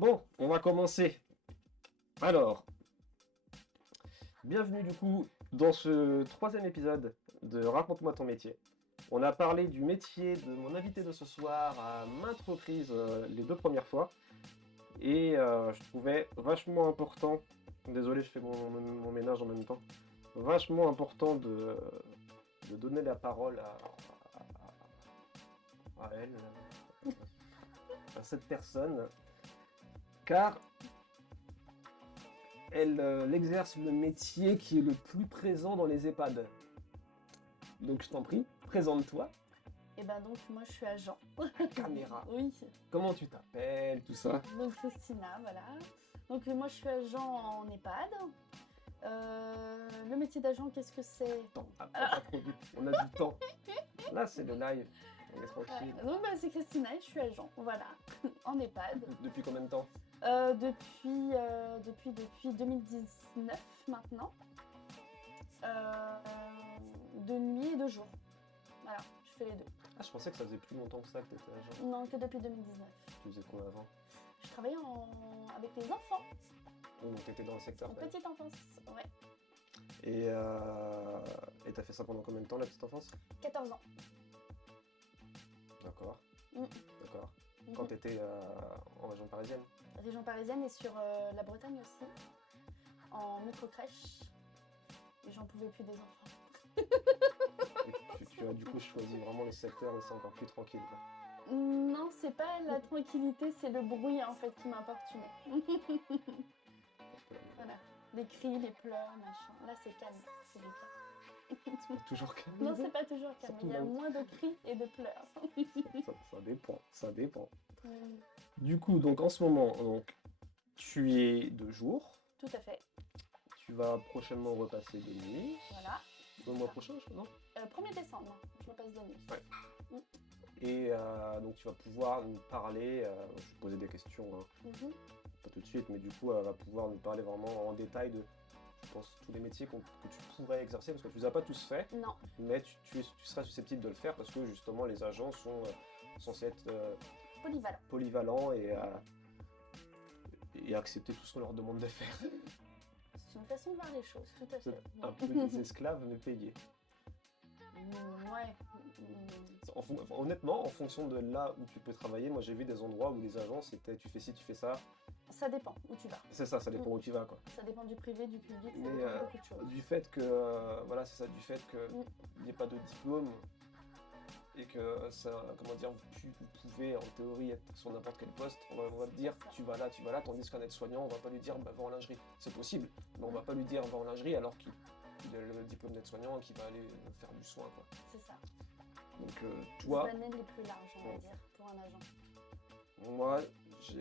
Bon, on va commencer. Alors, bienvenue du coup dans ce troisième épisode de Raconte-moi ton métier. On a parlé du métier de mon invité de ce soir à maintes reprises les deux premières fois. Et je trouvais vachement important, désolé je fais mon ménage en même temps, vachement important de donner la parole à elle, à cette personne, car elle exerce le métier qui est le plus présent dans les EHPAD. Donc je t'en prie, présente-toi. Et ben donc moi je suis agent. Caméra. Oui. Comment tu t'appelles, tout ça? Donc Christina, voilà. Donc moi je suis agent en EHPAD. Le métier d'agent, qu'est-ce que c'est? Attends, pas trop vite, on a du temps. Là c'est le live, on est tranquille. Donc bah, c'est Christina et je suis agent, voilà, en EHPAD. Depuis combien de temps? Depuis 2019 maintenant. De nuit et de jour. Voilà, je fais les deux. Ah, je pensais que ça faisait plus longtemps que ça que tu étais agent. Non, que depuis 2019. Tu faisais quoi avant? Je travaillais avec les enfants, Donc tu étais dans le secteur en quand même. petite enfance, ouais. Et t'as fait ça pendant combien de temps, la petite enfance? 14 ans. D'accord. Mm. D'accord. Mhm. Quand t'étais en région parisienne? Région parisienne et sur la Bretagne aussi, en micro-crèche. Et j'en pouvais plus des enfants. Et tu as du coup choisi vraiment le secteur où c'est encore plus tranquille, quoi. Non, c'est pas la tranquillité, c'est le bruit en fait qui m'importunait. Voilà, les cris, les pleurs, machin. Là c'est calme, c'est du calme. C'est pas toujours calme. Non, c'est pas toujours calme, Surtout il y a là. moins de cris et de pleurs. Ça dépend, ça dépend. Mm. Du coup, donc en ce moment, donc, tu es de jour, Tout à fait, tu vas prochainement repasser de nuit. voilà. Le mois prochain, non? 1er décembre, je repasse de nuit. Ouais. Et donc tu vas pouvoir nous parler, je vais poser des questions, hein, Mhm. pas tout de suite, mais du coup elle va pouvoir nous parler vraiment en détail de, je pense, tous les métiers que tu pourrais exercer, parce que tu ne les as pas tous faits, Non, mais tu seras susceptible de le faire parce que justement les agents sont censés être polyvalent. polyvalents et accepter tout ce qu'on leur demande de faire. C'est une façon de voir les choses, tout à C'est fait. un peu des esclaves mais payés. Ouais. Honnêtement, en fonction de là où tu peux travailler, moi j'ai vu des endroits où les agents c'était tu fais ci, tu fais ça. Ça dépend où tu vas. C'est ça dépend où tu vas, quoi. Ça dépend du privé, du public, ça Mais dépend de beaucoup de choses. du fait que voilà, c'est ça, du fait qu'il n'y ait pas de diplôme et que ça, comment dire, vous pouvez en théorie être sur n'importe quel poste, on va te dire tu vas là, tandis qu'un aide-soignant, on va pas lui dire va en lingerie. C'est possible, mais on va pas lui dire va en lingerie alors qu'il a le diplôme d'aide-soignant et qu'il va aller faire du soin, quoi. C'est ça. Donc Les toi, domaines les plus larges, on va dire, pour un agent. moi,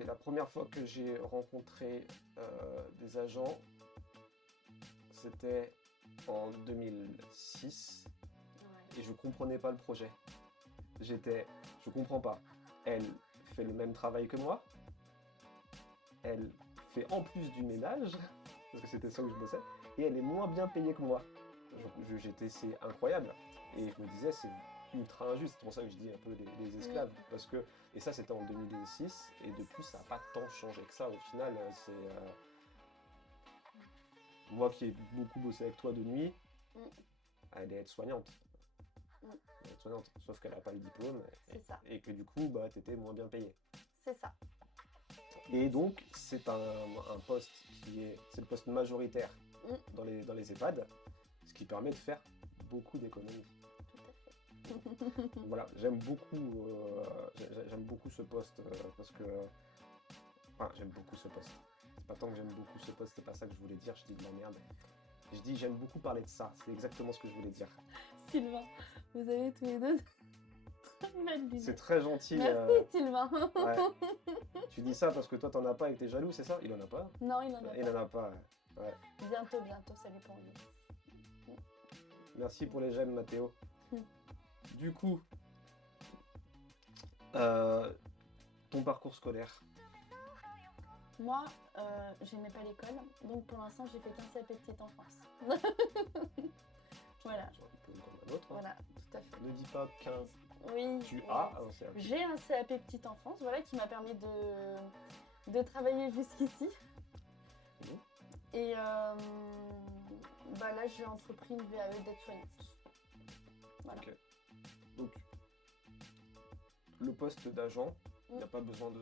la première fois que j'ai rencontré des agents, c'était en 2006 Ouais. et je comprenais pas le projet. Je comprends pas. Elle fait le même travail que moi. Elle fait en plus du ménage, parce que c'était ça où je bossais, et elle est moins bien payée que moi. C'est incroyable. Et je me disais, c'est ultra injuste. C'est pour ça que je dis un peu les esclaves. Parce que, et ça, c'était en 2006, et depuis, ça n'a pas tant changé que ça. Au final, c'est. Moi qui ai beaucoup bossé avec toi de nuit, elle est aide-soignante. Elle est aide-soignante, sauf qu'elle n'a pas le diplôme, C'est ça. et que du coup, bah, tu étais moins bien payé. C'est ça. Et donc, c'est un poste c'est le poste majoritaire dans les EHPAD, ce qui permet de faire beaucoup d'économies. Tout à fait. Voilà, j'aime beaucoup ce poste parce que... Enfin, j'aime beaucoup ce poste. C'est pas tant que j'aime beaucoup ce poste, c'est pas ça que je voulais dire, je dis de la merde. Je dis j'aime beaucoup parler de ça, c'est exactement ce que je voulais dire. Sylvain, vous avez tous les deux très belles lunettes. C'est très gentil. Merci Sylvain. Ouais. Tu dis ça parce que toi t'en as pas et que t'es jaloux, c'est ça? Il en a pas? Non, il en a Il pas. en a pas, ouais. Bientôt, ça lui pour lui. Merci pour les j'aime, Mathéo. Du coup, ton parcours scolaire. Moi, j'aimais pas l'école, donc pour l'instant, j'ai fait qu'un CAP petite enfance. Voilà. J'en ai un peu comme un autre. Voilà, tout à fait. Ne dis pas qu'un Oui. tu oui. as un CAP. J'ai un CAP petite enfance, voilà, qui m'a permis de travailler jusqu'ici. Mhm. Et là, j'ai entrepris une VAE d'aide-soignante. Voilà. Ok. Donc, le poste d'agent, il n'y a pas besoin de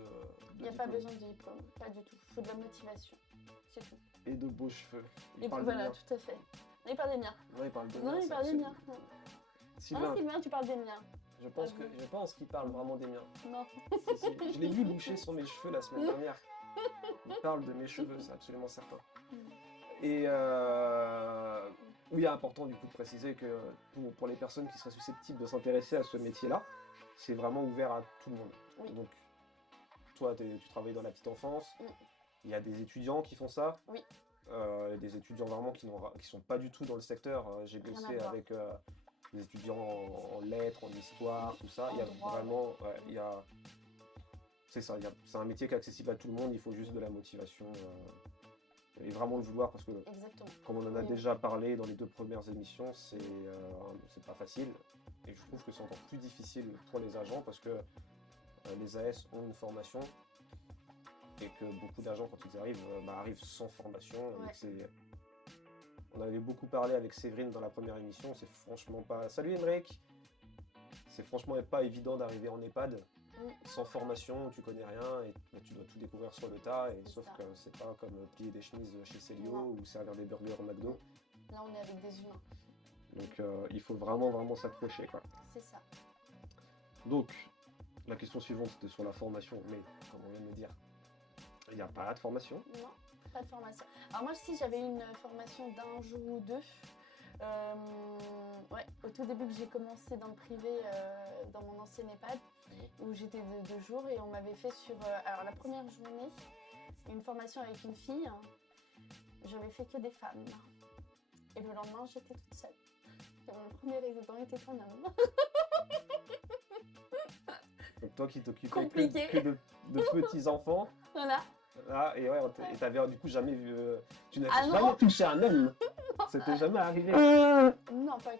Il n'y a pas diplôme. besoin de diplôme, pas du tout. Il faut de la motivation, c'est tout. Et de beaux cheveux. Et parle voilà, des miens. tout à fait. Non, il parle des miens. Non, il parle des Non, miens. il ça, parle des c'est- miens. Non, Sylvain, Sylvain, tu parles des miens. je pense qu'il parle vraiment des miens. Non. Si, si. Je l'ai vu loucher sur mes cheveux la semaine dernière. Il parle de mes cheveux, c'est absolument certain. Et oui, important du coup de préciser que pour les personnes qui seraient susceptibles de s'intéresser à ce métier-là, c'est vraiment ouvert à tout le monde. Oui. Donc, toi, tu travailles dans la petite enfance. Oui. Il y a des étudiants qui font ça. Oui. Des étudiants vraiment qui sont pas du tout dans le secteur. J'ai Rien à bossé voir. avec des étudiants en lettres, en histoire, tout ça. En Il y a droit. vraiment, il y a, c'est ça. C'est un métier qui est accessible à tout le monde. Il faut juste de la motivation et vraiment le vouloir parce que, Exactement. comme on en a Oui. déjà parlé dans les 2 premières émissions, c'est pas facile. Et je trouve que c'est encore plus difficile pour les agents parce que les AS ont une formation et que beaucoup d'agents, quand ils arrivent, arrivent sans formation. Ouais. Et que on avait beaucoup parlé avec Séverine dans la première émission. C'est franchement pas. Salut Emmerich. C'est franchement pas évident d'arriver en EHPAD sans formation, tu connais rien et tu dois tout découvrir sur le tas. Et C'est sauf ça. que c'est pas comme plier des chemises chez Célio Non. ou servir des burgers au McDo. Là, on est avec des humains. Donc il faut vraiment s'accrocher, quoi. C'est ça. Donc la question suivante c'était sur la formation, mais comme on vient de me dire, il n'y a pas de formation. Non, pas de formation. Alors moi, si j'avais une formation d'1 jour ou 2, ouais, au tout début que j'ai commencé dans le privé, dans mon ancien EHPAD, où j'étais de 2 jours et on m'avait fait sur, alors la première journée, une formation avec une fille, j'avais fait que des femmes. Et le lendemain, j'étais toute seule. Et mon premier résident était un homme. Donc toi qui t'occupais Compliqué. que de petits enfants. Voilà. Ah, et ouais, et t'avais du coup jamais vu. Tu n'avais Ah non. jamais touché un homme. C'était jamais arrivé. Non, pas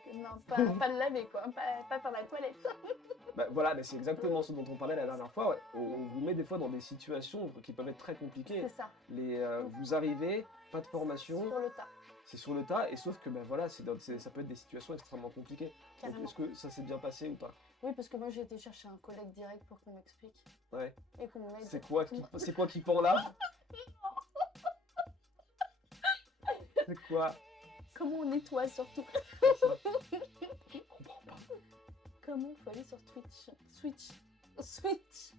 le laver, quoi. Pas faire la toilette. Voilà, mais c'est exactement ce dont on parlait la dernière fois. Ouais. On vous met des fois dans des situations qui peuvent être très compliquées. C'est ça, Vous arrivez, pas de formation, sur le tas. c'est sur le tas, et sauf que voilà, ça peut être des situations extrêmement compliquées. Donc, Carrément. est-ce que ça s'est bien passé ou pas? Oui, parce que moi, j'ai été chercher un collègue direct pour qu'on m'explique. Ouais. Et qu'on m'aide. C'est quoi qui pend là? C'est quoi? Comment on nettoie surtout? Je comprends pas. Comment faut aller sur Twitch? Switch.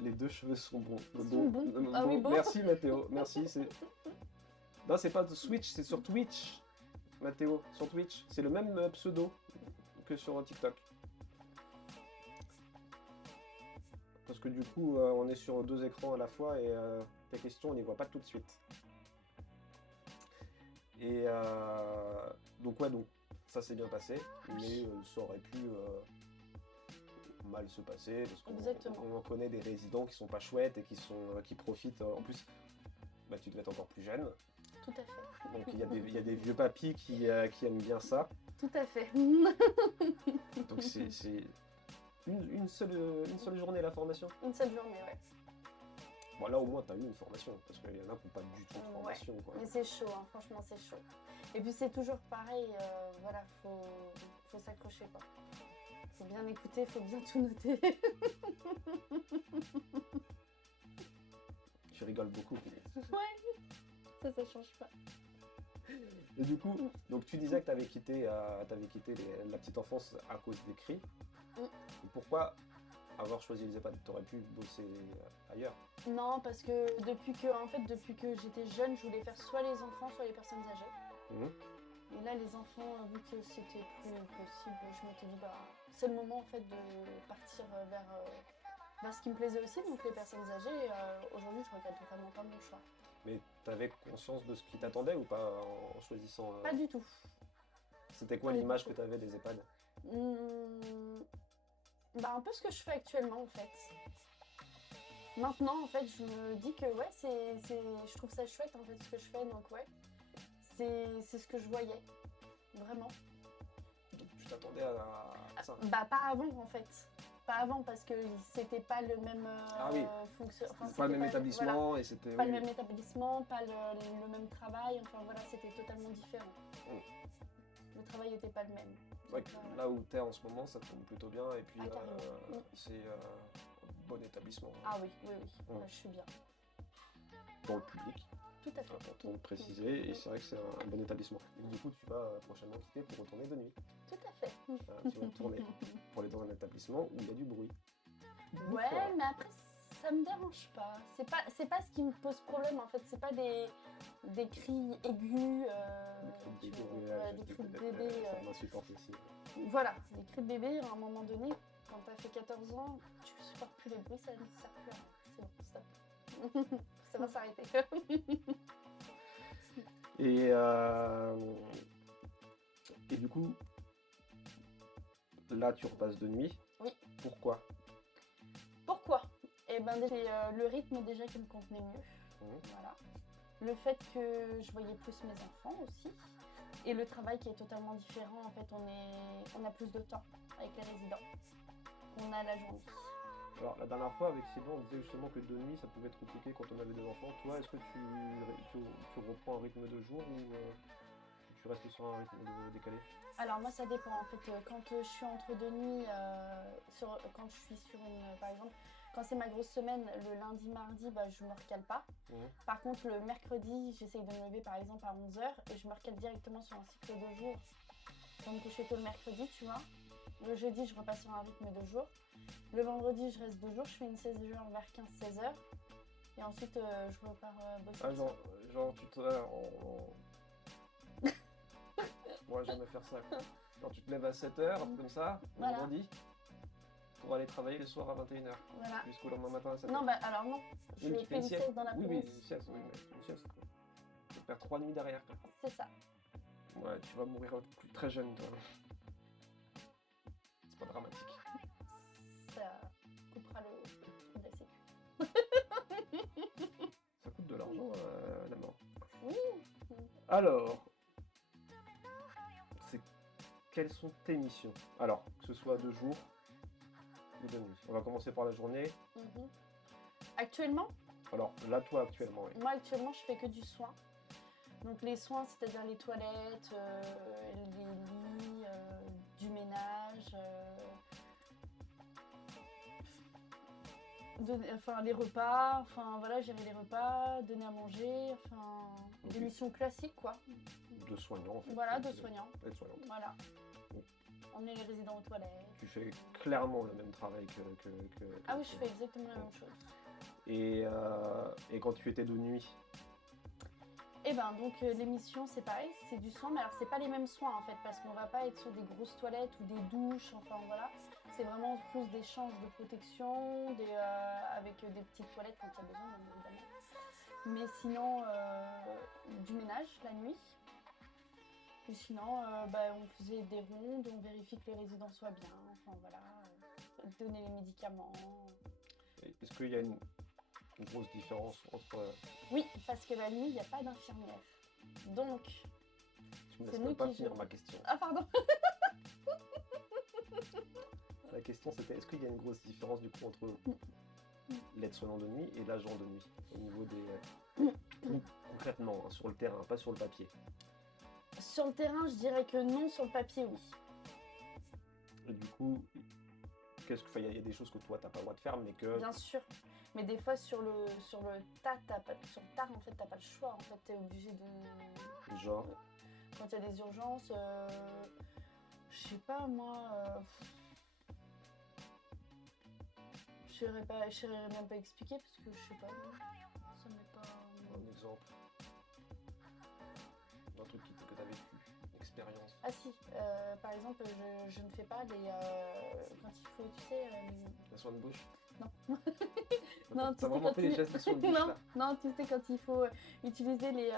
Les 2 cheveux sont bons. Sont bons. Ah oui, bon. Merci Mathéo, merci. Non, c'est pas de Switch, c'est sur Twitch. Mathéo, sur Twitch. C'est le même pseudo que sur TikTok. Parce que du coup, on est sur 2 écrans à la fois et tes questions, on les voit pas tout de suite. Et donc ça s'est bien passé, mais ça aurait pu mal se passer parce Exactement. qu'on en connaît des résidents qui sont pas chouettes et qui profitent. En plus, tu devais être encore plus jeune, Tout à fait. donc il y a des vieux papis qui aiment bien ça. Tout à fait. Donc c'est une seule journée la formation. Une seule journée, ouais. Bon là au moins t'as eu une formation parce qu'il y en a qui n'ont pas du tout de Ouais. formation, quoi. Mais c'est chaud, hein. Franchement, c'est chaud. Et puis c'est toujours pareil, voilà, faut s'accrocher, quoi. Faut bien écouter, faut bien tout noter. Tu rigoles beaucoup. Ouais, ça change pas. Et du coup, donc tu disais que tu avais quitté, la petite enfance à cause des cris. Et pourquoi avoir choisi les EHPAD? T'aurais pu bosser ailleurs. Non, parce que depuis que j'étais jeune, je voulais faire soit les enfants, soit les personnes âgées. Mhm. Et là, les enfants, vu que c'était plus possible, je m'étais dit, c'est le moment en fait de partir vers ce qui me plaisait aussi, donc les personnes âgées. Aujourd'hui, je regrette vraiment pas mon choix. Mais t'avais conscience de ce qui t'attendait ou pas en choisissant Pas du tout. C'était quoi Pas du l'image tout. que t'avais des EHPAD? Un peu ce que je fais actuellement en fait. Maintenant en fait je me dis que ouais je trouve ça chouette en fait ce que je fais, donc ouais c'est ce que je voyais vraiment. Donc tu t'attendais à ça? Pas avant en fait. pas avant parce que c'était pas le même Ah oui. fonction. Enfin, Pas le même voilà, établissement et c'était. pas Oui, le oui. même établissement, pas le même travail. Enfin voilà, c'était totalement différent. Le travail n'était pas le même. C'est vrai que là où tu es en ce moment, ça tombe plutôt bien et puis Ah, carrément. c'est un bon établissement. Ah oui, oui, oui. Mm. Je suis bien. Dans le public, Tout à c'est fait. important de préciser et c'est vrai que c'est un bon établissement. Et du coup, tu vas prochainement quitter pour retourner de nuit. Tout à fait. Tu vas retourner pour aller dans un établissement où il y a du bruit. Ouais, mais après, ça me dérange pas. C'est pas ce qui me pose problème en fait. C'est pas des cris aigus. Des cris de bébé, ouais, des cris de bébé. ça m'insupporte aussi. Voilà, les cris de bébé, à un moment donné, quand t'as fait 14 ans, tu supportes plus les bruits, ça ne sert plus à rien. C'est bon, stop. Ça va s'arrêter. Et du coup, là, tu repasses de nuit. Oui. Pourquoi? Pourquoi? Eh ben, c'est le rythme déjà qui me convenait mieux. Voilà. Le fait que je voyais plus mes enfants aussi. Et le travail qui est totalement différent. En fait, on a plus de temps avec les résidents. On a la journée. Alors, la dernière fois, avec Sylvain, on disait justement que de nuit, ça pouvait être compliqué quand on avait des enfants. Toi, est-ce que tu reprends un rythme de jour ou tu restes sur un rythme décalé? Alors moi, ça dépend. En fait, quand je suis entre deux nuits, quand je suis sur une... Par exemple, quand c'est ma grosse semaine, le lundi, mardi, bah, je me recale pas. Par contre, le mercredi, j'essaye de me lever par exemple à 11h et je me recale directement sur un cycle de jour. Je vais me coucher tôt le mercredi, tu vois. Le jeudi, je repasse sur un rythme de jour. Le vendredi, je reste 2 jours, je fais une 16 heures vers 15-16h. Et ensuite, je repars bosser. Ah, genre tu te... Moi, j'aime faire ça. Genre, tu te lèves à 7h, comme ça, le Voilà. vendredi, pour aller travailler le soir à 21h. Voilà. Jusqu'au lendemain matin à 7h. Non, bah alors non. Je Oui, tu fais une sieste dans Oui, l'après-midi. une sieste, oui, mais une sieste. Tu vas faire 3 nuits derrière. C'est ça. Ouais, tu vas mourir très jeune, toi. C'est pas dramatique. Ça coupera le trou de la sécu. Ça coûte de l'argent, la mort. Oui. Alors, quelles sont tes missions? Alors, que ce soit de jour ou de nuit. On va commencer par la journée. Actuellement, Alors, là, toi, actuellement, oui. moi actuellement, je fais que du soin. Donc les soins, c'est-à-dire les toilettes, les lits, du ménage, enfin les repas, enfin voilà, gérer les repas, donner à manger, enfin des Ok. missions classiques quoi. De soignant, en fait. Voilà, de soignant. Aide-soignante. Voilà. Bon. Emmener les résidents aux toilettes. Tu fais clairement le même travail que Ah oui, je fais exactement la même chose. Et quand tu étais de nuit, Et ben donc l'émission c'est pareil, c'est du soin, mais alors c'est pas les mêmes soins en fait, parce qu'on va pas être sur des grosses toilettes ou des douches, enfin voilà. C'est vraiment plus des changes de protection, avec des petites toilettes quand il y a besoin, bien évidemment. Mais sinon, du ménage la nuit. Et sinon, on faisait des rondes, on vérifie que les résidents soient bien, enfin voilà. Donner les médicaments. est-ce qu'il y a une grosse différence entre... Oui, parce que la nuit, il n'y a pas d'infirmière. Donc, Tu me c'est laisses nous même pas qui finir gérons. ma question. Ah pardon. La question c'était, est-ce qu'il y a une grosse différence du coup entre l'aide-soignant de nuit et l'agent de nuit au niveau des... concrètement, hein, sur le terrain, pas sur le papier. Sur le terrain, je dirais que non, sur le papier, oui. Et du coup, il y a des choses que toi t'as pas le droit de faire, mais que... Bien sûr. Mais des fois, sur le tas, sur le tard, en fait, t'as pas le choix. En fait, t'es obligé de... Genre, Quand il y a des urgences, je sais pas, moi... Je saurais même pas expliquer parce que je sais pas. Ça m'est pas... un exemple d'un truc que t'as vécu, une expérience. Ah si, par exemple, je ne fais pas les... quand il faut, tu sais... Les soins de bouche. Non. Non, tu T'as sais, vraiment quand fait les gestes de soins de bouche non, là. non, tu sais, quand il faut utiliser les...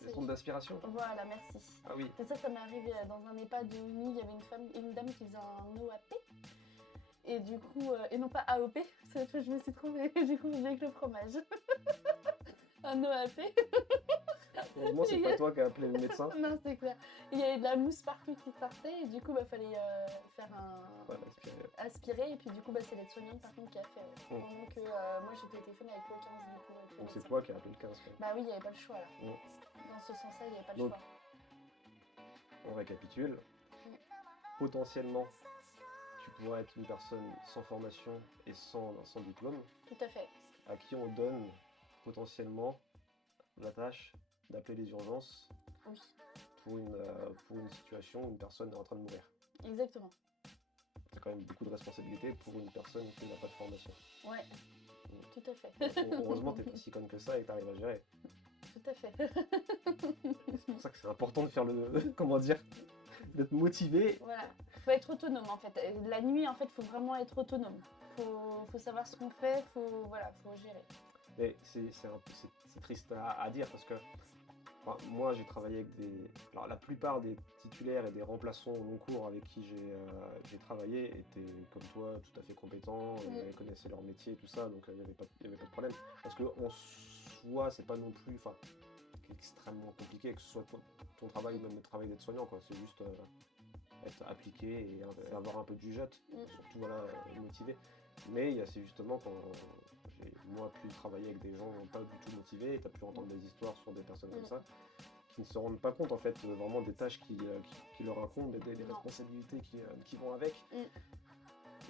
Les sondes d'aspiration. Voilà, merci. Ah oui. Et ça m'est arrivé dans un EHPAD de nuit, il y avait une dame qui faisait un OAP. Et du coup, et non pas AOP, cette fois je me suis trompée, j'ai confondu avec le fromage. Un OAP. Heureusement, c'est pas toi qui as appelé le médecin. Non, c'est clair. Il y avait de la mousse partout qui sortait et du coup, fallait faire un Voilà, aspirer. aspirer et puis du coup, c'est l'aide-soignante par contre qui a fait. Ouais. Mm. Pendant que moi, j'étais au téléphone avec le 15 du coup. Avec le Donc c'est médecin. toi qui as appelé le 15 quand même. Bah oui, il n'y avait pas le choix là. Mm. Dans ce sens-là, il n'y avait pas le Donc, choix. On récapitule. Potentiellement, tu pourrais être une personne sans formation et sans diplôme, Tout à fait. à qui on donne potentiellement la tâche d'appeler les urgences Oui, pour une situation où une personne est en train de mourir. exactement. C'est quand même beaucoup de responsabilités pour une personne qui n'a pas de formation. Ouais, tout à fait. Heureusement, t'es pas si conne que ça et que t'arrives à gérer. Tout à fait. C'est pour ça que c'est important de faire comment dire, d'être motivé. Voilà, faut être autonome en fait. La nuit, en fait, faut vraiment être autonome. Faut savoir ce qu'on fait, faut gérer. Mais c'est triste à dire parce que enfin, moi j'ai travaillé avec alors la plupart des titulaires et des remplaçants au long cours avec qui j'ai travaillé étaient comme toi tout à fait compétents, connaissaient leur métier et tout ça, donc il n'y avait pas de problème. Parce que en soi c'est pas non plus extrêmement compliqué, que ce soit ton travail ou même le travail d'être soignant, quoi. C'est juste être appliqué et avoir un peu de jugeote, surtout motivé. Mais c'est justement quand j'ai moi pu travailler avec des gens pas du tout motivés, tu as pu entendre des histoires sur des personnes comme ça, qui ne se rendent pas compte en fait vraiment des tâches qui leur incombent, des responsabilités qui vont avec. Et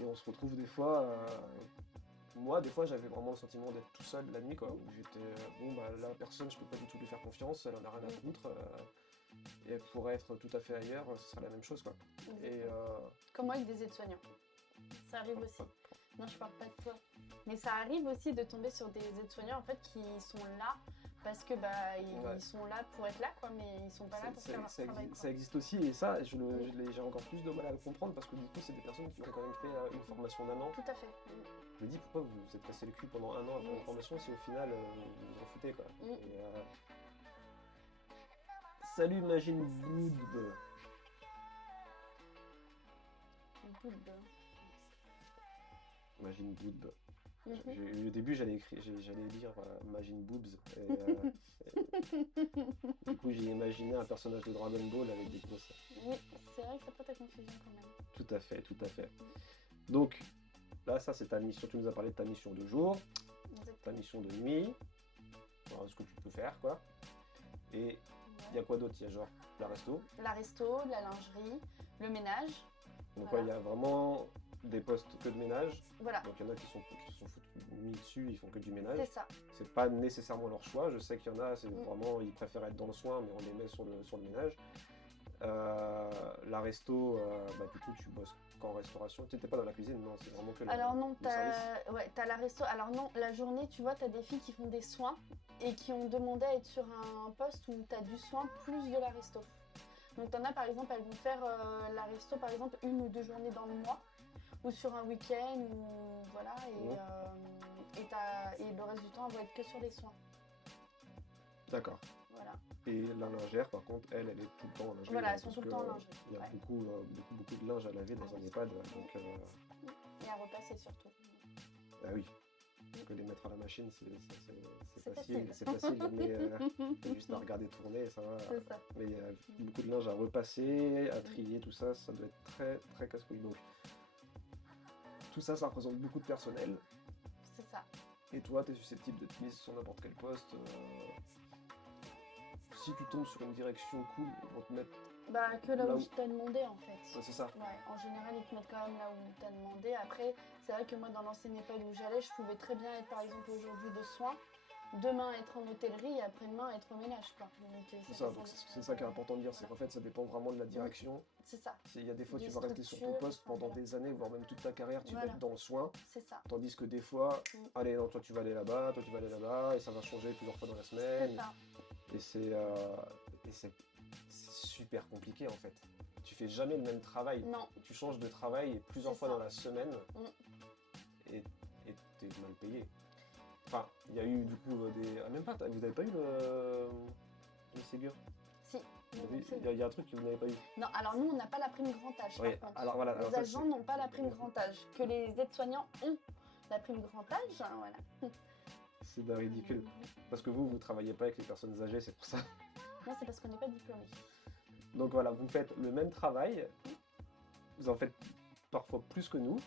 on se retrouve des fois, moi des fois j'avais vraiment le sentiment d'être tout seul la nuit, quoi, où j'étais, la personne je peux pas du tout lui faire confiance, elle en a rien à foutre. Et elle pourrait être tout à fait ailleurs, ce serait la même chose, quoi. Et comme moi avec des aides-soignants. Ça arrive aussi. Non, je parle pas de toi. Mais ça arrive aussi de tomber sur des aides-soignants en fait qui sont là parce que ils sont là pour être là, quoi, mais ils sont pas là pour faire leur travail. Ça existe aussi, et ça, j'ai encore plus de mal à le comprendre parce que du coup, c'est des personnes qui ont quand même fait une formation d'1 an. Tout à fait. Je me dis pourquoi vous vous êtes cassé le cul pendant 1 an après une formation si au final vous vous en foutez, quoi. Salut Magine Boud. Magine Boud. Au début, j'allais lire Magine Boobs. Du coup, j'ai imaginé un personnage de Dragon Ball avec des grosses. Oui, c'est vrai que ça porte à confusion quand même. Tout à fait, tout à fait. Donc, là, ça, c'est ta mission. Tu nous as parlé de ta mission de jour, ta mission de nuit, alors, ce que tu peux faire, quoi. Et il y a quoi d'autre? Il y a genre la resto, la lingerie, le ménage. Donc il y a vraiment des postes que de ménage. Voilà. Donc il y en a qui sont mis dessus, ils font que du ménage. C'est ça. C'est pas nécessairement leur choix. Je sais qu'il y en a, c'est vraiment, ils préfèrent être dans le soin, mais on les met sur le ménage. La resto, du coup tu bosses qu'en restauration. Tu n'étais pas dans la cuisine, non, c'est vraiment que Alors non, le service. t'as la resto. Alors non, la journée, tu vois, t'as des filles qui font des soins et qui ont demandé à être sur un poste où t'as du soin plus de la resto. Donc t'en as par exemple, elles vont faire la resto par exemple 1 ou 2 journées dans le mois ou sur un week-end ou voilà et le reste du temps elles vont être que sur les soins. D'accord. Voilà. Et la lingère par contre, elle est tout le temps en lingerie. Voilà, elles sont tout le temps en lingerie. Il y a beaucoup de linge à laver dans un EHPAD. Donc, et à repasser surtout. Ah oui. Parce que les mettre à la machine, c'est facile, mais c'est juste à regarder tourner, ça va. C'est ça. Mais il y a beaucoup de linge à repasser, à trier, tout ça, ça doit être très très casse-couille. Donc tout ça, ça représente beaucoup de personnel. C'est ça. Et toi, tu es susceptible de te mise sur n'importe quel poste. Si tu tombes sur une direction cool, ils vont te mettre. Que là où je t'ai demandé en fait. Ouais, c'est ça. Ouais, en général, ils te mettent quand même là où tu as demandé. Après, c'est vrai que moi, dans l'ancienne EHPAD où j'allais, je pouvais très bien être par exemple aujourd'hui de soins, demain être en hôtellerie et après-demain être au ménage, quoi. C'est ça qui est important de dire, c'est qu'en fait ça dépend vraiment de la direction. C'est ça. Il y a des fois tu vas rester sur ton poste pendant des années, voire même toute ta carrière, tu vas être dans le soin. C'est ça. Tandis que des fois, allez, non, toi tu vas aller là-bas, toi tu vas aller là-bas, et ça va changer plusieurs fois dans la semaine. Et c'est super compliqué en fait. Tu fais jamais le même travail. Non. Tu changes de travail plusieurs fois dans la semaine et t'es mal payé. Enfin, il y a eu du coup des. Ah, même pas, vous n'avez pas eu le Ségur? Si. Il y a un truc que vous n'avez pas eu. Non, alors nous on n'a pas la prime grand âge. Oui, par contre. alors voilà. Les agents n'ont pas la prime grand âge. Que les aides-soignants ont la prime grand âge, voilà. C'est de ridicule. Parce que vous travaillez pas avec les personnes âgées, c'est pour ça. Non, c'est parce qu'on n'est pas diplômé. Donc voilà, vous faites le même travail, vous en faites parfois plus que nous,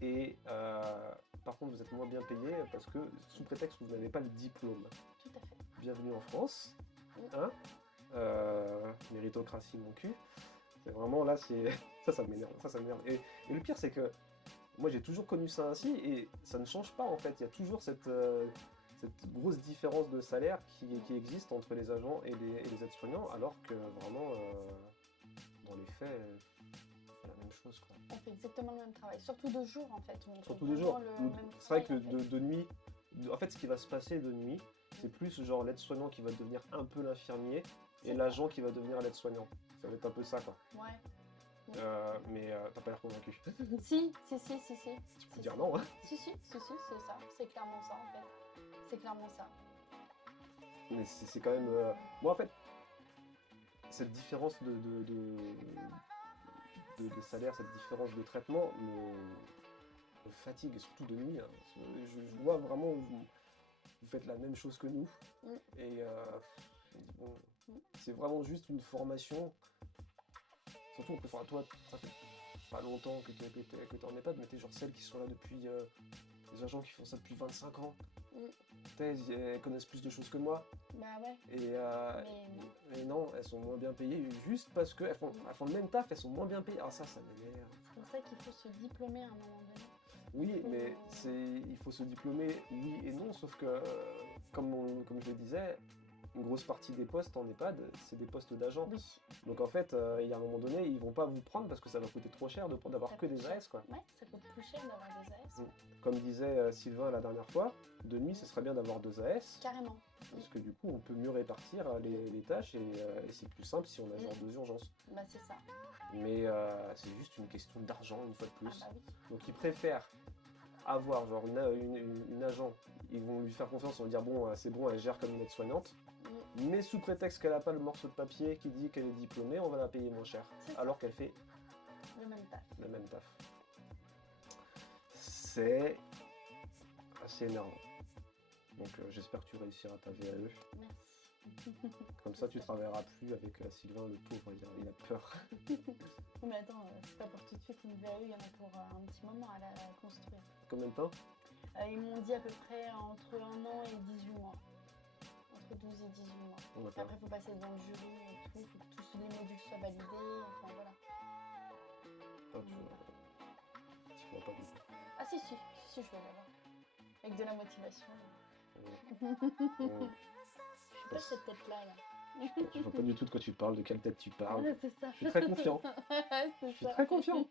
et par contre vous êtes moins bien payé parce que sous prétexte que vous n'avez pas le diplôme. Tout à fait. Bienvenue en France, Oui. hein, méritocratie mon cul. C'est vraiment là, c'est ça m'énerve, ça m'énerve. Et le pire c'est que moi j'ai toujours connu ça ainsi et ça ne change pas en fait. Il y a toujours cette grosse différence de salaire qui existe entre les agents et les aides-soignants, alors que vraiment dans les faits, c'est la même chose quoi. On fait exactement le même travail, surtout de jour en fait. On fait Surtout de jour. vraiment le même C'est vrai que travail, en fait. de nuit, en fait ce qui va se passer de nuit, c'est plus genre l'aide-soignant qui va devenir un peu l'infirmier C'est et ça. l'agent qui va devenir l'aide-soignant. Ça va être un peu ça quoi. Ouais. Mais t'as pas l'air convaincu. Si. Tu peux dire non, hein. Si, c'est ça. C'est clairement ça en fait. C'est clairement ça. Mais c'est quand même. Moi en fait, cette différence de salaire, cette différence de traitement me fatigue, et surtout de nuit. Hein. Je vois vraiment où vous faites la même chose que nous. Mm. Et bon, c'est vraiment juste une formation. Surtout, enfin, toi, ça fait pas longtemps que t'es en EHPAD, mais t'es genre celles qui sont là depuis. Les agents qui font ça depuis 25 ans. Elles connaissent plus de choses que moi. Bah ouais. Et, Mais non. mais non, elles sont moins bien payées juste parce qu'elles font le même taf, elles sont moins bien payées. Ah ça m'énerve. C'est pour ça qu'il faut se diplômer à un moment donné. Oui, mais il faut se diplômer, oui et non, sauf que, comme je le disais, une grosse partie des postes en EHPAD, c'est des postes d'agents. Oui. Donc en fait, il y a un moment donné, ils vont pas vous prendre parce que ça va coûter trop cher d'avoir Ça que coûte des cher. AS, quoi. Ouais, ça coûte plus cher d'avoir des AS. Comme disait Sylvain la dernière fois, de nuit, ce serait bien d'avoir 2 AS. Carrément. Parce que du coup, on peut mieux répartir les tâches et c'est plus simple si on a genre 2 urgences. Bah c'est ça. Mais c'est juste une question d'argent, une fois de plus. Ah bah oui. Donc ils préfèrent avoir genre une agent, ils vont lui faire confiance, ils vont dire bon, c'est bon, elle gère comme une aide-soignante. Mais sous prétexte qu'elle n'a pas le morceau de papier qui dit qu'elle est diplômée, on va la payer moins cher. C'est ça. Alors qu'elle fait Le même taf. le même taf. C'est assez énervant. Donc j'espère que tu réussiras ta VAE. Merci. Comme ça, tu travailleras plus avec Sylvain, le pauvre, il a peur. Mais attends, c'est pas pour tout de suite une VAE, il y en a pour un petit moment à la construire. Combien de temps? Ils m'ont dit à peu près entre 1 an et 18 mois. Entre 12 et 18 mois. D'accord. Après, il faut passer devant le jury et tout, il faut que tous les modules soient validés, enfin voilà. Ah, tu vas pas du tout. Ah si, je vais l'avoir. Avec de la motivation. Je Pas cette tête-là, là. Je vois pas du tout de quoi tu parles, de quelle tête tu parles. Ouais, c'est ça. Je suis très confiant. C'est Je suis ça. très confiant.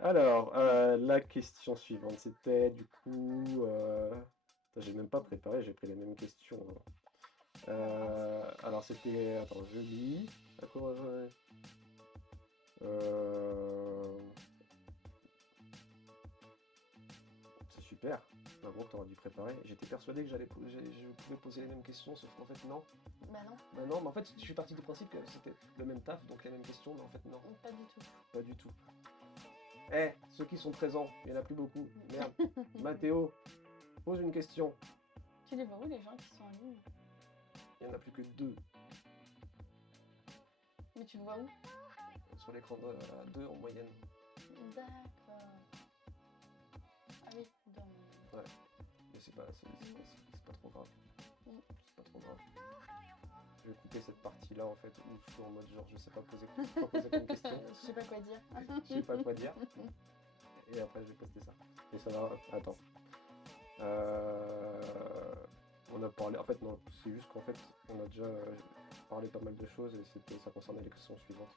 Alors, la question suivante, c'était du coup... j'ai même pas préparé, j'ai pris les mêmes questions. Alors c'était... Attends, je lis. D'accord, c'est super. En gros, t'aurais dû préparer. J'étais persuadé que je pouvais poser les mêmes questions, sauf qu'en fait, non. Bah non, Bah non, mais en fait, je suis parti du principe que c'était le même taf, donc les mêmes questions, mais en fait, non. pas du tout. Pas du tout. Eh, ceux qui sont présents, il n'y en a plus beaucoup. Merde. Mathéo, pose une question. Tu les vois où les gens qui sont en ligne? Il n'y en a plus que 2 Mais tu le vois où? sur l'écran de 2 en moyenne. D'accord. Ah oui, dans... Ouais. Mais c'est pas trop grave. C'est pas trop grave. Je vais couper cette partie-là en fait où je suis en mode genre je sais pas poser comme question. Je sais pas quoi dire. Je sais pas quoi dire. Et après je vais poster ça. Et ça va. Attends. On a parlé. En fait non, c'est juste qu'en fait on a déjà parlé pas mal de choses et ça concernait les questions suivantes.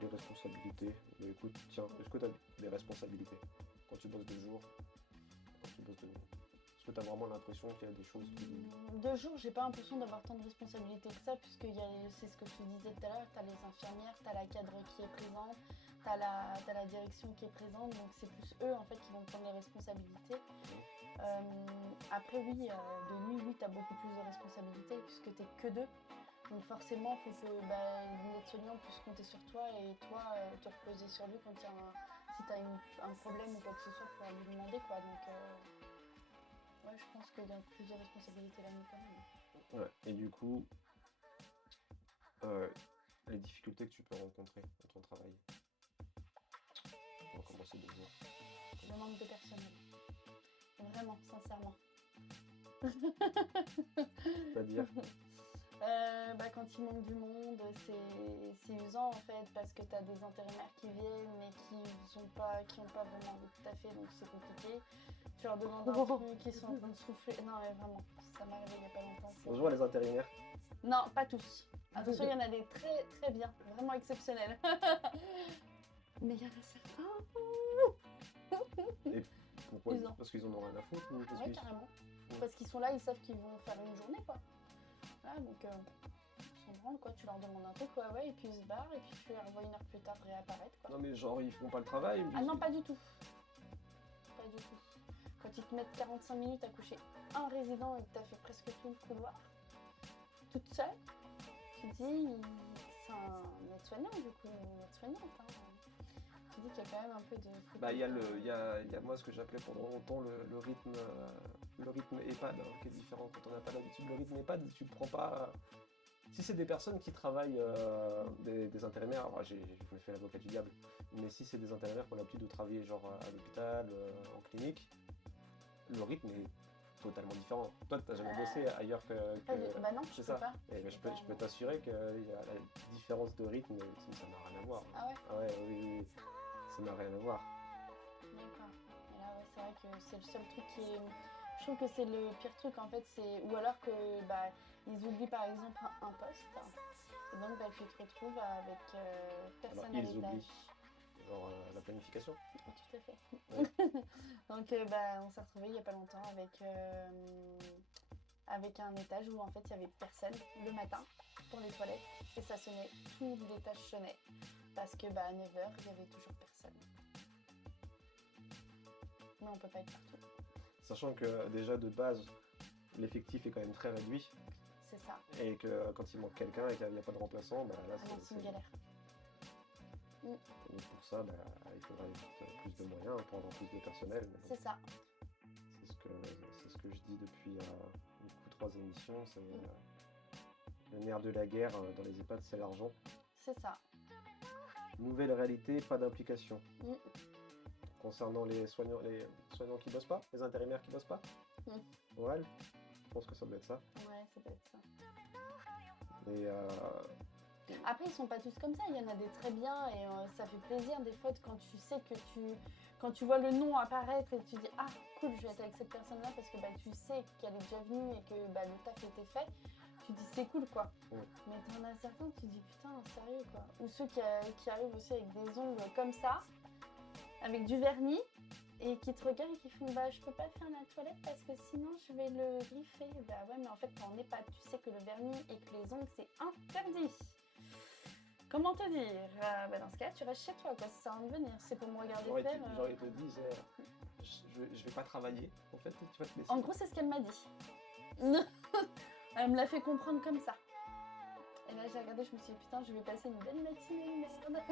Les responsabilités. Mais écoute, tiens, est-ce que tu as des responsabilités quand tu bosses de jour, quand tu bosses de nuit? Est-ce que tu as vraiment l'impression qu'il y a des choses qui... De jour, j'ai pas l'impression d'avoir tant de responsabilités que ça, puisque c'est ce que je te disais tout à l'heure, t'as les infirmières, t'as la cadre qui est présente, t'as la direction qui est présente, donc c'est plus eux en fait qui vont prendre les responsabilités. Après oui, de nuit, oui, t'as beaucoup plus de responsabilités, puisque t'es que 2. Donc forcément, il faut que l'aide-soignant puisse compter sur toi et toi te reposer sur lui quand il y a si tu as un problème ou quoi que ce soit, pour lui demander quoi. Donc, ouais, je pense qu'il y a plus de responsabilités là-dedans quand même. Ouais. Et du coup, les difficultés que tu peux rencontrer dans ton travail pour commencer de jour. Le manque de personnel. Vraiment, sincèrement. C'est-à-dire, Quand il manque du monde, c'est usant en fait parce que tu as des intérimaires qui viennent mais qui n'ont pas vraiment envie de taffer, donc c'est compliqué. Tu leur demandes un truc, ils sont en train de souffler. Non mais vraiment, ça m'est arrivé il n'y a pas longtemps. bonjour les intérimaires. Non, pas tous. Attention, il y en a des très très bien, vraiment exceptionnels. Mais il y en a certains. Pourquoi? Usant. Parce qu'ils en ont rien à foutre ou parce Oui, qu'ils- carrément. Parce qu'ils sont là, ils savent qu'ils vont faire une journée quoi. Voilà, donc ils s'en branlent quoi, tu leur demandes un truc quoi, ouais, et puis ils se barrent, et puis tu les revois 1 heure plus tard réapparaître quoi. Non mais genre ils font pas le travail. Ah non, pas du tout. Pas du tout. Quand ils te mettent 45 minutes à coucher un résident et que tu as fait presque tout le couloir, toute seule, tu te dis, c'est un aide-soignant du coup, une aide-soignante. Hein. Tu te dis qu'il y a quand même un peu de... Bah il y a moi ce que j'appelais pendant longtemps le rythme EHPAD hein, qui est différent quand on n'a pas l'habitude. Le rythme EHPAD, tu le prends pas. Si c'est des personnes qui travaillent, des intérimaires, alors je me fais l'avocat du diable, mais si c'est des intérimaires qui ont l'habitude de travailler genre à l'hôpital, en clinique, le rythme est totalement différent. Toi, tu n'as jamais bossé ailleurs que... Bah non, je c'est peux ça. pas. Et je peux t'assurer que la différence de rythme, ça n'a rien à voir. Ah ouais? Ah ouais, oui, ça n'a rien à voir. D'accord. Et là, ouais, c'est vrai que c'est le seul truc qui est... Je trouve que c'est le pire truc en fait, c'est... Ou alors que ils oublient par exemple un poste, et donc tu te retrouves avec personne Alors, à ils l'étage. oublient. Genre la planification. Tout à fait. Ouais. Donc on s'est retrouvés il n'y a pas longtemps avec un étage où en fait il n'y avait personne le matin pour les toilettes et ça sonnait, tout l'étage sonnait parce que à 9h il n'y avait toujours personne. Mais on peut pas être partout. Sachant que déjà de base, l'effectif est quand même très réduit C'est ça. et que quand il manque quelqu'un et qu'il n'y a pas de remplaçant, là Ah non, c'est une galère. Et pour ça, il faudrait juste plus de moyens pour avoir plus de personnel. Mais bon, C'est ça. c'est ce que je dis depuis 3 émissions. C'est le nerf de la guerre dans les EHPAD, c'est l'argent. C'est ça. Nouvelle réalité, pas d'implication. Mm. Concernant les soignants qui bossent pas, les intérimaires qui bossent pas. Oral, je pense que ça doit être ça. Ouais, ça peut être ça. Et Après, ils sont pas tous comme ça. Il y en a des très bien et ça fait plaisir des fois quand tu sais que quand tu vois le nom apparaître et tu dis ah cool, je vais être avec cette personne-là parce que tu sais qu'elle est déjà venue et que le taf était fait. Tu dis c'est cool quoi. Ouais. Mais t'en as certains, tu dis putain sérieux quoi. Ou ceux qui arrivent aussi avec des ongles comme ça, avec du vernis. Et qui te regardent et qui font je peux pas faire la toilette parce que sinon je vais le griffer. Ouais, mais en fait quand on n'est pas, tu sais que le vernis et que les ongles c'est interdit. Comment te dire dans ce cas tu restes chez toi quoi, ça sert à rien de venir, c'est pour me regarder faire. genre ils te disent je vais pas travailler, en fait tu vas te laisser. En gros c'est ce qu'elle m'a dit. Elle me l'a fait comprendre comme ça. Et là j'ai regardé, je me suis dit putain je vais passer une belle matinée, merde.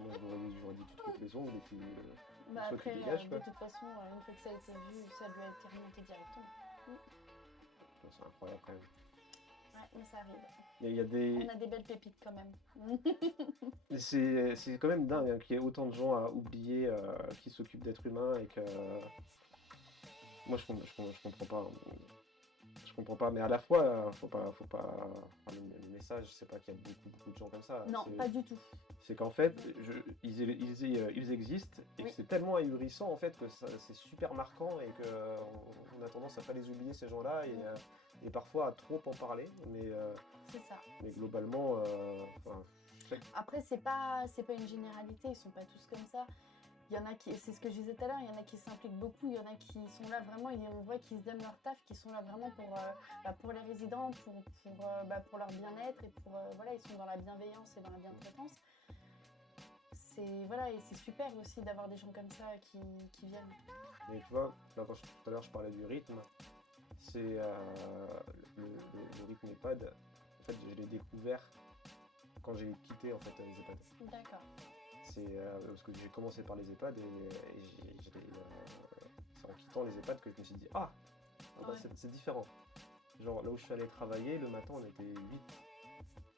Moi j'aurais dit tu te coupes les ongles et puis Après dégages, de toute façon une fois que ça a été vu, ça lui a été remonté directement. C'est incroyable quand même. Ouais, mais ça arrive. Mais il y a des... On a des belles pépites quand même. C'est quand même dingue qu'il y ait autant de gens à oublier qui s'occupent d'êtres humains et que... Moi je comprends pas. Je comprends pas, mais à la fois, faut pas... Enfin, le message, c'est pas qu'il y a beaucoup de gens comme ça. Non, pas du tout. C'est qu'en fait, ils existent et que c'est tellement ahurissant en fait que c'est super marquant et qu'on a tendance à pas les oublier ces gens-là et parfois à trop en parler. Mais, c'est ça. Mais globalement, après c'est pas une généralité, ils sont pas tous comme ça. Il y en a qui, c'est ce que je disais tout à l'heure, il y en a qui s'impliquent beaucoup, il y en a qui sont là vraiment, et on voit qu'ils se donnent leur taf, qui sont là vraiment pour les résidents, pour leur bien-être et voilà, ils sont dans la bienveillance et dans la bientraitance. Et c'est super aussi d'avoir des gens comme ça qui viennent. Et tu vois, là, tout à l'heure je parlais du rythme, c'est le rythme EHPAD. En fait, je l'ai découvert quand j'ai quitté en fait les EHPAD. D'accord. parce que j'ai commencé par les EHPAD c'est en quittant les EHPAD que je me suis dit Ouais. c'est différent. Genre là où je suis allé travailler, le matin on était 8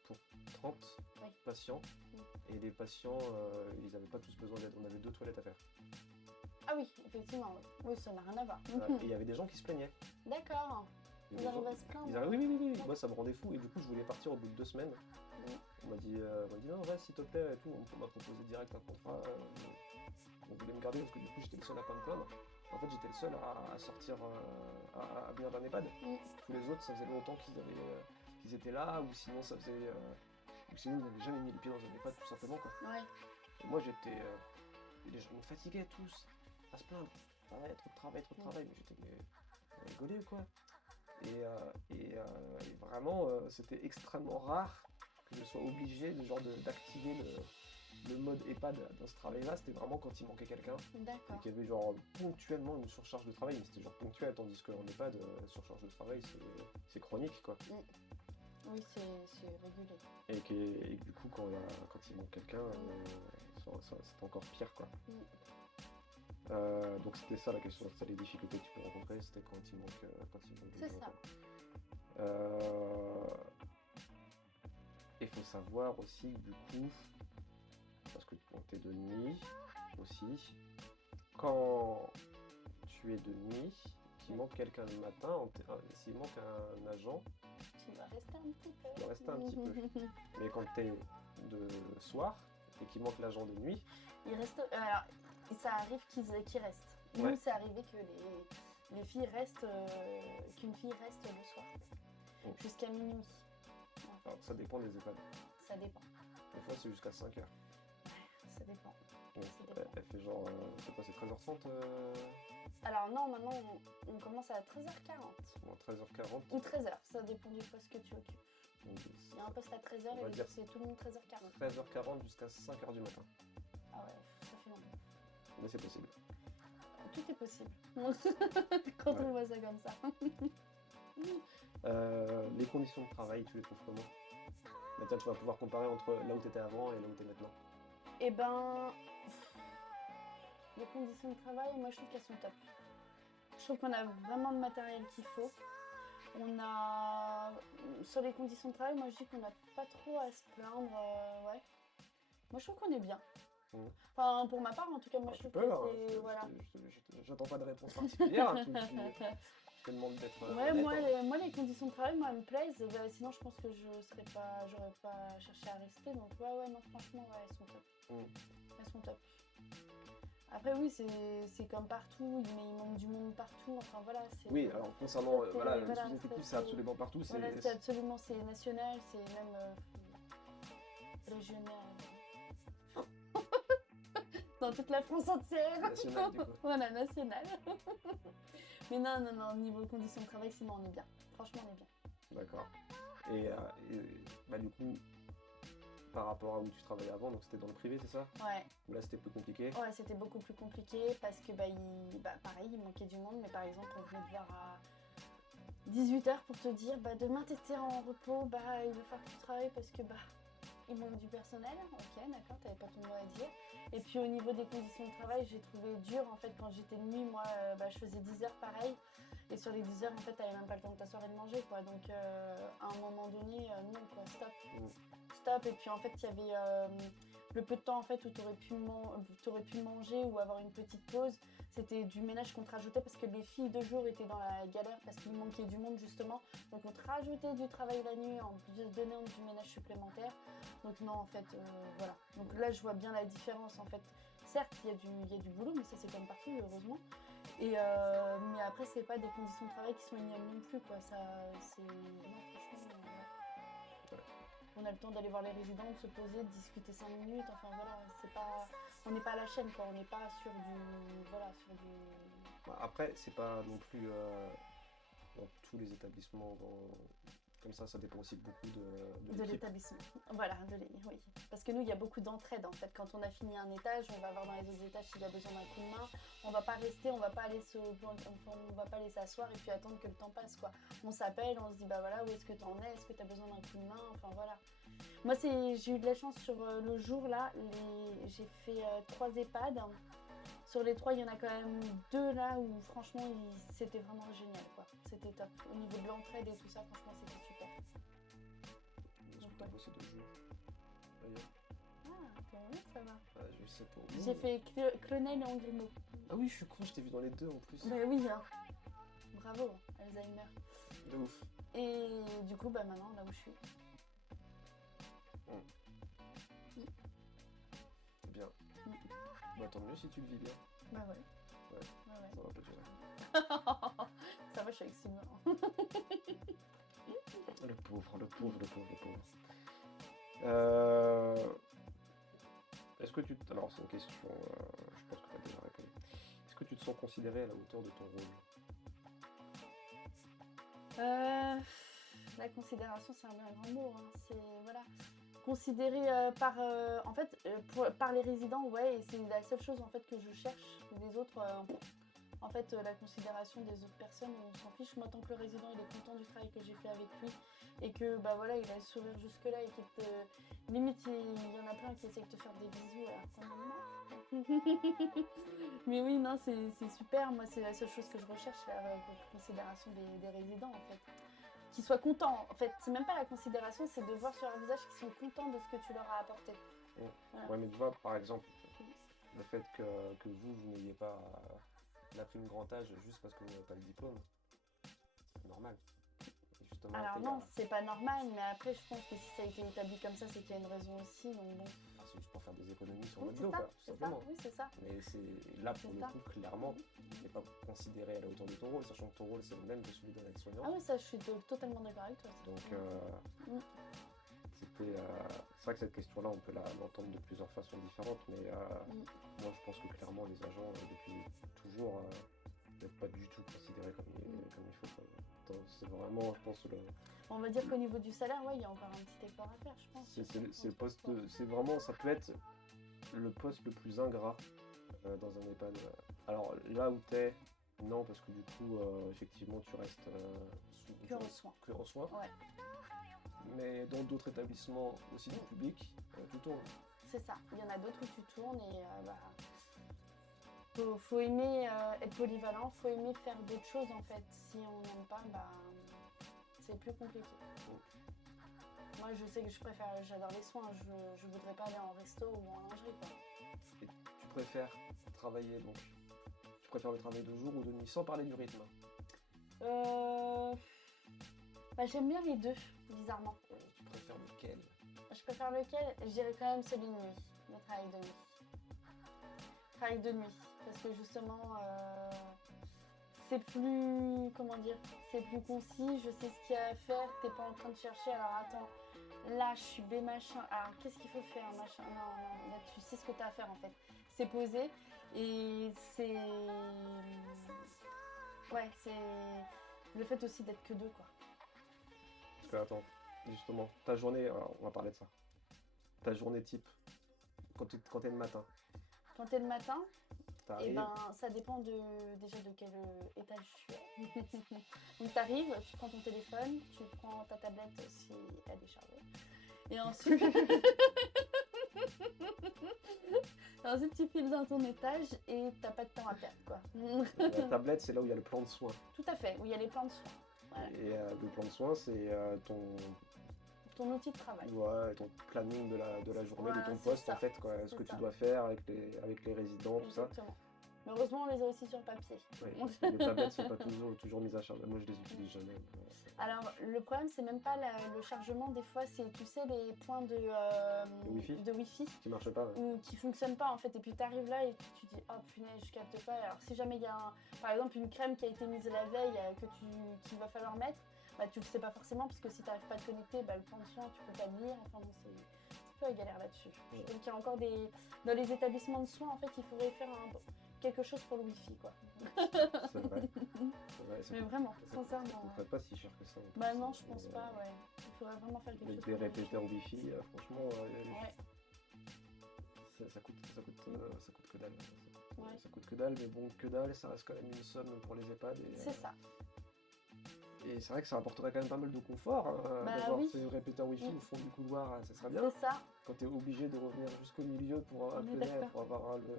pour 30 Ouais. patients Mm. et les patients ils n'avaient pas tous besoin d'aide, on avait 2 toilettes à faire. Ah oui, effectivement, oui, ça n'a rien à voir. Ouais, et il y avait des gens qui se plaignaient. D'accord. Il y Ils avait des arrivent gens- à se plaindre. ils arrivaient, oui, oui, oui, oui. Ouais. Moi ça me rendait fou et du coup je voulais partir au bout de 2 semaines. Mm. On m'a dit non reste s'il te plaît et tout, on m'a proposé direct un contrat. On voulait me garder parce que du coup j'étais le seul à pas me plaindre. En fait j'étais le seul à sortir, à venir d'un EHPAD. Mm. Tous les autres ça faisait longtemps qu'ils étaient là ou sinon ça faisait... ou sinon ils n'avaient jamais mis les pieds dans un EHPAD tout simplement quoi. Ouais. Et moi j'étais... les gens me fatiguaient tous à se plaindre. Ouais, trop de travail, mais j'étais rigolé ou quoi. Et vraiment c'était extrêmement rare que je sois obligé d'activer le mode EHPAD dans ce travail-là. C'était vraiment quand il manquait quelqu'un et D'accord. qu'il y avait genre ponctuellement une surcharge de travail, mais c'était genre ponctuel, tandis qu'en EHPAD, surcharge de travail c'est chronique quoi. Oui, c'est régulier. Et que du coup quand il manque quelqu'un, c'est encore pire quoi. Donc c'était ça la question, c'était les difficultés que tu peux rencontrer, c'était quand il manque des C'est gens, ça. quoi. Il faut savoir aussi du coup, parce que bon, t'es de nuit aussi, quand tu es de nuit, qu'il manque quelqu'un le matin, s'il manque un agent, Tu dois rester un petit peu. tu dois rester un petit peu. Mais quand t'es de soir et qu'il manque l'agent de nuit, Il reste. Alors, ça arrive qu'ils restent. Nous, Ouais. c'est arrivé que les filles restent, qu'une fille reste le soir, Oh. jusqu'à minuit. alors ça dépend des EHPAD. Ça dépend. Des fois c'est jusqu'à 5 heures. Ça dépend. Donc, Ça dépend. elle fait genre, c'est quoi, c'est 13h30 Alors non, maintenant on commence à 13h40 bon, 13h40. ou 13h, ça dépend du poste que tu occupes. Donc, Il y a un poste à 13h On va et dire- c'est tout le monde 13h40. 13h40 jusqu'à 5h du matin. Ah ouais, ça fait longtemps. Mais c'est possible. Tout est possible. Quand Ouais. on voit ça comme ça. Les conditions de travail, tu les trouves comment? Bah, tiens, tu vas pouvoir comparer entre là où tu étais avant et là où tu es maintenant. Eh ben, les conditions de travail, moi je trouve qu'elles sont top. Je trouve qu'on a vraiment le matériel qu'il faut. On a, sur les conditions de travail, moi je dis qu'on n'a pas trop à se plaindre, ouais. Moi je trouve qu'on est bien. Mhm. Enfin, pour ma part, en tout cas, moi je Tu trouve peux, que hein, c'est, voilà. j'attends pas de réponse particulière. Hein, je te demande d'être Ouais, honnête, hein. moi les conditions de travail, moi, elles me plaisent. Bah, sinon, je pense que j'aurais pas cherché à rester. Donc, ouais, non, franchement, ouais, elles sont top. Elles sont top. Après, oui, c'est comme partout, mais il manque du monde partout. Enfin, voilà. Oui, alors concernant ça, c'est- voilà, le voilà, sous-effectif, ça, c'est absolument partout. Voilà, c'est absolument, c'est national, c'est même régional. Dans toute la France entière. national du coup. Voilà, national. Mais non, niveau conditions de travail, sinon on est bien. Franchement, on est bien. D'accord. Et bah, du coup, par rapport à où tu travaillais avant, donc c'était dans le privé, c'est ça? Ouais, Ou là c'était plus compliqué? ouais, c'était beaucoup plus compliqué parce que, pareil, il manquait du monde. Mais par exemple, on venait te voir à 18h pour te dire, demain t'étais en repos, il va falloir que tu travailles parce que, il manque du personnel. Ok, d'accord, t'avais pas ton mot à dire. Et puis au niveau des conditions de travail, j'ai trouvé dur en fait quand j'étais de nuit. Moi, je faisais 10 heures pareil. Et sur les 10 heures, en fait, t'avais même pas le temps de t'asseoir et de manger, quoi. Donc à un moment donné, non, quoi, stop. Stop. Et puis en fait, il y avait le peu de temps en fait où t'aurais pu manger ou avoir une petite pause. C'était du ménage qu'on te rajoutait parce que les filles de jour étaient dans la galère parce qu'il manquait du monde justement. Donc on te rajoutait du travail la nuit en donnant du ménage supplémentaire. Donc non, en fait, voilà. Donc là, je vois bien la différence, en fait. Certes, il y a du boulot, mais ça, c'est comme partout, heureusement. Et, mais après, c'est pas des conditions de travail qui sont ignobles non plus, quoi. Ça, c'est... Non, franchement, ouais. On a le temps d'aller voir les résidents, de se poser, de discuter 5 minutes. Enfin, voilà, c'est pas... On n'est pas à la chaîne, quoi. On n'est pas sur du... Voilà, sur du... Après, c'est pas non plus dans tous les établissements Comme ça dépend aussi beaucoup de De l'équipe. l'établissement. Voilà, oui. Parce que nous, il y a beaucoup d'entraide en fait. Quand on a fini un étage, on va voir dans les autres étages s'il y a besoin d'un coup de main. On va pas rester, on va pas aller s'asseoir et puis attendre que le temps passe quoi. On s'appelle, on se dit bah voilà, où est-ce que t'en es, est-ce que t'as besoin d'un coup de main, enfin voilà. Moi, j'ai eu de la chance sur le jour là, j'ai fait 3 EHPAD. Sur les 3, il y en a quand même 2 là où franchement, c'était vraiment génial quoi. C'était top. Au niveau de l'entraide et tout ça, franchement, c'était super. Est-ce que tu as bossé 2 jours d'ailleurs? Ah, t'es bien, ça va. Ah, je sais pour J'ai fait Clonel et Anguimo. Ah oui, je suis con, je t'ai vu dans les deux en plus. Bah oui, hein. Bravo, Alzheimer. De ouf. Et du coup, bah maintenant, là où je suis. Bien. Bah tant mieux si tu le vis bien. Bah ouais. Ouais. Ouais. Ça va pas durer. Ça va, je suis avec Sylvain. Le pauvre. Est-ce que tu... Alors c'est une question, je pense que tu as déjà répondu. Est-ce que tu te sens considéré à la hauteur de ton rôle? La considération, c'est un bien grand mot. Hein. C'est, voilà. Considéré par les résidents, ouais, et c'est la seule chose en fait que je cherche. Les autres, en fait, la considération des autres personnes, on s'en fiche. Moi, tant que le résident il est content du travail que j'ai fait avec lui et que bah voilà, il a le sourire jusque là et qu'il te limite, il y en a plein qui essayent de te faire des bisous alors qu'on en a. Mais oui, non, c'est super. Moi, c'est la seule chose que je recherche, c'est la considération des résidents en fait. Qu'ils soient contents. En fait, c'est même pas la considération, c'est de voir sur leur visage qu'ils sont contents de ce que tu leur as apporté. Voilà. Ouais, mais tu vois, par exemple, le fait que vous n'ayez pas la prime grand âge juste parce que vous n'avez pas le diplôme, c'est normal. Et justement, alors non, c'est pas normal, mais après, je pense que si ça a été établi comme ça, c'est qu'il y a une raison aussi, donc bon. C'est juste pour faire des économies sur Oui, votre dos, quoi, tout simplement. Oui, c'est ça. Mais c'est là, pour le coup, clairement, tu n'es pas considéré à la hauteur de ton rôle, sachant que ton rôle, c'est le même que celui d'un aide-soignant. Ah oui, ça, je suis totalement d'accord avec toi. Donc, c'est vrai que cette question-là, on peut l'entendre de plusieurs façons différentes, mais moi, je pense que clairement, les agents, depuis toujours, n'êtes pas du tout considérés comme il faut. C'est vraiment, je pense, on va dire qu'au niveau du salaire, ouais, il y a encore un petit effort à faire, je pense. C'est le poste, c'est vraiment, ça peut être le poste le plus ingrat dans un EHPAD. Alors là où t'es, non, parce que du coup, effectivement, tu restes que en soins. Ouais. Mais dans d'autres établissements aussi du public, tu tournes. C'est ça. Il y en a d'autres où tu tournes et faut aimer être polyvalent, faut aimer faire d'autres choses en fait. Si on n'aime pas, c'est plus compliqué. Moi, je sais que j'adore les soins. Je voudrais pas aller en resto ou en lingerie, quoi. Et tu préfères travailler donc tu préfères le travail de jour ou de nuit, sans parler du rythme? J'aime bien les deux, bizarrement. Tu préfères lequel? Je préfère lequel? Je dirais quand même celui de nuit, le travail de nuit. Travail de nuit, parce que justement, c'est plus, comment dire, c'est plus concis, je sais ce qu'il y a à faire, t'es pas en train de chercher, alors attends, là je suis B machin, alors qu'est-ce qu'il faut faire, machin, non, là tu sais ce que t'as à faire en fait. C'est posé et c'est... Ouais, c'est le fait aussi d'être que deux, quoi. Parce que attends, justement, ta journée, alors, on va parler de ça. Ta journée type, quand t'es le matin. Quand t'es le matin, t'arrives. Ça dépend déjà de quel étage je suis. Donc t'arrives, tu prends ton téléphone, tu prends ta tablette si elle est chargée. Et ensuite... ensuite tu files dans ton étage et t'as pas de temps à perdre, quoi. La tablette, c'est là où il y a le plan de soins. Tout à fait, où il y a les plans de soins. Voilà. Et le plan de soins, c'est ton outil de travail. Ouais, ton planning de la journée, Voilà, de ton poste, en fait, quoi. Ce que tu dois faire avec les résidents, tout ça. Exactement. Mais heureusement, on les a aussi sur papier. Oui, les tablettes sont pas toujours mises à charge. Moi, je les utilise jamais. Alors, le problème, c'est même pas le chargement. Des fois, c'est, tu sais, les points de Wi-Fi qui marchent pas, ouais. Ou qui fonctionnent pas, en fait. Et puis, tu arrives là et tu dis, oh punaise, je capte pas. Alors, si jamais il y a, par exemple, une crème qui a été mise la veille qu'il va falloir mettre, tu le sais pas forcément, parce que si tu n'arrives pas à te connecter, le plan de soin, tu peux pas le lire. Enfin, bon, c'est un peu la galère là-dessus. Ouais. Donc, il y a encore dans les établissements de soins, en fait, il faudrait faire quelque chose pour le wifi, quoi. C'est vrai. C'est vrai, Mais vraiment, ça sincèrement. ne coûterait pas si cher que ça. En Bah plus, non, je mais, pense pas, ouais. Il faudrait vraiment faire quelque mais chose des pour le wifi. répéteurs Wi-Fi, franchement, Ouais, ça coûte que dalle. Ouais. Ça coûte que dalle, mais bon, que dalle, ça reste quand même une somme pour les EHPAD. c'est ça. Et c'est vrai que ça apporterait quand même pas mal de confort, Bah d'avoir oui. ces répéteurs Wi-Fi Mm. au fond du couloir, ça serait bien. C'est ça. Quand tu es obligé de revenir jusqu'au milieu pour On est appeler, d'accord. pour avoir le...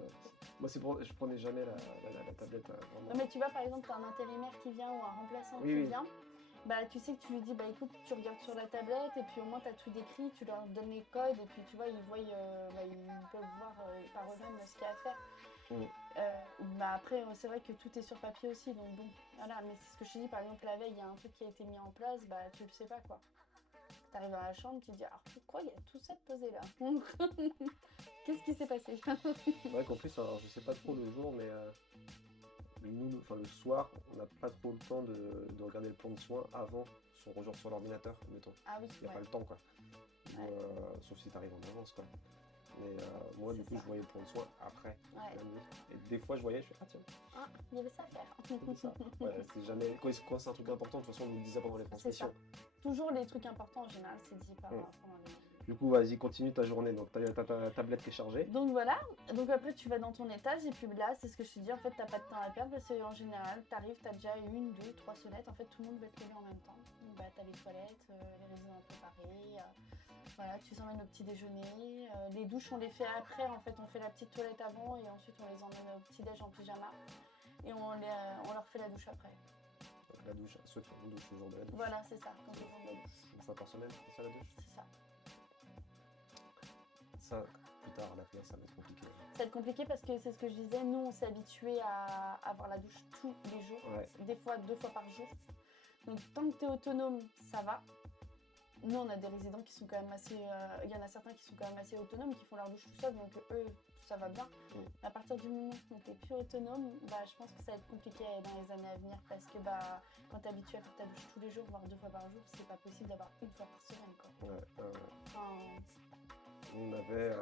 Moi, je prenais jamais la tablette, vraiment. Non, mais tu vois, par exemple, tu as un intérimaire qui vient ou un remplaçant Oui, qui oui. vient. Bah, tu sais que tu lui dis, bah écoute, tu regardes sur la tablette et puis au moins tu as tout décrit, tu leur donnes les codes et puis tu vois, ils peuvent voir par eux-mêmes ce qu'il y a à faire. Mm. Bah après, c'est vrai que tout est sur papier aussi, donc bon, voilà. Mais c'est ce que je te dis, par exemple, la veille, il y a un truc qui a été mis en place, bah tu le sais pas quoi. T'arrives dans la chambre, tu te dis, alors pourquoi il y a tout ça de posé là? Qu'est-ce qui s'est passé? C'est vrai qu'en plus, alors, je sais pas trop le jour, mais nous, enfin, le soir, on n'a pas trop le temps de regarder le plan de soins avant genre sur l'ordinateur, mettons. Ah oui, Il n'y a ouais. pas le temps, quoi. Ou, Ouais. sauf si tu arrives en avance, quoi. Mais moi, du C'est coup, ça. je voyais le plan de soins après Ouais. la nuit. Et des fois, je voyais, je fais, ah tiens, Ah, il y avait ça à faire. c'est ça. Ouais, c'est jamais... Quand c'est un truc important, de toute façon, on nous le disait pendant les C'est ça. transmissions. Toujours les trucs importants en général, c'est dit Mm. pendant les... Du coup, vas-y, continue ta journée. Donc, t'as ta tablette qui est chargée. Donc voilà, donc après tu vas dans ton étage et puis là c'est ce que je te dis, en fait t'as pas de temps à perdre parce qu'en général t'arrives, t'as déjà 1, 2, 3 sonnettes, en fait tout le monde va te lever en même temps. Donc bah t'as les toilettes, les résidents préparés, voilà, tu emmènes au petit déjeuner, les douches on les fait après, en fait on fait la petite toilette avant et ensuite on les emmène au petit déj en pyjama et on leur fait la douche après. Donc, la douche, ceux qui ont une douche le jour de la douche. Voilà, c'est ça, comme le jour de la douche. Une fois par semaine, c'est ça la douche? C'est ça. Ça, plus tard, à l'avenir, ça va être compliqué. Ça va être compliqué parce que c'est ce que je disais, nous on s'est habitué à avoir la douche tous les jours, Ouais. des fois 2 fois par jour. Donc tant que tu es autonome, ça va. Nous on a des résidents qui sont quand même assez... Il y en a certains qui sont quand même assez autonomes, qui font leur douche tout seuls, donc eux, ça va bien. Mm. À partir du moment où tu n'es plus autonome, bah, je pense que ça va être compliqué dans les années à venir parce que bah, quand tu es habitué à faire ta douche tous les jours, voire 2 fois par jour, c'est pas possible d'avoir 1 fois par semaine. Quoi. Ouais. Enfin, On avait,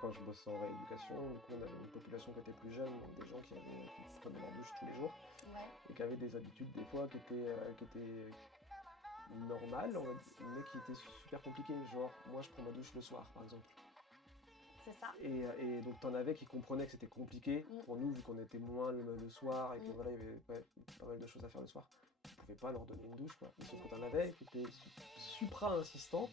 quand je bossais en rééducation, du coup, on avait une population qui était plus jeune, donc des gens qui prenaient leur douche tous les jours ouais. et qui avaient des habitudes des fois qui étaient normales, on va dire, mais qui étaient super compliquées. Genre, moi, je prends ma douche le soir, par exemple. C'est ça. Et donc, t'en avais qui comprenaient que c'était compliqué Mm. pour nous, vu qu'on était moins le soir et que Mm. voilà, il y avait pas mal de choses à faire le soir. On pouvait pas leur donner une douche, quoi. Mais sauf que t'en avais qui étaient supra insistants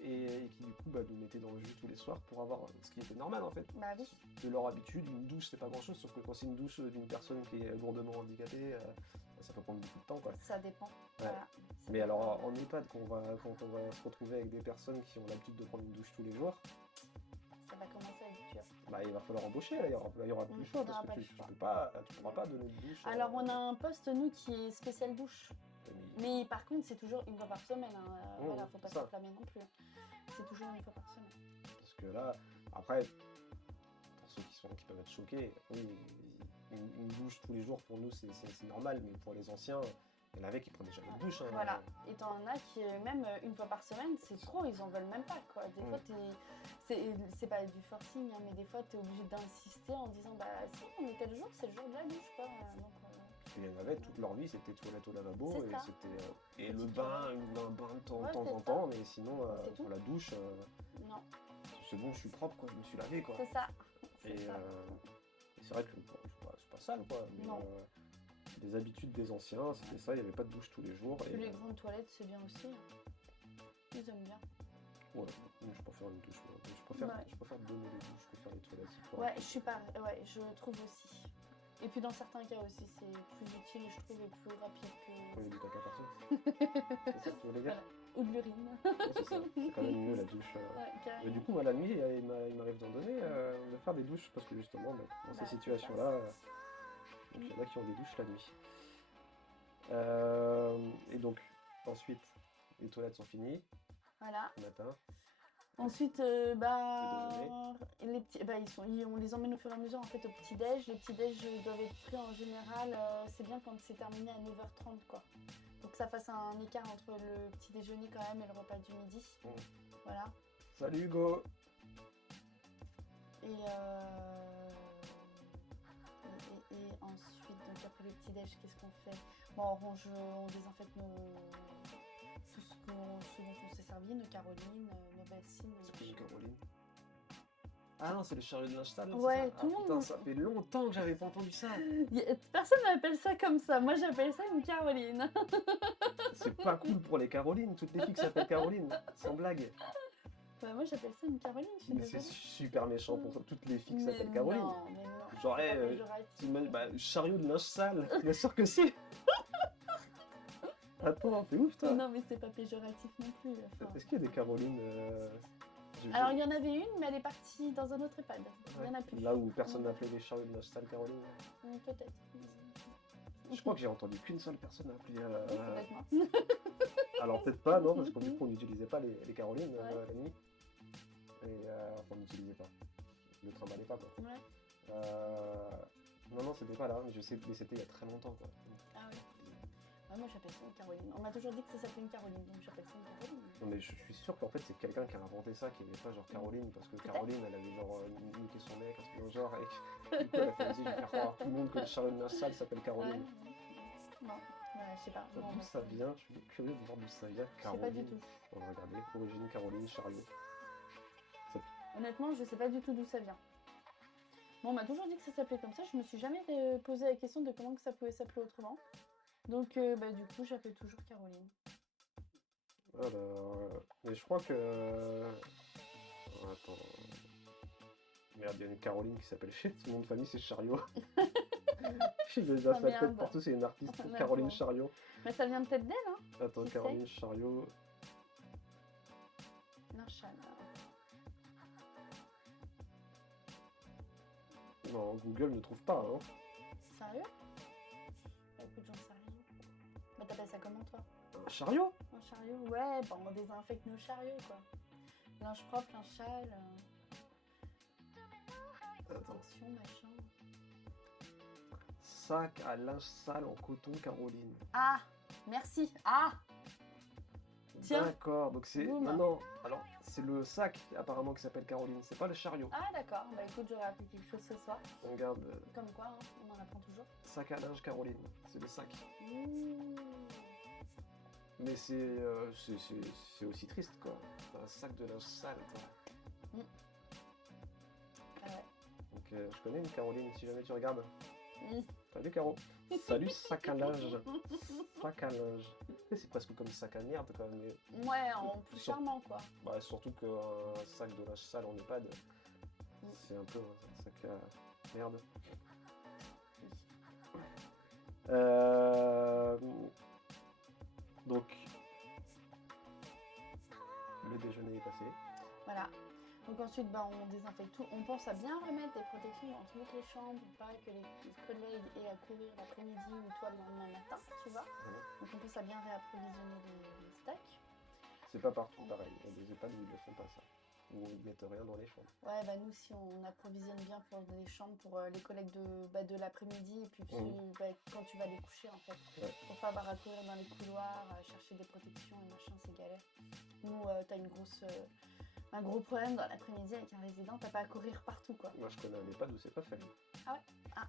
et qui du coup nous mettaient dans le jus tous les soirs pour avoir ce qui était normal en fait. Bah oui. De leur habitude, une douche c'est pas grand chose, sauf que quand c'est une douche d'une personne qui est lourdement handicapée, ça peut prendre beaucoup de temps, quoi. Ça dépend. Ouais. Voilà. Mais alors en EHPAD, quand on va se retrouver avec des personnes qui ont l'habitude de prendre une douche tous les jours, Ça va commencer à être dur. il va falloir embaucher, là, il y aura plus le choix Il y parce aura que pas tu le choix. pourras pas donner de douche. Alors on a un poste nous qui est spécial douche. Mais par contre c'est toujours 1 fois par semaine. Hein. Voilà, faut pas ça. s'enflammer non plus. C'est toujours 1 fois par semaine. Parce que là, après, pour ceux qui peuvent être choqués, oui, une douche tous les jours pour nous c'est normal, mais pour les anciens, il y en avait qui prenaient jamais de douche. Hein. Voilà. Et t'en as qui même 1 fois par semaine, c'est trop, ils en veulent même pas quoi. Des fois c'est pas du forcing, hein, mais des fois t'es obligé d'insister en disant bah si on est tel jour, c'est le jour de la douche quoi. Donc, Il y en avait toute leur vie, c'était toilette au lavabo C'est et ça. c'était et le Petite bain, toilette. un bain de temps Ouais, en c'est temps, ça. mais sinon C'est tout. pour la douche, non, c'est bon, je suis propre quoi, je me suis lavé quoi. c'est ça. Et C'est ça. c'est vrai que bon, c'est pas sale quoi, mais Non. des habitudes des anciens, c'était ça, il n'y avait pas de douche tous les jours. Puis Et, les grandes toilettes, c'est bien aussi. Hein. Ils aiment bien. ouais, moi, je préfère une douche. Moi. Je préfère donner les douches que faire les toilettes. c'est pas- Ouais, je suis pas. Ouais, je trouve aussi. Et puis dans certains cas aussi, c'est plus utile, je trouve, et plus rapide Quand il y a que. du caca partout. C'est ça que tu voulais dire? Voilà. Ou de l'urine. Ouais, c'est ça, c'est quand même mieux la douche. Ouais, Mais carrément. du coup, moi, la nuit, il m'arrive d'en donner, de faire des douches, parce que justement, dans Bah, ces c'est situations-là, donc, il y en a qui ont des douches la nuit. Et donc, ensuite, les toilettes sont finies, Voilà. le matin. Ensuite, Le les petits, on les emmène au fur et à mesure en fait au petit-déj. Les petits-déj doivent être pris en général, c'est bien quand c'est terminé à 9h30 quoi. Pour que ça fasse un écart entre le petit déjeuner quand même et le repas du midi. Voilà. Salut Et Et ensuite, donc après le petit-déj, qu'est-ce qu'on fait? Bon, on range, on désinfecte tout ce dont on s'est servi, nos carolines, nos bassines. C'est quoi une Caroline? Ah non, c'est le chariot de linge sale, Ouais, c'est ça? tout le Ah monde. putain, ça fait longtemps que j'avais pas entendu ça. Personne n'appelle ça comme ça. Moi, j'appelle ça une caroline. C'est pas cool pour les Carolines, toutes les filles qui s'appellent Caroline, sans blague. Bah, moi, j'appelle ça une caroline, je suis Mais c'est désolée. super méchant pour toutes les filles qui Mais s'appellent Caroline. non, mais non. Genre, c'est pas hey, péjoratif. bah, chariot de linge sale, bien sûr que si. Attends, t'es ouf toi. Non, mais c'est pas péjoratif non plus. Enfin. Est-ce qu'il y a des Carolines Alors, il y en avait une, mais elle est partie dans un autre EHPAD. Il y en a plus. Là où personne n'appelait les chariots de linge sale Caroline. Peut-être. Je crois que j'ai entendu qu'une seule personne appeler. Oui, ça doit être moi. Alors peut-être pas, non, parce qu'au du coup on n'utilisait pas les Carolines Ouais. la nuit. Et enfin, on n'utilisait pas. Le trimballait pas quoi. Ouais. Non, c'était pas là, mais je sais, mais c'était il y a très longtemps quoi. Ah oui. Ouais, moi, j'appelle ça une caroline. On m'a toujours dit que ça s'appelait une caroline, donc j'appelle ça une caroline. Non mais je suis sûr qu'en fait c'est quelqu'un qui a inventé ça, qui n'avait pas genre Caroline, parce que Caroline elle avait genre niqué son mec, un truc dans le genre, et du coup elle a fait vas-y, je vais faire croire à tout le monde que le chariot de linge sale s'appelle Caroline. Non, je sais pas. Ça, Non, d'où moi, ça vient? Je suis curieux de voir d'où ça vient, Je sais pas du Caroline. tout. On va regarder, origine Caroline, chariot. Honnêtement, je sais pas du tout d'où ça vient. Bon, on m'a toujours dit que ça s'appelait comme ça. Je me suis jamais posé la question de comment que ça pouvait s'appeler autrement. Donc, bah, du coup, j'appelle toujours Caroline. Alors, mais je crois que... Attends... Merde, il y a une Caroline qui s'appelle Shit, son nom de famille c'est Chariot. J'ai déjà Ah, sa tête merde. partout, c'est une artiste, D'accord. Caroline Chariot. Mais ça vient peut-être d'elle, hein? Attends, Qui Caroline Chariot... Marshall. Non, Google ne trouve pas, hein. Sérieux? Bah, écoute, j'en sais rien. Bah, t'appelles ça comment, toi? Un chariot? Un chariot? Ouais, bon, on désinfecte nos chariots, quoi. Linge propre, linge sale, Attends. protection, machin. Sac à linge sale en coton Caroline. Ah! Merci! Ah! Tiens. D'accord, donc c'est... Boum. Non, alors c'est le sac apparemment qui s'appelle Caroline, c'est pas le chariot. Ah, d'accord. Bah, écoute, j'aurais appris quelque chose ce soir. On regarde, Comme quoi, hein, on en apprend toujours. sac à linge Caroline, c'est le sac. Mmh. Mais c'est aussi triste quoi. Un sac de linge sale quoi. Ah ouais. Donc je connais une Caroline si jamais tu regardes. Mmh. Salut Caro. Salut sac à linge. Sac à linge. C'est presque comme sac à merde quand même. Mais... Ouais, en plus charmant, quoi. Bah, surtout qu'un sac de linge sale en EHPAD, Mm. c'est un peu un sac à merde. Donc, le déjeuner est passé. Voilà. Donc ensuite, bah, on désinfecte tout. On pense à bien remettre des protections dans toutes les chambres pour pas que les collègues aient à courir l'après-midi ou toi le lendemain matin, tu vois. Donc on pense à bien réapprovisionner les stocks. C'est pas partout pareil. Il y a des EHPAD où ils ne font pas ça. Où ils mettent rien dans les chambres. Ouais, bah nous, si on approvisionne bien pour les chambres, pour les collègues de l'après-midi, et puis quand tu vas les coucher, en fait. Ouais. Pour pas avoir à courir dans les couloirs, à chercher des protections et machin, c'est galère. Nous, t'as un gros problème dans l'après-midi avec un résident, t'as pas à courir partout, quoi. Moi, je connais un EHPAD où c'est pas fait. Ah ouais? Ah.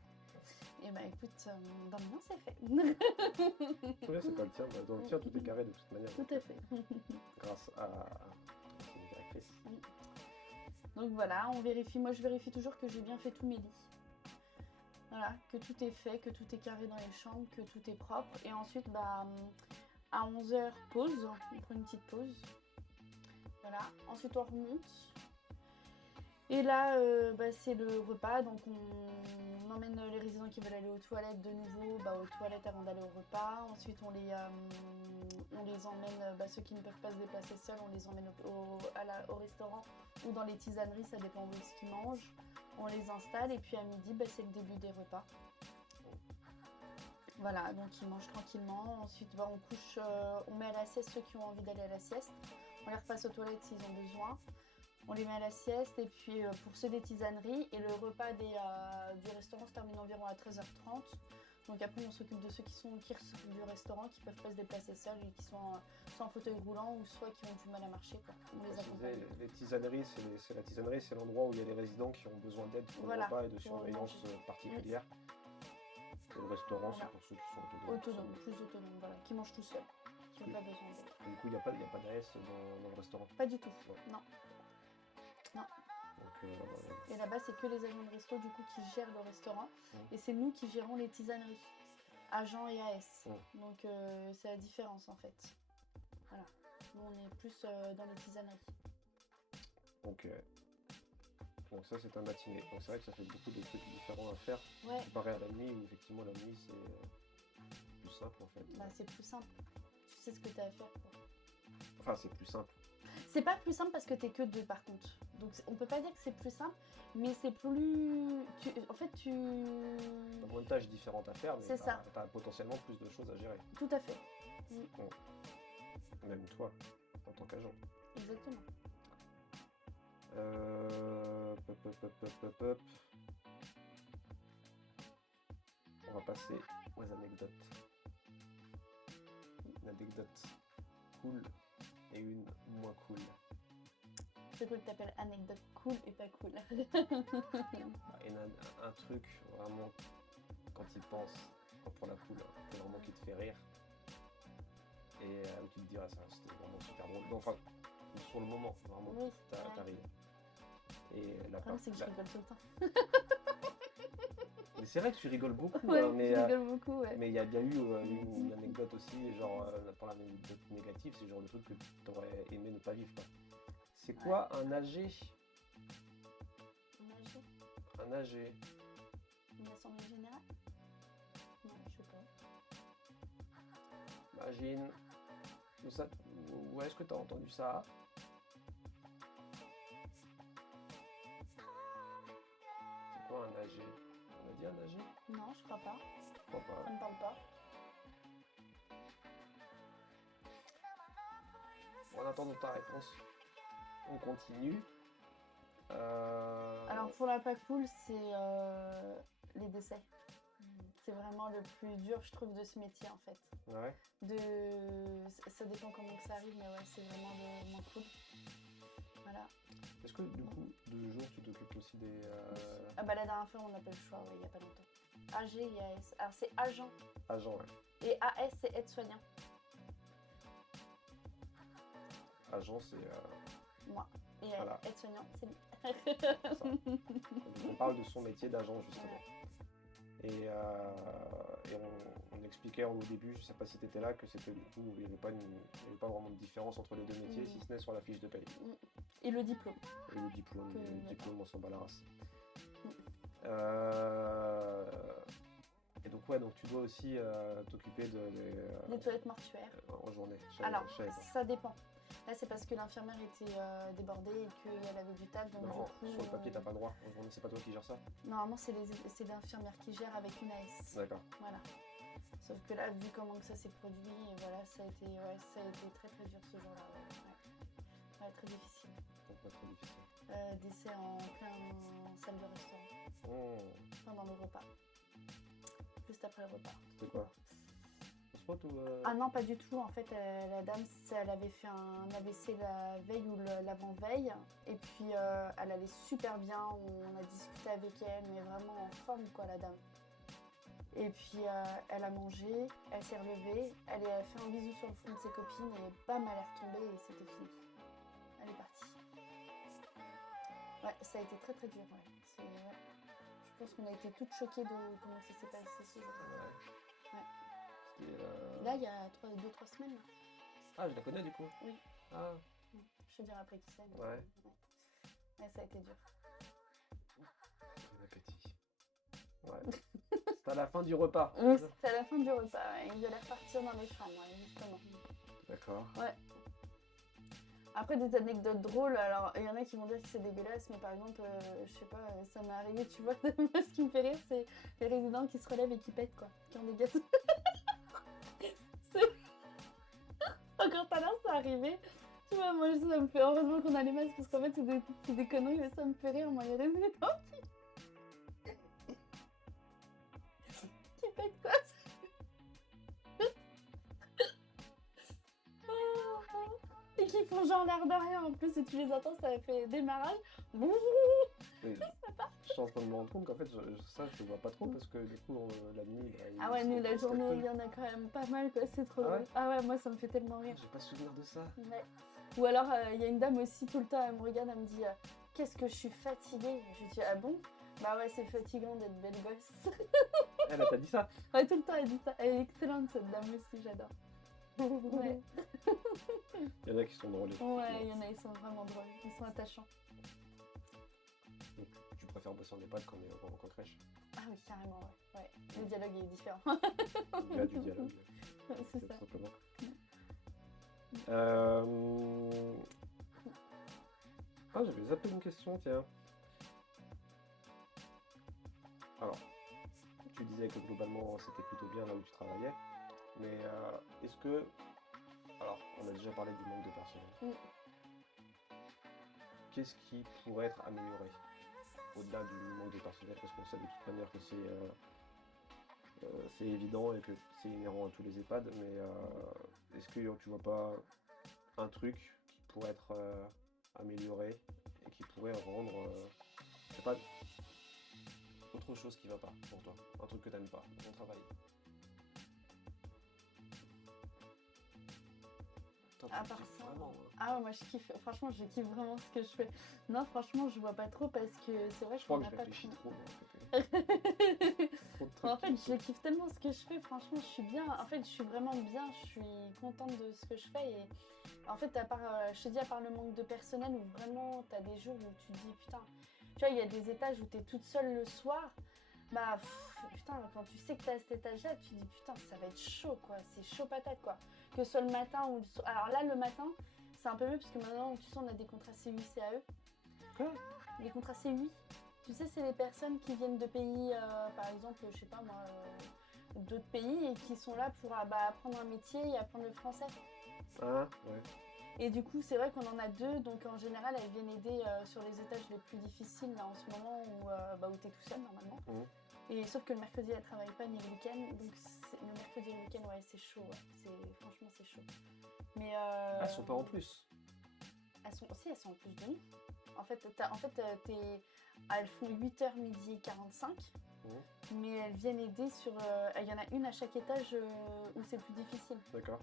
Et bah écoute, dans le mien, c'est fait. Ouais, c'est pas le tien. Bah, dans le tien, tout est carré de toute manière. Tout à fait. Grâce à une directrice. Donc voilà, on vérifie. Moi, je vérifie toujours que j'ai bien fait tous mes lits. Voilà, que tout est fait, que tout est carré dans les chambres, que tout est propre. Et ensuite, bah, à 11h, pause. On prend une petite pause. Voilà. Ensuite, on remonte. Et là, bah, c'est le repas. Donc, on emmène les résidents qui veulent aller aux toilettes de nouveau aux toilettes avant d'aller au repas. Ensuite, on les emmène, ceux qui ne peuvent pas se déplacer seuls, on les emmène au restaurant ou dans les tisaneries, ça dépend de ce qu'ils mangent. On les installe et puis à midi, c'est le début des repas. Voilà, donc ils mangent tranquillement. Ensuite, on couche, on met à la sieste ceux qui ont envie d'aller à la sieste. On les repasse aux toilettes s'ils ont besoin. On les met à la sieste et puis pour ceux des tisaneries et le repas du restaurant se termine environ à 13h30. Donc après on s'occupe de ceux qui sortent du restaurant, qui peuvent pas se déplacer seuls et qui sont soit en fauteuil roulant ou soit qui ont du mal à marcher, quoi. On les accompagne. Les tisaneries, c'est l'endroit où il y a les résidents qui ont besoin d'aide pour le repas et de surveillance particulière. Et le restaurant, Voilà. c'est pour ceux qui sont autonomes. Autonome, plus autonome, voilà, qui mangent tout seul, qui n'ont Oui. pas besoin d'aide. Du coup, il n'y a pas d'AS dans le restaurant. Pas du tout, Ouais. non. Donc, Et là-bas, c'est que les agents de resto du coup qui gèrent le restaurant. Mm. Et c'est nous qui gérons les tisaneries, agents et AS. Mm. Donc c'est la différence en fait. Voilà. Nous, on est plus dans les tisaneries. donc ça, c'est un matinée. Donc c'est vrai que ça fait beaucoup de trucs différents à faire. Ouais, Comparé à la nuit, où effectivement la nuit, c'est plus simple en fait. bah c'est plus simple. Tu sais ce que tu as à faire, quoi. Enfin, c'est plus simple. C'est pas plus simple parce que t'es que deux par contre. Donc on peut pas dire que c'est plus simple, mais c'est plus. En fait, tu. T'as moins de tâches différentes à faire, mais C'est ça. t'as potentiellement plus de choses à gérer. Tout à fait. Même toi, en tant qu'agent. Exactement. Pop. On va passer aux anecdotes. Une anecdote cool et une moins cool. C'est quoi que t'appelles anecdote cool et pas cool? Et un truc vraiment, quand il pense, pour la cool, c'est vraiment qui te fait rire. Et où tu te dis, ah, ça c'était vraiment super drôle. Non, enfin, sur le moment, vraiment, Oui. t'as ri. Et Le problème, c'est que je rigole tout le temps. Mais c'est vrai que tu rigoles beaucoup, Ouais, hein, mais je rigole beaucoup, ouais. mais il y a bien eu une anecdote aussi, genre, pour l'anecdote négative, c'est genre le truc que tu aurais aimé ne pas vivre, quoi. C'est quoi un AG? Un AG. Une assemblée générale? Non, je sais pas. Imagine. Ça, où est-ce que tu as entendu ça? C'est quoi un AG? On a dit un AG? Non, je crois pas. Je crois pas. Ça me parle pas. En attendant ta réponse, on continue. Alors pour la pas cool, c'est les décès. C'est vraiment le plus dur, je trouve, de ce métier en fait. Ouais. Ça dépend comment que ça arrive, mais ouais, c'est vraiment le moins cool. Voilà. Est-ce que du coup, de jour, tu t'occupes aussi des... Ah bah la dernière fois, on n'a pas le choix, ouais, il n'y a pas longtemps. AG et AS. Alors c'est agent. agents, ouais. Et AS, c'est aide-soignant. Agent, c'est... Moi. Et Voilà. aide-soignant, c'est lui. ça. Donc, on parle de son métier d'agent, justement. Ouais. Et on expliquait au début, je sais pas si tu étais là, que c'était du coup, il n'y avait pas vraiment de différence entre les deux métiers, si ce n'est sur la fiche de paye. Et le diplôme. Et le diplôme, on s'en bat la race. Et donc, ouais, donc tu dois aussi t'occuper Des toilettes mortuaires. en journée. Alors, ça dépend. Là, c'est parce que l'infirmière était débordée et qu'elle avait du taf. Donc, Non, du coup, sur le papier, t'as pas le droit. En journée, c'est pas toi qui gères ça. Normalement, c'est l'infirmière qui gère avec une AS. D'accord. Voilà. Sauf que là, vu comment que ça s'est produit, et voilà, ça a été très très dur ce jour-là. Ouais, très difficile. Donc, pas trop difficile. Décès en plein salle de restaurant. Pendant le repas. Juste après le repas. C'était quoi? Spot ou Ah non, pas du tout. En fait, la dame, elle avait fait un AVC la veille ou l'avant-veille. Et puis, elle allait super bien. On a discuté avec elle, mais vraiment en forme, quoi, la dame. Et puis, elle a mangé, elle s'est relevée, elle a fait un bisou sur le front de ses copines et bam, elle est retombée et c'était fini. Elle est partie. Ouais, ça a été très très dur, ouais. Je pense qu'on a été toutes choquées de comment ça s'est passé ce jour-là. Ouais. C'était, Là, il y a 2-3 semaines. Là. Ah, je la connais du coup. Oui. Ah. Je te dirai après qui c'est. Mais... Ouais. Ouais, ça a été dur. Bon appétit. Ouais. C'est à la fin du repas. Oui, c'était à la fin du repas. Ouais. Ils allaient repartir dans les chambres, ouais, justement. D'accord. Ouais. Après, des anecdotes drôles, alors il y en a qui vont dire que c'est dégueulasse, mais par exemple, je sais pas, ça m'est arrivé, tu vois, moi, ce qui me fait rire, c'est les résidents qui se relèvent et qui pètent, quoi, qui ont des gâteaux. Encore tout à l'heure, c'est arrivé. Tu vois, moi, ça me fait heureusement qu'on a les masques, parce qu'en fait, c'est des conneries, mais ça me fait rire, moi, il y a des résidents qui pètent, quoi. Et qui font genre l'air de rien en plus, et tu les entends, ça fait démarrage. Mais je suis en train de me rendre compte qu'en fait, ça, je vois pas trop parce que du coup, la nuit. Bah, Ah ouais, il nous, se la capte journée, peu. il y en a quand même pas mal, quoi. C'est trop Ah ouais drôle. Ah ouais, moi, ça me fait tellement Ah, rire. j'ai pas souvenir de ça. Ouais. Ou alors, il y a une dame aussi, tout le temps, elle me regarde, elle me dit qu'est-ce que je suis fatiguée. Je dis ah bon? Bah ouais, c'est fatigant d'être belle gosse. Elle t'a dit ça? Ouais, tout le temps, elle dit ça. Elle est excellente, cette dame aussi, j'adore. Ouais, Il y en a qui sont drôles. ouais, il y en a, ils sont vraiment drôles. Ils sont attachants. Donc, tu préfères bosser en EHPAD qu'en crèche? Ah oui, carrément, ouais. Ouais. Le dialogue est différent. Il y a du dialogue. Ouais, c'est tout ça. simplement. Ah, j'avais zappé une question, tiens. Alors, tu disais que globalement c'était plutôt bien là où tu travaillais, mais est-ce que... Alors, on a déjà parlé du manque de personnel. Mm. Qu'est-ce qui pourrait être amélioré au-delà du manque de personnel, parce qu'on sait de toute manière que c'est évident et que c'est inhérent à tous les EHPAD, mais est-ce que tu vois pas un truc qui pourrait être amélioré et qui pourrait rendre, je sais pas, autre chose qui va pas pour toi, un truc que t'aimes pas dans ton travail? Toi, À tu part kiffes ça. vraiment, hein. Ah ouais, moi je kiffe. Franchement, je kiffe vraiment ce que je fais. Non, franchement, je vois pas trop parce que c'est vrai Je crois qu'on que n'a je pas réfléchis trop. trop, moi, en fait. Trop de trucs En qui fait, me je sautent. kiffe tellement ce que je fais. Franchement, je suis bien. En fait, je suis vraiment bien. Je suis contente de ce que je fais. Et en fait, à part, je te dis, à part le manque de personnel, où vraiment, t'as des jours où tu te dis, putain, tu vois, il y a des étages où t'es toute seule le soir. Bah, putain, quand tu sais que t'es à cet étage-là, tu te dis, putain, ça va être chaud, quoi. C'est chaud patate, quoi. Que ce soit le matin ou le soir. Alors là, le matin, c'est un peu mieux, parce que maintenant, tu sais, on a des contrats C8, CAE. Quoi? Les contrats C8, tu sais, c'est les personnes qui viennent de pays, par exemple, je sais pas moi, d'autres pays et qui sont là pour apprendre un métier et apprendre le français. Ah, ouais. Et du coup, c'est vrai qu'on en a deux, donc en général, elles viennent aider sur les étages les plus difficiles là, en ce moment où t'es tout seul normalement. Mhm. Et sauf que le mercredi, elle travaille pas ni le week-end, donc le mercredi et le week-end, ouais, c'est chaud, ouais. Franchement, c'est chaud. Mais Elles sont pas en plus. elles sont en plus de nous. En fait, elles font 8h midi 45, mais elles viennent aider sur... Il y en a une à chaque étage où c'est plus difficile. D'accord.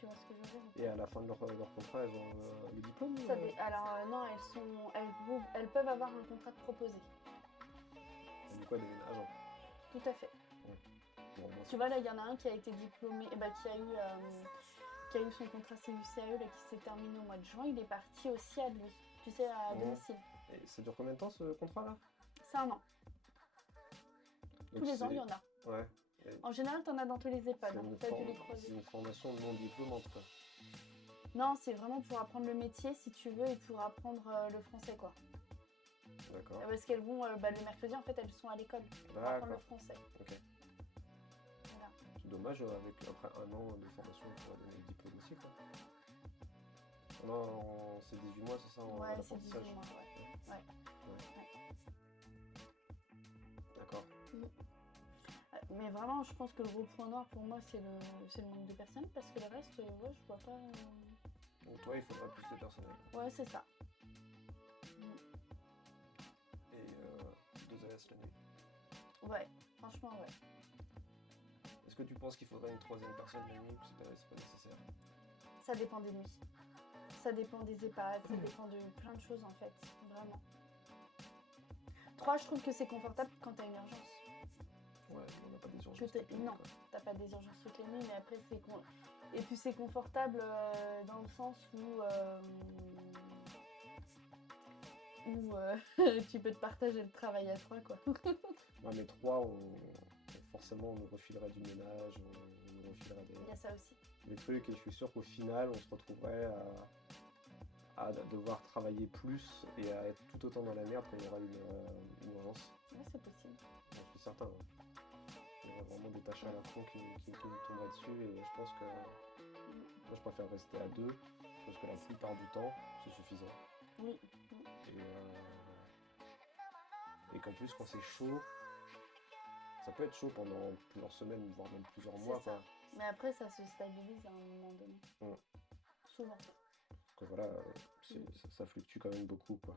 Tu vois ce que je veux dire? Et à la fin de leur contrat, elles ont le diplôme? Alors non, elles peuvent avoir un contrat de proposé. Du coup, elles deviennent agents. Tout à fait. Bon, moi, Tu vois, là, il y en a un qui a été diplômé, qui a eu son contrat CUCAE là, qui s'est terminé au mois de juin. Il est parti aussi à lui, tu sais, à domicile. Et ça dure combien de temps ce contrat-là? C'est 1 an. Donc Tous les ans, il y en a. Ouais. En général, t'en as dans tous les EHPAD. T'as dû les C'est croiser. une formation non diplômante, quoi. Non, c'est vraiment pour apprendre le métier, si tu veux, et pour apprendre le français, quoi. D'accord. Parce qu'elles vont, le mercredi, en fait, elles sont à l'école pour apprendre le D'accord. français. Ok. Voilà. C'est dommage, après 1 an de formation, on pourrait donner le diplôme aussi, quoi. Non, c'est 18 mois, c'est ça, en Ouais, c'est apprentissage? 18 mois, ouais. D'accord. Mais vraiment, je pense que le gros point noir pour moi, c'est le manque de personnes, parce que le reste, ouais, je vois pas... Donc toi, il faudra plus de personnel. Ouais, c'est ça. Et 2 AS la nuit. Ouais, franchement, ouais. Est-ce que tu penses qu'il faudrait une 3e personne la nuit ou c'est pas nécessaire? Ça dépend des nuits. Ça dépend des EHPAD, ça dépend de plein de choses, en fait. Vraiment. 3, je trouve que c'est confortable quand t'as une urgence. Ouais, on n'a pas des urgences. Non, t'as pas des urgences toutes les nuits, mais après, et puis c'est confortable dans le sens où tu peux te partager le travail à 3, quoi. Ouais, mais 3, forcément, on nous refilerait du ménage, on nous refilerait Il y a ça aussi. des trucs, et je suis sûr qu'au final, on se retrouverait à devoir travailler plus et à être tout autant dans la merde quand il y aura une urgence. Ouais, c'est possible. J'en suis certain. Hein. Il y aurait vraiment des tâches à la con qui nous tomberaient dessus, et je pense que moi, je préfère rester à 2, parce que la plupart du temps, c'est suffisant. Oui. Et qu'en plus, quand c'est chaud, ça peut être chaud pendant plusieurs semaines, voire même plusieurs mois, quoi. Mais après, ça se stabilise à un moment donné. Souvent. Donc voilà, ça fluctue quand même beaucoup, quoi.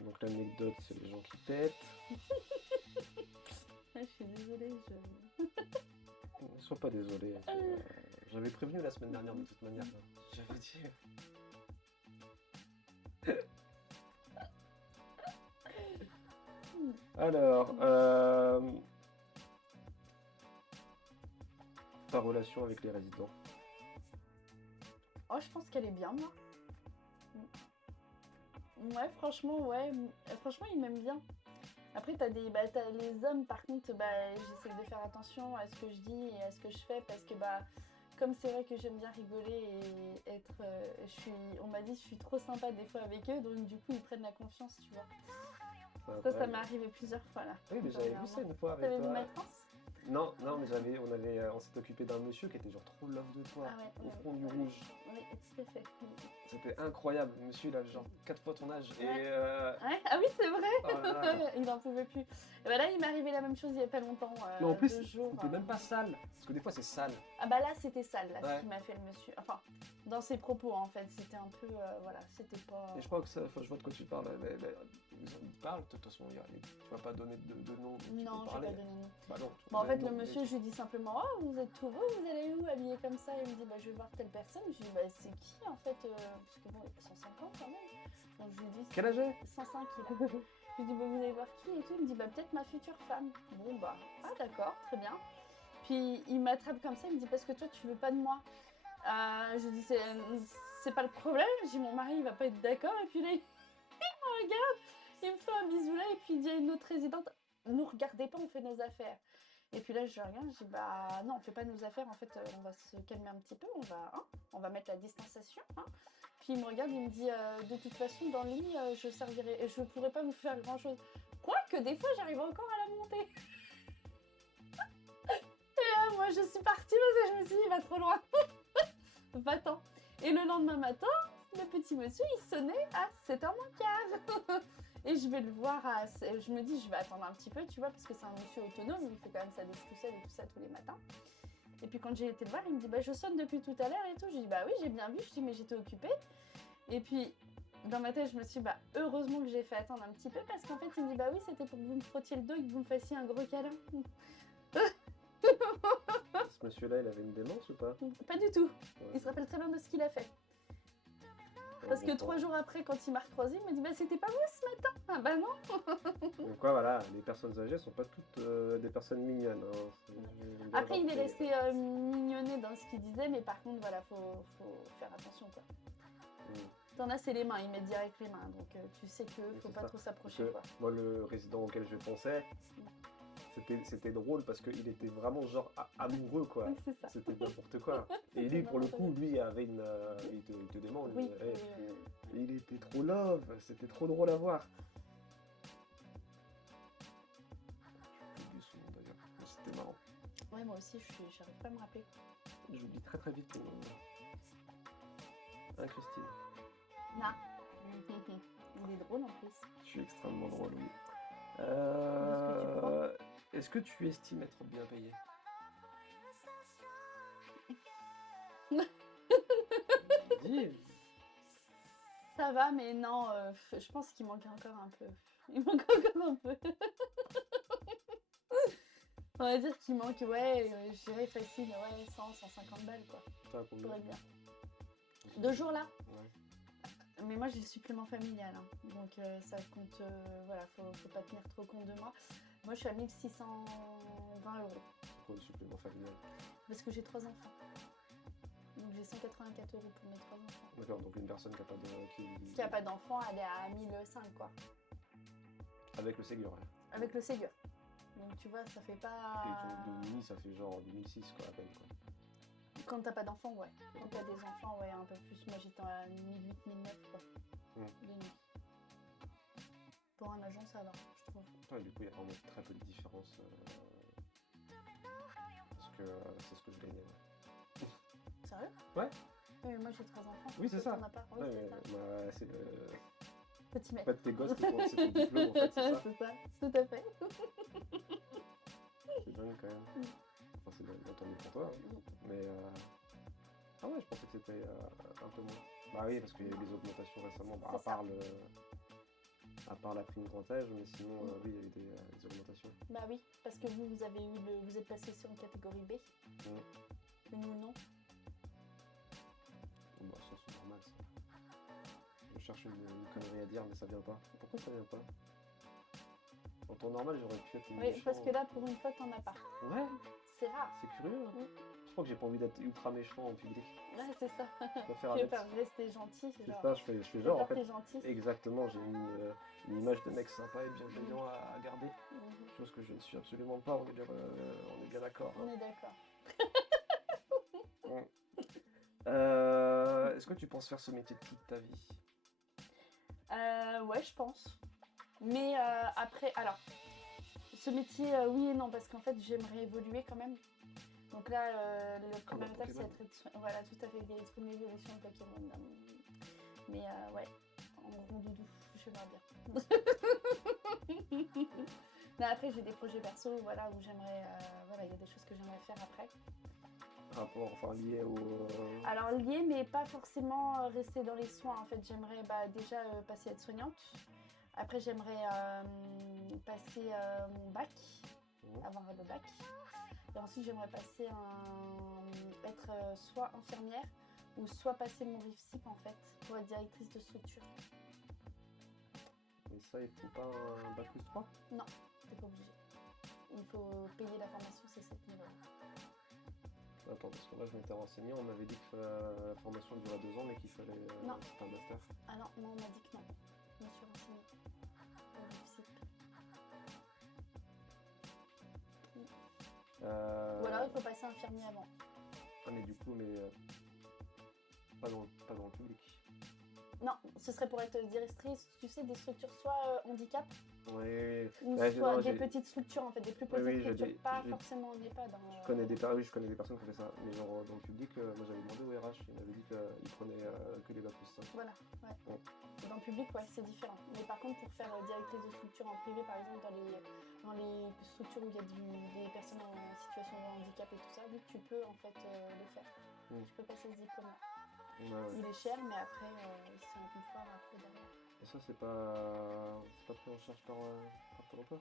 Donc l'anecdote, c'est les gens qui têtent. Je suis désolée, Ne sois pas désolé. J'avais prévenu la semaine dernière de toute manière. J'avais dit. Alors, ta relation avec les résidents. Oh, je pense qu'elle est bien, moi. Ouais, franchement, ouais. Franchement, ils m'aiment bien. Après, t'as les hommes, par contre, j'essaie de faire attention à ce que je dis et à ce que je fais parce que, comme c'est vrai que j'aime bien rigoler et être. On m'a dit, je suis trop sympa des fois avec eux, donc du coup, ils prennent la confiance, tu vois. Ça m'est arrivé plusieurs fois là. Oui, mais j'avais vu ça une fois avec T'avais vu toi. ma transe? Non, mais on s'est occupé d'un monsieur qui était genre trop love de toi, au fond du rouge. Oui, tout à fait. C'était incroyable. Monsieur, il avait genre 4 fois ton âge. Ouais. Et Ouais. Ah oui, c'est vrai. oh là là. Il n'en pouvait plus. Et là, il m'est arrivé la même chose il n'y a pas longtemps. Mais en plus, 2 jours. c'était même pas sale. Parce que des fois, c'est sale. Ah là, c'était sale, là, Ouais. ce qu'il m'a fait le monsieur. Enfin, dans ses propos, en fait, c'était un peu, voilà, c'était pas... Et je crois que ça, je vois de quoi tu parles. Ils parlent, de toute façon, tu vas pas donner de nom. Non, je vais pas donner de nom. Bah non. En fait, le monsieur, je lui dis simplement, oh, vous êtes tout beau, vous allez où, habillé comme ça? Il me dit, je vais voir telle personne. Je lui dis, c'est qui, en fait? Parce que bon, il a 150 quand même. Donc je lui dis... Quel âge est 105, il a. Je lui dis, vous allez voir qui et tout. Il me dit, peut-être ma future femme. Bon, ah d'accord, très bien. Puis il m'attrape comme ça, il me dit, parce que toi, tu veux pas de moi. Je lui dis, c'est pas le problème. Je dis, mon mari, il va pas être d'accord. Et puis là, il me regarde, il me fait un bisou là, et puis il dit à une autre résidente, nous regardez pas, on fait nos affaires. Et puis là, je regarde, je dis, non, on fait pas nos affaires, en fait, on va se calmer un petit peu, on va mettre la distanciation. Puis il me regarde, il me dit, de toute façon, dans le lit, je pourrais pas vous faire grand chose. Quoique, des fois, j'arrive encore à la monter. Et là, moi, je suis partie parce que je me suis dit, il va trop loin. Va-t'en. Et le lendemain matin, le petit monsieur, il sonnait à 7h moins quart. Et je vais le voir je me dis, je vais attendre un petit peu, tu vois, parce que c'est un monsieur autonome, il fait quand même sa douche tout seul et tout ça tous les matins. Et puis quand j'ai été le voir, il me dit, je sonne depuis tout à l'heure et tout. Je dis, oui, j'ai bien vu. Je dis, mais j'étais occupée. Et puis, dans ma tête, je me suis dit, heureusement que j'ai fait attendre un petit peu, parce qu'en fait, il me dit, oui, c'était pour que vous me frottiez le dos et que vous me fassiez un gros câlin. Ce monsieur-là, il avait une démence ou pas? Pas du tout. Ouais. Il se rappelle très bien de ce qu'il a fait. Parce que 3 jours après, quand il m'a recroisé, il m'a dit, c'était pas vous ce matin? Ah non. Donc voilà, les personnes âgées sont pas toutes des personnes mignonnes. Après, il est resté mignonné dans ce qu'il disait, mais par contre, voilà, faut faire attention, quoi. T'en as, c'est les mains, il met direct les mains, donc tu sais que faut pas trop s'approcher, quoi. Moi, le résident auquel je pensais, c'était drôle parce qu'il était vraiment genre amoureux, quoi. Oui, c'est ça. C'était n'importe quoi. Et lui, pour le coup, lui avait il te demande. Oui. Il était trop love, c'était trop drôle à voir. J'ai oublié son nom d'ailleurs, mais c'était marrant. Ouais, moi aussi, j'arrive pas à me rappeler. J'oublie très très vite ton nom. Hein, Christine? Non. Il est drôle en plus. Je suis extrêmement drôle, oui. Est-ce que tu estimes être bien payé? Dis. Ça va, mais non, je pense qu'il manque encore un peu. Il manque encore un peu. On va dire qu'il manque, je dirais facile, 100, 150 balles, quoi. T'as combien? Faudrait bien. 2 jours là? Ouais. Mais moi j'ai le supplément familial, donc ça compte, voilà, faut pas tenir trop compte de moi. Moi je suis à 1620 €. C'est quoi le supplément familial? Parce que j'ai 3 enfants. Donc j'ai 184 € pour mes 3 enfants. D'accord, donc une personne qui n'a pas Qui a pas d'enfant, elle est à 1005, quoi. Avec le Ségur. Ouais. Avec le Ségur. Donc tu vois, ça fait pas... Et de nuit, ça fait genre 2006, quoi, à peine, quoi. Quand t'as pas d'enfants, ouais. Quand t'as des enfants, un peu plus. Moi j'étais à 1008, 1009, quoi. De nuit. Pour un agent, ça va, je trouve. Ouais, du coup, il y a vraiment très peu de différence. Parce que c'est ce que je gagnais, ouais. Sérieux? Ouais. Oui, mais moi j'ai 3 enfants. Oui, c'est ça. T'en as pas? Oui, Ouais, c'est ça. bah, c'est Petit en mec. fait, tes gosses, c'est ton diplôme, en fait, c'est ça. C'est ça, tout à fait. C'est dingue, quand même. Enfin, c'est bien entendu pour toi, hein. Mais... Ah ouais, je pensais que c'était un peu moins. Bah oui, parce qu'il y a eu des augmentations récemment, À part la prime grand âge, mais sinon, oui, il y a eu des augmentations. Bah oui, parce que vous avez eu vous êtes passé sur une catégorie B. Mais nous, non. Bon, bah, ça, c'est normal, ça. Je cherche une connerie à dire, mais ça vient pas. Pourquoi ça vient pas? En temps normal, j'aurais pu être Oui, méchant. parce que là, pour une fois, t'en as pas. Ouais, C'est rare. c'est curieux. Hein. Je crois que j'ai pas envie d'être ultra méchant en public. Ouais, c'est ça. Je préfère Tu être... veux rester gentil, C'est genre. ça, je fais genre, en fait, T'es gentil. exactement, j'ai mis une image de mec sympa et bienveillant à garder. Chose que je ne suis absolument pas, on est bien d'accord. On est d'accord. Est-ce que tu penses faire ce métier de toute ta vie? Ouais, je pense. Mais après, alors, ce métier, oui et non, parce qu'en fait, j'aimerais évoluer quand même. Donc là, le Comme premier un étape, Pokémon. c'est être, voilà, tout à fait, il y a une évolution de Pokémon. Mais ouais, en gros doudou, j'aimerais bien. Mais après, j'ai des projets perso, voilà, où j'aimerais, voilà, il y a des choses que j'aimerais faire après. Rapport, enfin lié au... Alors lié, mais pas forcément rester dans les soins. En fait, j'aimerais déjà passer être soignante. Après, j'aimerais passer mon bac, avoir le bac. Et ensuite, j'aimerais passer être soit infirmière ou soit passer mon RIFSIP en fait, pour être directrice de structure. Mais ça, il faut pas un bac plus 3? Non, t'es pas obligé. Il faut payer la formation, c'est 7 000 €. Attends, parce que là, je m'étais renseigné, on m'avait dit que la formation durait 2 ans, mais qu'il fallait Non. c'était un master. Ah non, moi on m'a dit que non. Je me suis renseignée. Au RIFSIP. Ou alors il faut passer infirmier avant. Ah, mais du coup, pas dans le public. Non, ce serait pour être directrice, tu sais, des structures soit handicap Oui, ou ouais, soit non, des j'ai- petites structures en fait, des plus Oui, petites oui, structures, pas j'ai- forcément en EHPAD. je connais des personnes qui ont fait ça, mais genre dans le public, moi j'avais demandé au RH, il m'avait dit qu'ils prenaient que des bac plus 5. Voilà, ouais. Dans le public, ouais, c'est différent. Mais par contre, pour faire directrice de structure en privé, par exemple, dans les structures où il y a des personnes en situation de handicap et tout ça, oui, tu peux en fait le faire. Tu peux passer ce diplôme-là. Ouais. Il est cher, mais après, c'est un confort après derrière. Et ça, c'est pas pris en charge par Pôle emploi?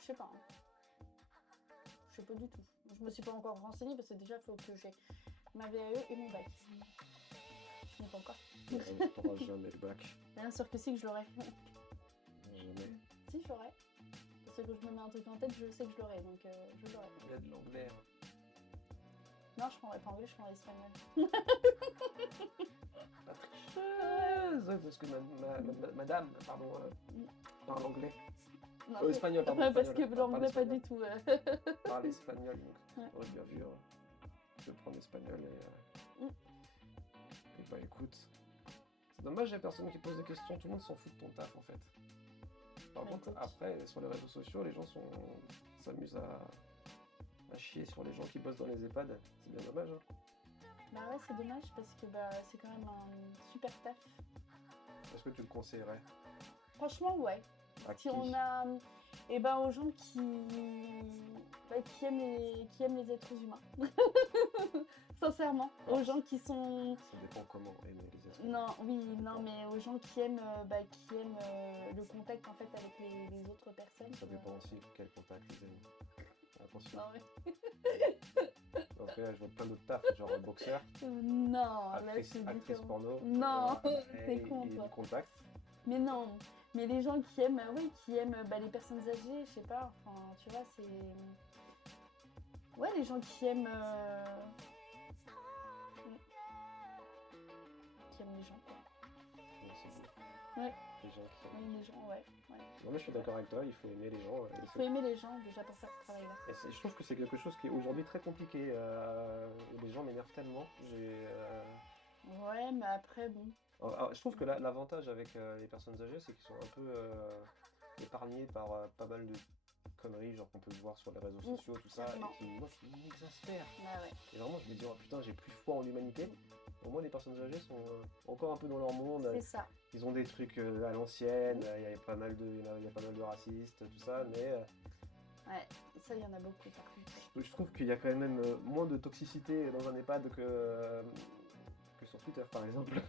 Je sais pas. Hein. Je sais pas du tout. Je me suis pas encore renseignée parce que déjà, il faut que j'ai ma VAE et mon bac. Je n'ai pas encore. T'auras jamais le bac. Bien sûr que si, que je l'aurai. Jamais. Si, je l'aurai. Parce que quand je me mets un truc en tête, je sais que je l'aurai, donc je l'aurai. Il y a de l'anglais. Non, je prendrai pas anglais, je prendrai espagnol. La tricheuse, parce que madame, pardon, parle anglais. Non, Espagnol, pardon. Ouais, parce espagnol, que l'anglais, pas du tout. Parle espagnol, donc Ouais. j'aurais bien vu de prendre espagnol et bah écoute, c'est dommage, il y a personne qui pose des questions, tout le monde s'en fout de ton taf en fait. Par Mais contre, écoute. après, sur les réseaux sociaux, les gens s'amusent à chier sur les gens qui bossent dans les EHPAD, c'est bien dommage. Hein. Bah ouais, c'est dommage parce que c'est quand même un super taf. Est-ce que tu le conseillerais? Franchement, ouais. À Si qui? on a, aux gens qui aiment les êtres humains. Sincèrement, aux gens qui sont. Ça dépend comment aimer les êtres. Non, oui, non, mais aux gens qui aiment, le contact en fait avec les autres personnes. Ça dépend aussi quel contact ils aiment. Attention. Non, mais... Donc là, je vois plein d'autres tafs, genre boxeur, non, là actrice, c'est actrice différent. porno. Non, t'es et con, du toi. contact. Mais non, mais les gens qui aiment, les personnes âgées, je sais pas, enfin, tu vois, c'est... Ouais, les gens qui aiment... Qui aiment les gens, quoi. Donc, c'est beau. Ouais. Les gens qui aiment. Oui, les gens, ouais. Non, mais je suis d'accord avec toi, il faut aimer les gens. Il faut aimer les gens déjà pour faire ce travail-là. Je trouve que c'est quelque chose qui est aujourd'hui très compliqué. Les gens m'énervent tellement. Ouais, mais après, bon... Alors, je trouve que l'avantage avec les personnes âgées, c'est qu'ils sont un peu épargnés par pas mal de conneries, genre qu'on peut voir sur les réseaux sociaux, tout ça, clairement. et qui, moi, qui m'exaspèrent. Bah ouais. Et vraiment, je me dis, oh putain, j'ai plus foi en l'humanité. Au moins, les personnes âgées sont encore un peu dans leur monde. C'est ça. Ils ont des trucs à l'ancienne, il y a pas mal de racistes, tout ça, mais Ouais, ça, il y en a beaucoup, par contre. je trouve qu'il y a quand même moins de toxicité dans un EHPAD que sur Twitter, par exemple.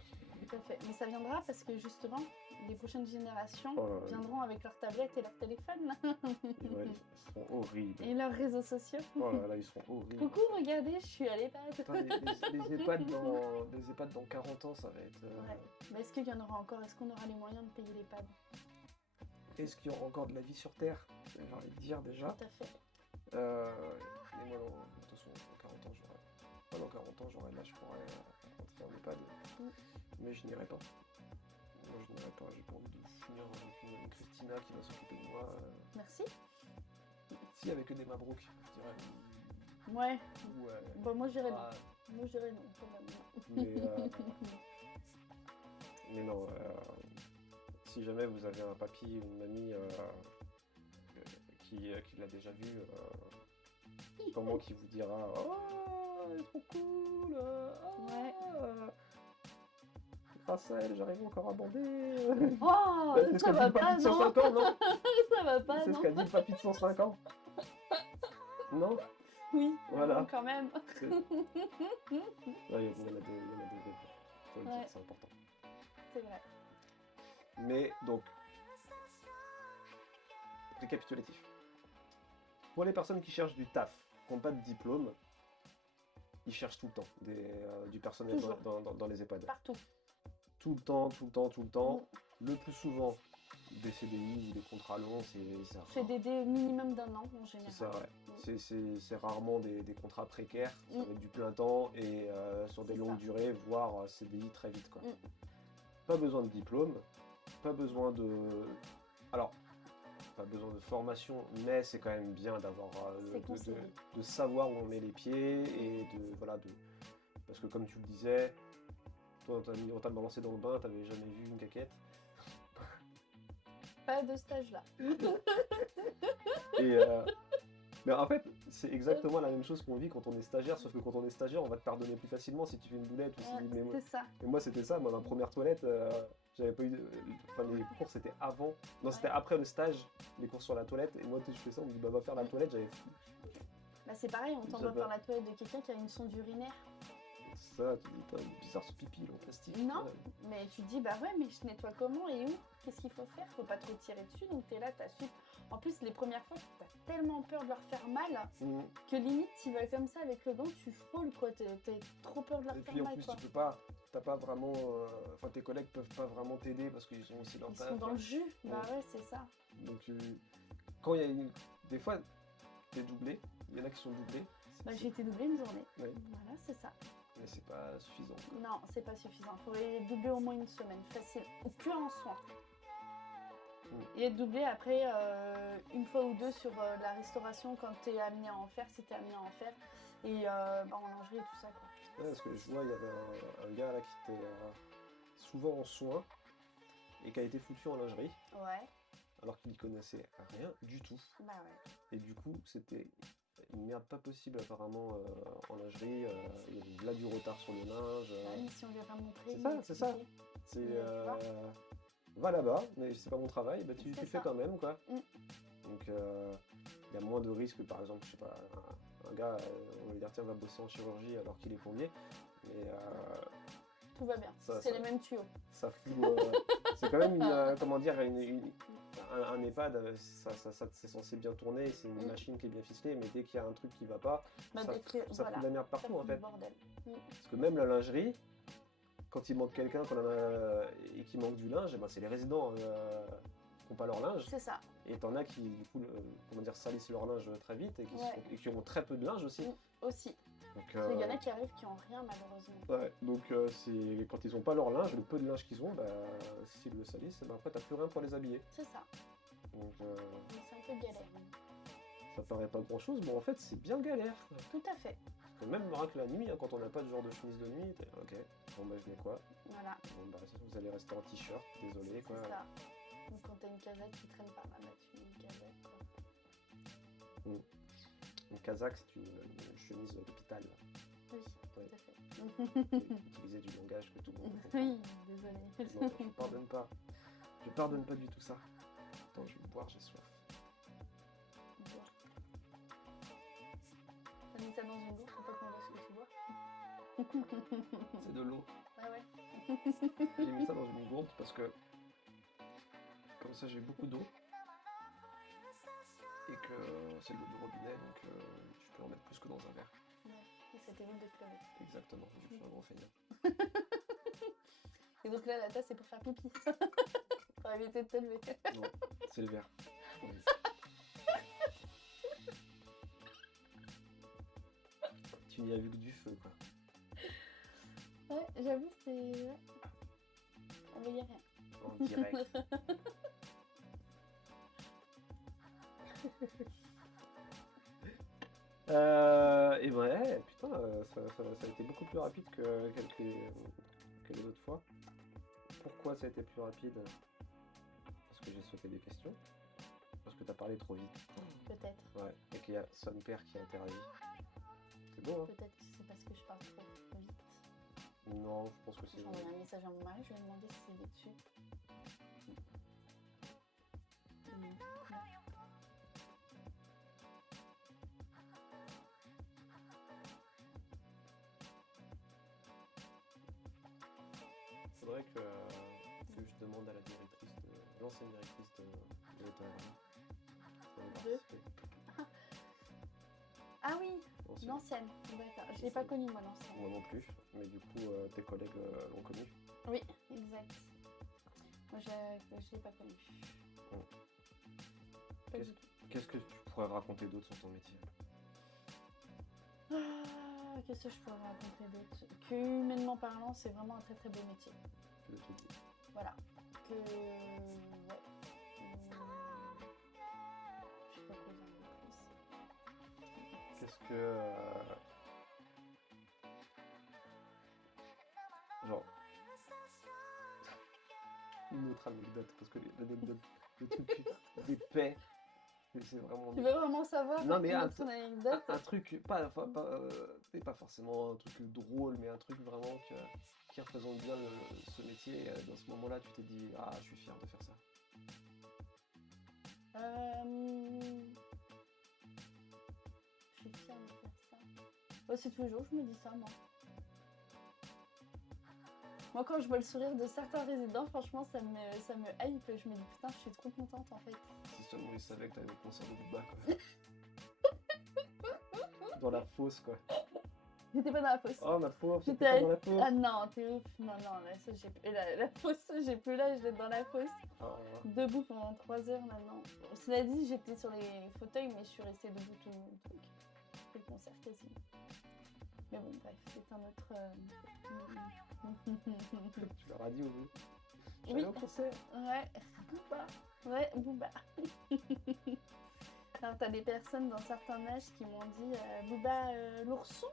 Tout à fait. Mais ça viendra parce que justement, les prochaines générations Oh là là. viendront avec leur tablette et leur téléphone Ouais, ils seront horribles. et leurs réseaux sociaux. Oh là là, ils seront horribles. Coucou, regardez, je suis à l'EHPAD. Putain, les EHPAD dans 40 ans, ça va être... Ouais. Mais est-ce qu'il y en aura encore? Est-ce qu'on aura les moyens de payer l'EHPAD? Est-ce qu'il y aura encore de la vie sur Terre? J'ai envie de dire déjà. Tout à fait. Mais moi, de toute façon, dans 40 ans, j'aurai... Pas dans 40 ans, j'aurai l'âge pour rentrer en EHPAD. Mm. Mais je n'irai pas. Moi, je n'irai pas. J'ai pas envie de finir avec une Christina qui va s'occuper de moi. Merci. Si, avec des Mabrouk, je dirais. Ouais. Ouais. Bon, moi j'irai non. Ah, Moi j'irai non, quand même. mais non, si jamais vous avez un papy ou une mamie qui l'a déjà vu, sûrement qui vous dira oh, elle est trop cool, Ouais. grâce à elle, j'arrive encore à bander. Oh, C'est ce ça qu'a dit va le papy pas, de non? 105 ans, non? Ça va pas, C'est ce non? qu'a dit le papy de 105 ans. Non? Oui, Voilà. quand même. C'est- Ouais, il y en a deux, faut le dire, Ouais. c'est important. C'est vrai. Mais donc, récapitulatif. Pour les personnes qui cherchent du taf, qui n'ont pas de diplôme, ils cherchent tout le temps du personnel Toujours. dans les EHPAD. Partout. Tout le temps, tout le temps, tout le temps. Le plus souvent, des CDI ou des contrats longs, c'est rare. CDD minimum d'un an en C'est général. ça, ouais. Mm. C'est rarement des contrats précaires, ça Mm. va être du plein temps et sur des C'est longues ça. durées, voire CDI très vite, quoi. Mm. Pas besoin de diplôme, pas besoin de... Alors, pas besoin de formation, mais c'est quand même bien d'avoir C'est conseillé. de savoir où on met les pieds et parce que comme tu le disais, toi on t'a balancé dans le bain, t'avais jamais vu une caquette. Pas de stage là. Et mais en fait, c'est exactement la même chose qu'on vit quand on est stagiaire, sauf que quand on est stagiaire, on va te pardonner plus facilement si tu fais une boulette ou si... Ouais, mais c'est ça. moi c'était ça, moi ma première toilette, j'avais pas eu... Enfin les cours c'était avant, non c'était Ouais. après le stage, les cours sur la toilette, et moi je fais ça, on me dit bah va faire la toilette, j'avais... Bah, c'est pareil, on t'envoie J'avais- faire la toilette de quelqu'un qui a une sonde urinaire. Ça, tu dis, putain, bizarre ce pipi là, en plastique. Non. Ouais. Mais tu te dis, bah ouais, mais je nettoie comment et où? Qu'est-ce qu'il faut faire? Faut pas trop tirer dessus, donc t'es là, t'as su. En plus, les premières fois, t'as tellement peur de leur faire mal Mhm. que limite, tu vas comme ça avec le gant, tu frôles quoi. T'as trop peur de leur Et faire puis en mal plus, quoi. tu peux pas, t'as pas vraiment, enfin tes collègues peuvent pas vraiment t'aider parce qu'ils sont aussi leur Ils taf, sont dans quoi. le jus. Bah Ouais. ouais, c'est ça. Donc quand il y a des fois, t'es doublé, il y en a qui sont doublés. Bah j'ai été doublée une journée. Ouais. Voilà, c'est ça. Mais c'est pas suffisant. quoi. Non, c'est pas suffisant. Faudrait doubler au moins une semaine, facile. Ou que en soins. Et être doublé après une fois ou deux sur la restauration quand t'es amené à en faire, si t'es amené à en faire. Et bah, en lingerie et tout ça quoi. Ouais, parce que je vois, il y avait un gars là qui était souvent en soins et qui a été foutu en lingerie Ouais, alors qu'il y connaissait rien du tout. bah ouais. Et du coup, c'était une merde pas possible apparemment en lingerie. Il y avait là du retard sur le linge. Bah, mais si on lui a pas montré, c'est lui ça, c'est ça. expliquer. C'est tu vois. va là-bas, mais c'est pas mon travail, bah tu C'est fais ça. quand même quoi. Mm. Donc il y a moins de risques, par exemple, je sais pas, un gars, on va lui dire tiens va bosser en chirurgie alors qu'il est plombier, mais Tout va bien. Ça, C'est ça- les mêmes tuyaux. ça fout. C'est quand même une, comment dire, un EHPAD, c'est censé bien tourner, c'est une Mm. machine qui est bien ficelée, mais dès qu'il y a un truc qui va pas, Bah, ça, dès que- ça voilà. fout de la merde Ça partout fout en du fait. bordel. Parce que même la lingerie, quand il manque quelqu'un et qu'il manque du linge, eh ben, c'est les résidents qui n'ont pas leur linge. C'est ça. Et t'en as qui, du coup, comment dire, salissent leur linge très vite Ouais. et qui ont très peu de linge aussi. Mm. Aussi. Donc, Parce qu'il y en a qui arrivent qui ont rien malheureusement. ouais, donc c'est quand ils n'ont pas leur linge, le peu de linge qu'ils ont, bah, s'ils le salissent, bah, après t'as plus rien pour les habiller. C'est ça. Donc Donc c'est un peu galère. ça paraît pas grand chose, mais en fait c'est bien galère. Tout à fait. Parce que même rien que la nuit, hein, quand on n'a pas de genre de chemise de nuit, t'es ok, bon bah je mets quoi? Voilà. Bon bah vous allez rester en t-shirt, désolé quoi. C'est ça. Donc quand t'as une casette qui traîne par là, bah tu mets une casette quoi. Une casaque, c'est une chemise d'hôpital. là. Oui, Ouais. tout à fait. Utiliser du langage que tout le monde comprend. Oui, désolée. Non, je pardonne pas. Je pardonne pas du tout ça. Attends, je vais boire, j'ai soif. T'as mis ça dans une gourde pour pas qu'on voit ce que tu bois. C'est de l'eau. Ah ouais. J'ai mis ça dans une gourde parce que comme ça j'ai beaucoup d'eau. Et que c'est de l'eau du robinet, donc je peux en mettre plus que dans un verre. Ouais. Et ça t'évite de pleurer. Exactement, je suis un gros feignant. Et donc là, la tasse, c'est pour faire pipi. Pour éviter de te lever. Non, c'est le verre. Tu n'y as vu que du feu, quoi. Ouais, j'avoue, c'est... Ouais. On voyait rien. En direct. Et ouais, putain, ça a été beaucoup plus rapide que les autres fois. Pourquoi ça a été plus rapide? Parce que j'ai sauté des questions. Parce que t'as parlé trop vite. Peut-être. Ouais, et qu'il y a son père qui a interagi. C'est beau, hein? Peut-être que c'est parce que je parle trop vite. Non, je pense que c'est... J'ai envoyé un message à mon mari, je lui ai demandé s'il est dessus. Non. Faudrait que je demande à la directrice l'ancienne directrice de l'état. Ah oui, L'ancienne. l'ancienne. D'accord. Je l'ai pas connue, moi, l'ancienne. Moi non plus, mais du coup, tes collègues l'ont connue. Oui, exact. Moi, je l'ai pas connue. Bon. Pas du tout. Qu'est-ce que tu pourrais raconter d'autre sur ton métier? Ah, qu'est-ce que je pourrais raconter d'autre? Que humainement parlant, c'est vraiment un très très beau métier. Je te dis. Voilà. Que... Ouais. Je sais pas quoi dire de plus. Qu'est-ce que... Genre... Une autre anecdote, parce que l'anecdote, le truc d'épais, c'est vraiment... Tu veux vraiment savoir Non, mais ton anecdote? un truc, pas forcément un truc drôle, mais un truc vraiment qui représente bien ce métier. Et dans ce moment-là, tu t'es dit, ah, je suis fier de faire ça. Je suis fière de faire ça. Ouais, c'est tous les jours, je me dis ça, moi. Moi, quand je vois le sourire de certains résidents, franchement, ça me hype. Je me dis, putain, je suis trop contente, en fait. Si seulement ils savaient que t'allais au concert de Booba, quoi. Dans la fosse, quoi. J'étais pas dans la fosse. Oh, ma pauvre, J'étais t'étais pas dans la fosse. Ah non, t'es ouf. Non, là, ça, j'ai plus... la fosse, j'ai plus l'âge d'être dans la fosse. Oh. Debout pendant 3 heures maintenant. Bon, cela dit, j'étais sur les fauteuils, mais je suis restée debout tout le concert quasi. Mais bon, bref, c'est un autre... Tu leur as dit au bout. Oui. J'allais au concert. Ouais, Booba. Ouais, Booba. Alors, t'as des personnes dans certains âges qui m'ont dit Booba l'ourson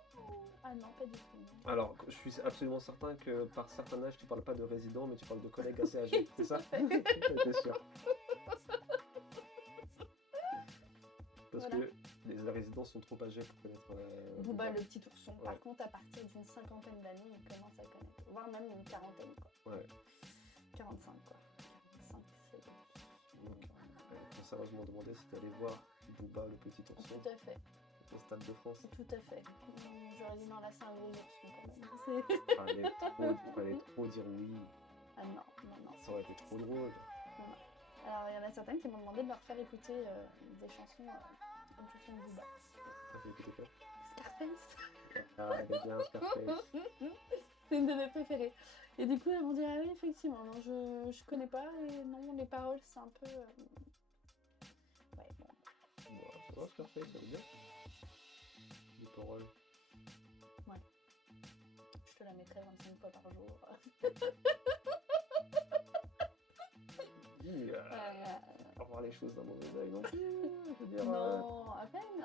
Ah non, pas du tout. Non. Alors, je suis absolument certain que par certain âge, tu parles pas de résidents, mais tu parles de collègues assez âgés, c'est ça? T'es sûr. Parce Voilà. que les résidents sont trop âgés pour connaître Booba le petit ourson. Ouais. Par contre, à partir d'une 50aine d'années, il commence à connaître. Voire même une 40aine, quoi. Ouais. 45, quoi. 45, c'est... Donc, faut sérieusement demander si t'es allé voir Booba le petit ourson Tout à fait. au Stade de France. Tout à fait. J'aurais dit non, là, c'est un gros ourson, quand même. Fallait trop dire oui. Ah non. Ça aurait été trop drôle. Alors, il y en a certaines qui m'ont demandé de leur faire écouter des chansons, une chanson de Booba. Ça fait écouter quoi? Scarface. Ah, elle est bien, Scarface. C'est une de mes préférées. Et du coup, elles m'ont dit, ah oui, effectivement, non, je connais pas, et non, les paroles, c'est un peu... Ouais, bon. Bon, ça va, Scarface, elle est bien. Les paroles. Ouais. Je te la mettrai 25 fois par jour. Oui, avoir les choses d'un mauvais œil non plus, je veux dire. Non, à peine.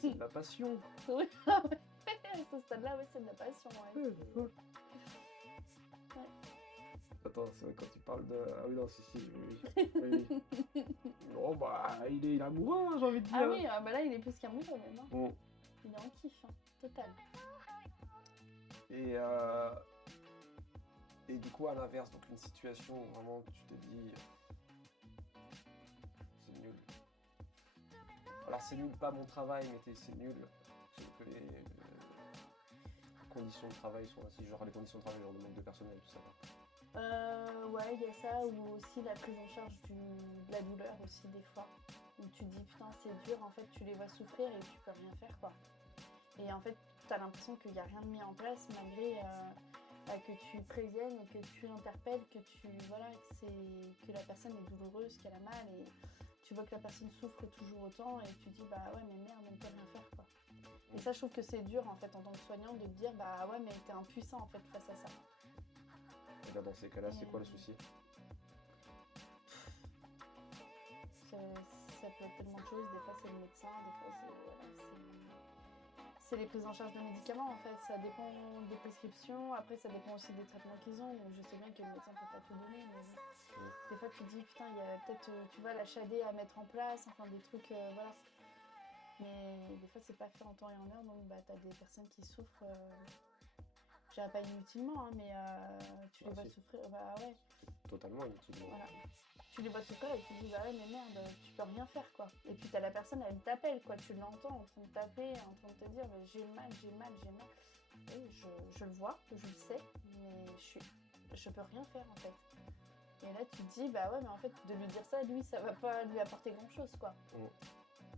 C'est de la passion. Oui, ah ouais. À ce stade-là, oui, c'est de la passion. Ouais. Attends, c'est vrai quand tu parles de... Ah oui, non, si, oui. Non, bah, il est amoureux, hein, j'ai envie de dire. Ah oui, bah là, il est plus qu'amoureux même. Hein. Bon. Il est en kiff, hein, total. Et du coup, à l'inverse, donc une situation où vraiment tu te dis... C'est nul. Alors, c'est nul, pas mon travail, mais c'est nul. Que les conditions de travail sont ainsi. Genre, les conditions de travail, genre de manque de personnel, tout ça. Ouais, il y a ça, ou aussi la prise en charge de la douleur aussi des fois. Où tu te dis putain c'est dur, en fait tu les vois souffrir et tu peux rien faire quoi. Et en fait t'as l'impression qu'il n'y a rien de mis en place malgré que tu préviennes et que tu interpelles, voilà, que la personne est douloureuse, qu'elle a mal et tu vois que la personne souffre toujours autant et tu te dis bah ouais mais merde on peut rien faire quoi. Et ça je trouve que c'est dur en fait en tant que soignant de te dire bah ouais mais t'es impuissant en fait face à ça. Et là, dans ces cas-là, c'est quoi le souci? Ça peut être tellement de choses, des fois c'est le médecin, des fois c'est les prises en charge de médicaments en fait, ça dépend des prescriptions, après ça dépend aussi des traitements qu'ils ont, donc je sais bien que le médecin peut pas tout donner, mais bon. Des fois tu te dis putain il y a peut-être tu vois la chalée à mettre en place, enfin des trucs voilà. Mais des fois c'est pas fait en temps et en heure, donc bah t'as des personnes qui souffrent, je dirais pas inutilement, hein, mais tu les vois si. souffrir, bah ouais. Totalement inutilement. Voilà. Tu les vois souffrir et tu te dis bah ouais mais merde tu peux rien faire quoi. Et puis t'as la personne elle t'appelle quoi, tu l'entends en train de taper, en train de te dire bah, j'ai mal. Oui je le vois, je le sais, mais je peux rien faire en fait. Et là tu te dis bah ouais mais en fait de lui dire ça, lui ça va pas lui apporter grand chose quoi.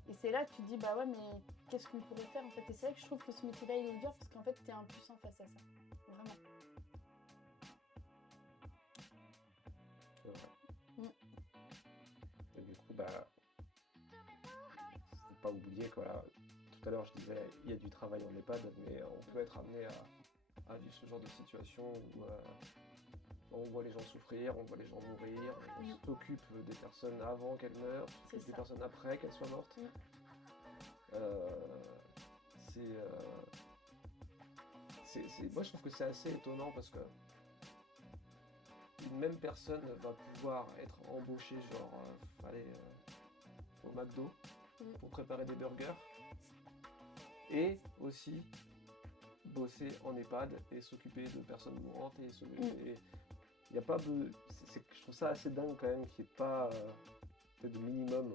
Et c'est là que tu te dis bah ouais mais qu'est-ce qu'on pourrait faire en fait. Et c'est là que je trouve que ce métier là il est dur parce qu'en fait t'es impuissant face à ça. Vraiment. C'est vrai. Et du coup, bah, faut pas oublier que voilà, tout à l'heure je disais, il y a du travail en EHPAD, mais on peut être amené à vivre ce genre de situation où on voit les gens souffrir, on voit les gens mourir, on s'occupe des personnes avant qu'elles meurent, on s'occupe des personnes après qu'elles soient mortes. Moi je trouve que c'est assez étonnant parce que une même personne va pouvoir être embauchée genre au McDo pour préparer des burgers et aussi bosser en EHPAD et s'occuper de personnes mourantes et il y a pas de je trouve ça assez dingue quand même qu'il n'y ait pas de minimum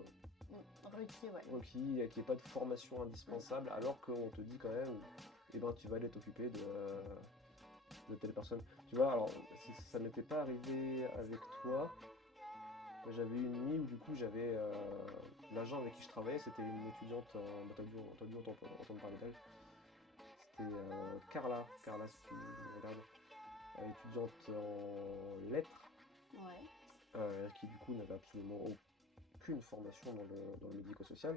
requis, qu'il n'y ait pas de formation indispensable alors qu'on te dit quand même tu vas aller t'occuper de telle personne. Tu vois, alors ça m'était pas arrivé avec toi. J'avais eu une nuit où du coup j'avais l'agent avec qui je travaillais, c'était une étudiante t'as dû entendre parler d'elle. C'était Carla si tu me regardes, étudiante en lettres, qui du coup n'avait absolument aucune formation dans le médico-social,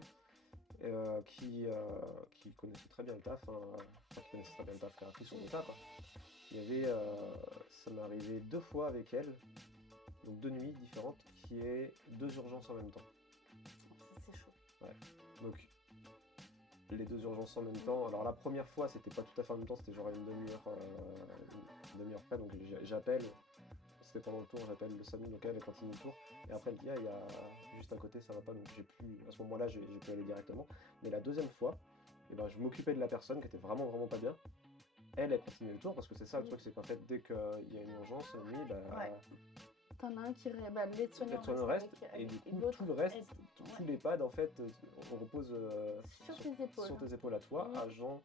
qui connaissait très bien le taf, qui connaissait très bien le taf, qui a appris sur le tas quoi. Ça m'est arrivé 2 fois avec elle, donc 2 nuits différentes, qui est 2 urgences en même temps. C'est chaud. Ouais. Donc les 2 urgences en même temps. Alors la première fois c'était pas tout à fait en même temps, c'était genre une demi-heure près, donc j'appelle, c'était pendant le tour, j'appelle le SAMU, donc elle continue le tour, et après elle me dit il y a juste à côté ça va pas, donc à ce moment-là j'ai pu aller directement. Mais la deuxième fois, je m'occupais de la personne qui était vraiment pas bien. Elle continue le tour parce que c'est ça le truc, c'est qu'en fait dès qu'il y a une urgence la nuit, t'en as un qui l'aide-soignant reste et du coup tout le reste, tout l'EHPAD en fait, on repose sur tes épaules à toi, agent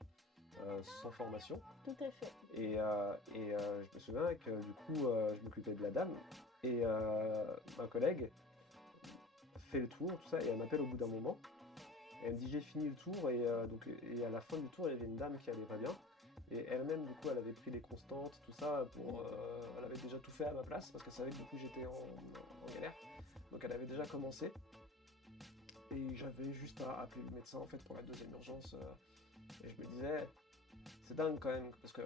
sans formation. Tout à fait. Et je me souviens que du coup je m'occupais de la dame et ma collègue fait le tour, tout ça, et elle m'appelle au bout d'un moment. Et elle me dit j'ai fini le tour et à la fin du tour il y avait une dame qui allait pas bien. Et elle-même, du coup, elle avait pris les constantes, tout ça, elle avait déjà tout fait à ma place, parce qu'elle savait que du coup j'étais en galère. Donc elle avait déjà commencé. Et j'avais juste à appeler le médecin, en fait, pour la deuxième urgence. Et je me disais, c'est dingue quand même, parce que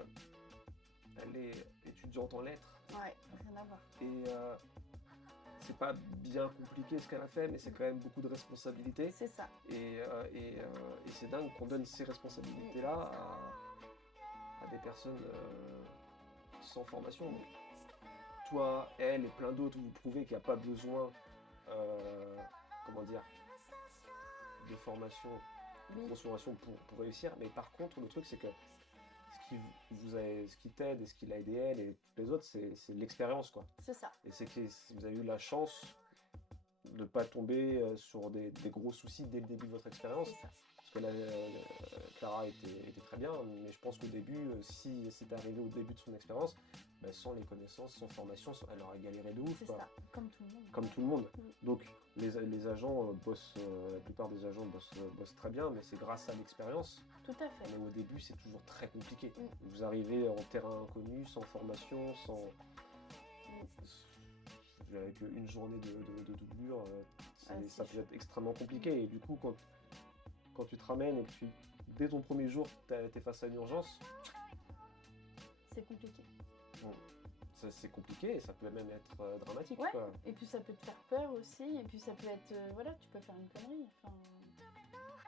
elle est étudiante en lettres. Ouais, rien à voir. Et c'est pas bien compliqué ce qu'elle a fait, mais c'est quand même beaucoup de responsabilités. C'est ça. Et c'est dingue qu'on donne ces responsabilités-là à des personnes sans formation. Donc, toi, elle et plein d'autres, vous prouvez qu'il n'y a pas besoin de formation, de transformation pour réussir. Mais par contre, le truc, c'est que ce qui t'aide et ce qui l'a aidé elle et toutes les autres, c'est l'expérience, quoi. C'est ça. Et c'est que vous avez eu la chance de ne pas tomber sur des gros soucis dès le début de votre expérience. que Clara était très bien, mais je pense qu'au début, si c'était arrivé au début de son expérience, bah, sans les connaissances, sans formation, elle aurait galéré de ouf. C'est quoi. ça, comme tout le monde. Comme tout le monde. Mm. Donc les agents bossent, la plupart des agents bossent très bien, mais c'est grâce à l'expérience. Tout à fait. Mais au début, c'est toujours très compliqué. Mm. Vous arrivez en terrain inconnu, sans formation, sans... Avec une journée de doublure, ça peut être extrêmement compliqué. Et du coup, quand tu te ramènes et que dès ton premier jour, tu es face à une urgence, c'est compliqué. Bon, c'est compliqué et ça peut même être dramatique. Ouais. Quoi. Et puis ça peut te faire peur aussi, et puis ça peut être, voilà, tu peux faire une connerie. Enfin...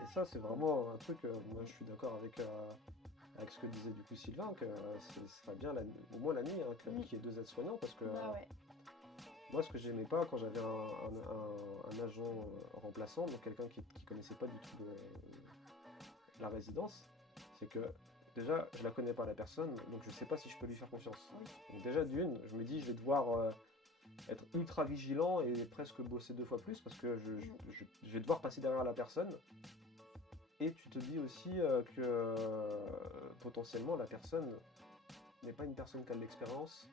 Et ça, c'est vraiment un truc, moi je suis d'accord avec ce que disait du coup Sylvain, que ce serait bien au moins la nuit qu'il y ait 2 aides-soignants, parce que Bah ouais. moi ce que j'aimais pas quand j'avais un agent remplaçant, donc quelqu'un qui connaissait pas du tout la résidence, c'est que déjà je la connais pas la personne, donc je sais pas si je peux lui faire confiance. Oui. Donc déjà d'une, je me dis je vais devoir être ultra vigilant et presque bosser 2 fois plus, parce que je vais devoir passer derrière la personne. Et tu te dis aussi que potentiellement la personne n'est pas une personne qui a de l'expérience,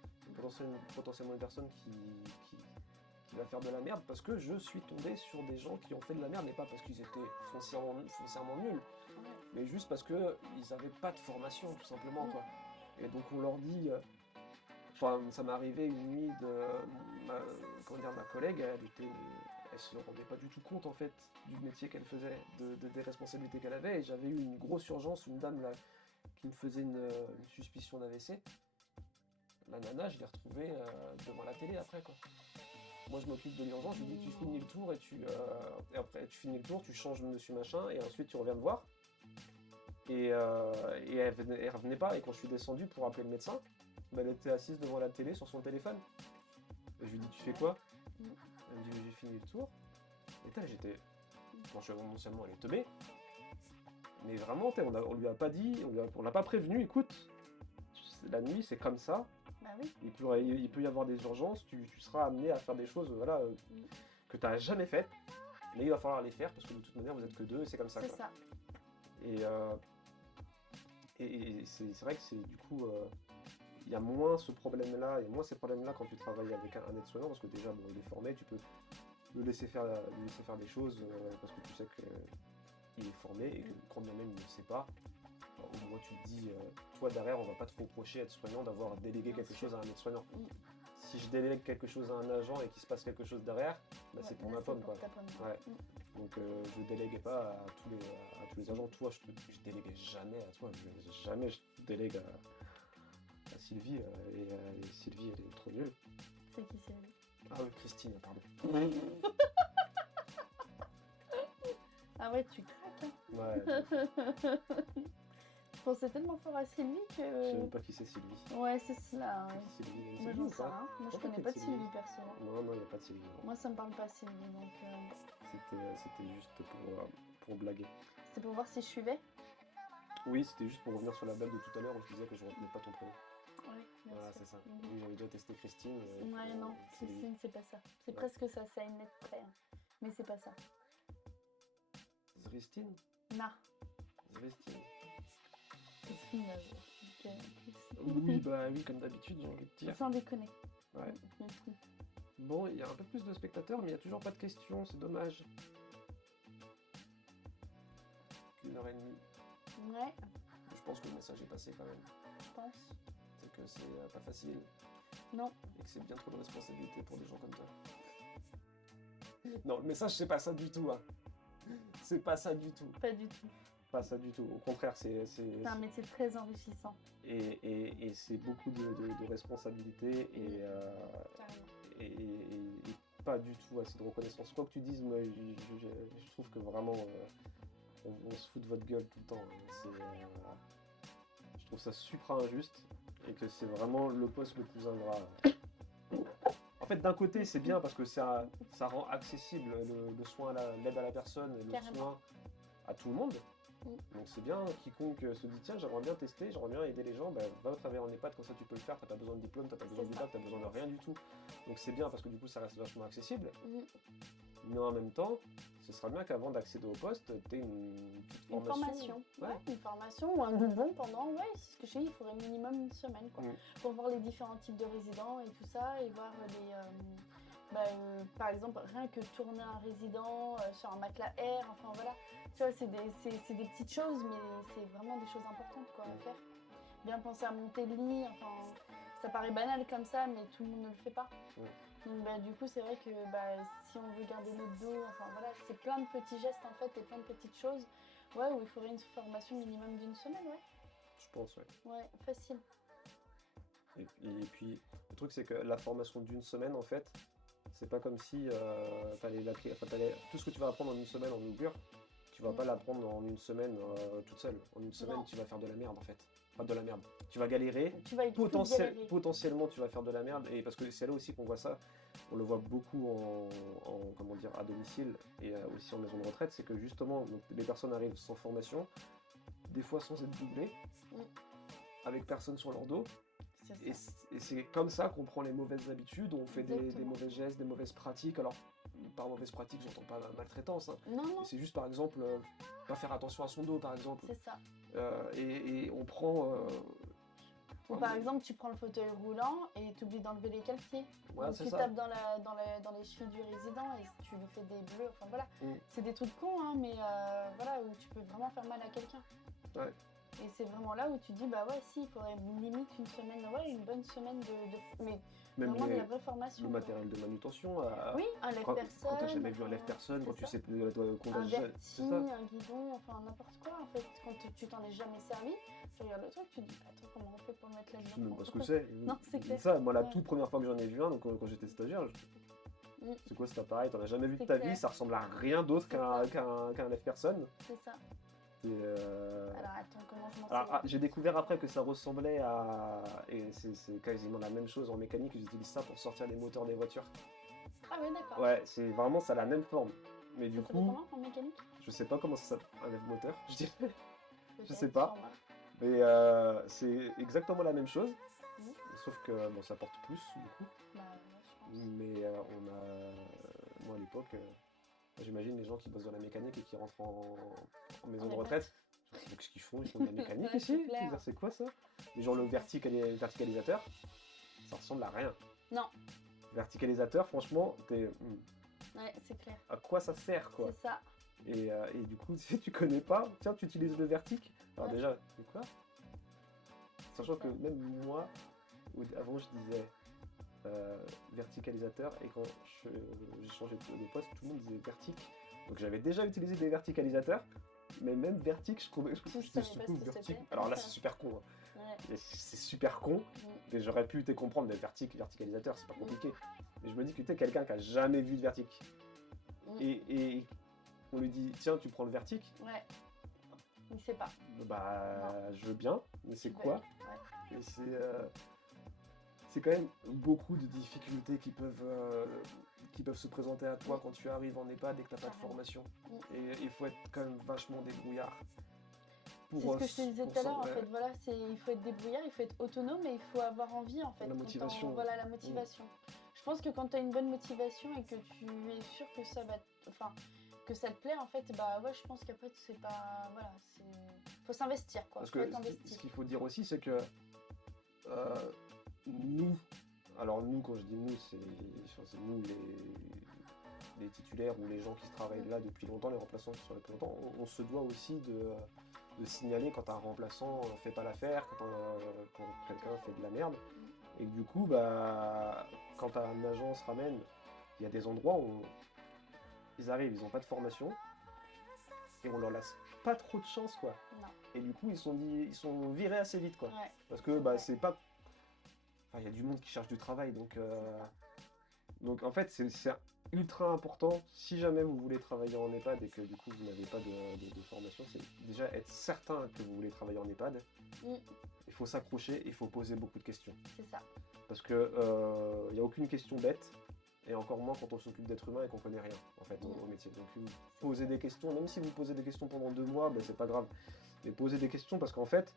potentiellement une personne qui va faire de la merde, parce que je suis tombé sur des gens qui ont fait de la merde, mais pas parce qu'ils étaient foncièrement nuls, mais juste parce qu'ils n'avaient pas de formation, tout simplement. Quoi. Et donc on leur dit... Enfin, ça m'est arrivé une nuit ma collègue, elle se rendait pas du tout compte en fait du métier qu'elle faisait, des responsabilités qu'elle avait. Et j'avais eu une grosse urgence, une dame là qui me faisait une suspicion d'AVC. La nana, je l'ai retrouvée devant la télé après quoi. Moi je m'occupe de l'urgence, je lui dis tu finis le tour et après tu finis le tour, tu changes monsieur machin et ensuite tu reviens me voir. Et elle revenait pas, et quand je suis descendu pour appeler le médecin, elle était assise devant la télé sur son téléphone. Et je lui dis tu fais quoi? Elle me dit j'ai fini le tour. Et j'étais... non seulement elle est teubée, mais vraiment on lui a pas dit, on l'a pas prévenu, écoute, la nuit c'est comme ça. Bah oui. Il peut y avoir des urgences, tu seras amené à faire des choses voilà, que tu n'as jamais faites, mais il va falloir les faire parce que de toute manière vous êtes que 2 et c'est comme ça. C'est ça. Et c'est vrai que c'est du coup... il y a moins ce problème-là, ces problèmes-là quand tu travailles avec un aide-soignant, parce que déjà, bon, il est formé, tu peux le laisser faire des choses parce que tu sais qu'il est formé et que quand bien même il ne sait pas, au moins tu te dis, toi derrière, on va pas te reprocher aide-soignant d'avoir délégué quelque chose à un aide-soignant. Si je délègue quelque chose à un agent et qu'il se passe quelque chose derrière, bah, c'est pour ma pomme. Quoi. Ouais. Donc je déléguais pas à tous les agents. Toi, je déléguais jamais à toi. Jamais je délègue à Sylvie. Et Sylvie, elle est trop nulle. C'est qui Sylvie? Ah oui, Christine, pardon. Ah ouais, tu craques. Hein. Ouais. Je pensais tellement fort à Sylvie que... Je sais même pas qui c'est Sylvie. Ouais, c'est cela. Ouais. Sylvie, Moi, j'en sais rien. Moi, je connais pas de Sylvie, perso. Non, il n'y a pas de Sylvie. Non. Moi, ça me parle pas Sylvie, donc... C'était juste pour blaguer. C'était pour voir si je suivais? Oui, c'était juste pour revenir sur la blague de tout à l'heure où je disais que je ne retenais pas ton prénom. Ouais, voilà, c'est ça. Oui, j'avais déjà testé Christine. Ouais, non, Christine, c'est pas ça. C'est presque ça, c'est à une lettre près. Hein. Mais c'est pas ça. Zristine? Non. Zristine. Oui, bah oui, comme d'habitude, j'ai envie de dire. Sans déconner. Ouais. Bon, il y a un peu plus de spectateurs, mais il n'y a toujours pas de questions, c'est dommage. 1h30. Ouais. Je pense que le message est passé quand même. Je pense. C'est que c'est pas facile. Non. Et que c'est bien trop de responsabilité pour des gens comme toi. Non, le message, c'est pas ça du tout. Hein. C'est pas ça du tout. Pas du tout. Pas ça du tout. Au contraire, c'est un métier très enrichissant. Et c'est beaucoup de responsabilités et pas du tout assez de reconnaissance. Quoi que tu dises, moi, je trouve que vraiment, on se fout de votre gueule tout le temps. Je trouve ça super injuste et que c'est vraiment le poste le plus ingrat. En fait, d'un côté, c'est bien parce que ça rend accessible le soin, l'aide à la personne et le soin à tout le monde. Donc c'est bien, quiconque se dit tiens j'aimerais bien tester, j'aimerais bien aider les gens, bah, va au travers en EHPAD, comme ça tu peux le faire, t'as pas besoin de diplôme, t'as pas besoin de bac, t'as besoin de rien du tout. Donc c'est bien parce que du coup ça reste vachement accessible. Mais en même temps, ce serait bien qu'avant d'accéder au poste, tu aies une petite Une formation, Ouais. ouais, une formation ou un doublon pendant, ouais, c'est ce que je dis, il faudrait minimum une semaine, quoi, Mm. pour voir les différents types de résidents et tout ça, et voir par exemple, rien que tourner un résident sur un matelas air, enfin voilà, tu vois, c'est des petites choses, mais c'est vraiment des choses importantes, quoi, à faire. Bien penser à monter le lit, enfin, ça paraît banal comme ça, mais tout le monde ne le fait pas. Mm. Donc du coup, c'est vrai que si on veut garder notre dos, enfin voilà, c'est plein de petits gestes en fait et plein de petites choses, ouais, où il faudrait une formation minimum d'une semaine, ouais. Je pense, ouais. Ouais, facile. Et puis, le truc, c'est que la formation d'une semaine, en fait, c'est pas comme si tout ce que tu vas apprendre en une semaine en Ougur, tu vas pas l'apprendre en une semaine toute seule. En une semaine, Non. tu vas faire de la merde, en fait. Pas de la merde. Tu vas galérer. Tu vas plus galérer. Potentiellement, tu vas faire de la merde. Et parce que c'est là aussi qu'on voit ça. On le voit beaucoup comment dire, à domicile et aussi en maison de retraite. C'est que justement, donc, les personnes arrivent sans formation, des fois sans être doublées, avec personne sur leur dos. Et c'est comme ça qu'on prend les mauvaises habitudes, on fait des mauvais gestes, des mauvaises pratiques. Alors, par mauvaise pratique, j'entends pas la maltraitance. Hein. Non. C'est juste, par exemple, pas faire attention à son dos, par exemple. C'est ça. Et on prend... Ou par exemple, tu prends le fauteuil roulant et tu oublies d'enlever les cale-pieds. Ouais, donc tu tapes dans les chevilles du résident et tu lui fais des bleus. Enfin voilà, c'est des trucs cons, hein, mais voilà, où tu peux vraiment faire mal à quelqu'un. Ouais. Et c'est vraiment là où tu te dis, bah ouais, si, il faudrait limite une semaine, ouais, une bonne semaine mais même vraiment de la vraie formation. Le matériel de manutention. Oui, un lève-personne. Quand t'as jamais vu un lève-personne, quand tu sais un verti, un guidon, enfin n'importe quoi en fait. Quand tu t'en es jamais servi, tu regardes le truc, tu te dis, attends, comment on fait pour le mettre là-dedans? Je sais même pas ce que c'est. Non, c'est clair. Ça, moi, la toute première fois que j'en ai vu un, donc quand j'étais stagiaire, c'est quoi cet appareil? T'en as jamais vu de ta vie, ça ressemble à rien d'autre qu'un lève-personne. C'est ça. Alors attends, comment je m'en Alors j'ai découvert après que ça ressemblait à... Et c'est quasiment la même chose en mécanique, ils utilisent ça pour sortir les moteurs des voitures. Ah oui, d'accord. Ouais, c'est vraiment, ça a la même forme. Mais du coup... comment en mécanique? Je sais pas comment ça s'appelle, un lève-moteur, je dirais. Je sais pas. Mais c'est exactement la même chose. Sauf que bon, ça porte plus du coup. Bah ouais, je pense. Mais moi à l'époque, j'imagine les gens qui bossent dans la mécanique et qui rentrent en maison de retraite. Qu'est-ce qu'ils font? Ils font de la mécanique ici? C'est quoi ça? Les gens, le verticalisateur, ça ressemble à rien. Non. Verticalisateur, franchement, Ouais, c'est clair. À quoi ça sert, quoi? C'est ça. Et du coup, si tu connais pas, tiens, tu utilises le vertic. Alors déjà, c'est quoi? Sachant que même moi, avant je disais verticalisateur, et quand j'ai changé de poste, tout le monde disait vertic. Donc j'avais déjà utilisé des verticalisateurs, mais même vertic, je trouvais vertic. Alors là, c'est super con. Hein. Ouais. C'est super con, mais j'aurais pu comprendre, mais verticalisateur, c'est pas compliqué. Mais je me dis que tu es quelqu'un qui a jamais vu de vertic. Et on lui dit, tiens, tu prends le vertic. Ouais. Il sait pas. Bah, non. Je veux bien, mais c'est quoi? Ouais. Et c'est quand même beaucoup de difficultés qui peuvent se présenter à toi quand tu arrives en EHPAD et que tu n'as pas de formation. Et il faut être quand même vachement débrouillard. C'est ce que je te disais tout à l'heure, en fait, voilà, il faut être débrouillard, il faut être autonome et il faut avoir envie, en fait. La motivation. Voilà, la motivation. Je pense que quand tu as une bonne motivation et que tu es sûr que ça va... que ça te plaît, en fait, bah ouais, je pense qu'après, c'est pas... Voilà, faut s'investir, quoi. Parce que ce qu'il faut dire aussi, c'est que nous, alors nous, quand je dis nous, c'est nous les titulaires ou les gens qui travaillent là depuis longtemps, les remplaçants qui sont là depuis longtemps, on se doit aussi de signaler quand un remplaçant fait pas l'affaire, quand quelqu'un fait de la merde. Et du coup, bah, quand un agent se ramène, il y a des endroits où ils arrivent, ils n'ont pas de formation et on leur laisse pas trop de chance, quoi. Non. Et du coup, ils sont virés assez vite, quoi. Ouais. Parce que bah, c'est pas... Enfin, il y a du monde qui cherche du travail, donc en fait, c'est ultra important. Si jamais vous voulez travailler en EHPAD et que du coup vous n'avez pas de formation, c'est déjà être certain que vous voulez travailler en EHPAD. Il faut s'accrocher, il faut poser beaucoup de questions. C'est ça. Parce que il n'y a aucune question bête, et encore moins quand on s'occupe d'être humain et qu'on connaît rien en fait au métier. Donc posez des questions, même si vous posez des questions pendant 2 mois, ben, c'est pas grave. Mais posez des questions parce qu'en fait,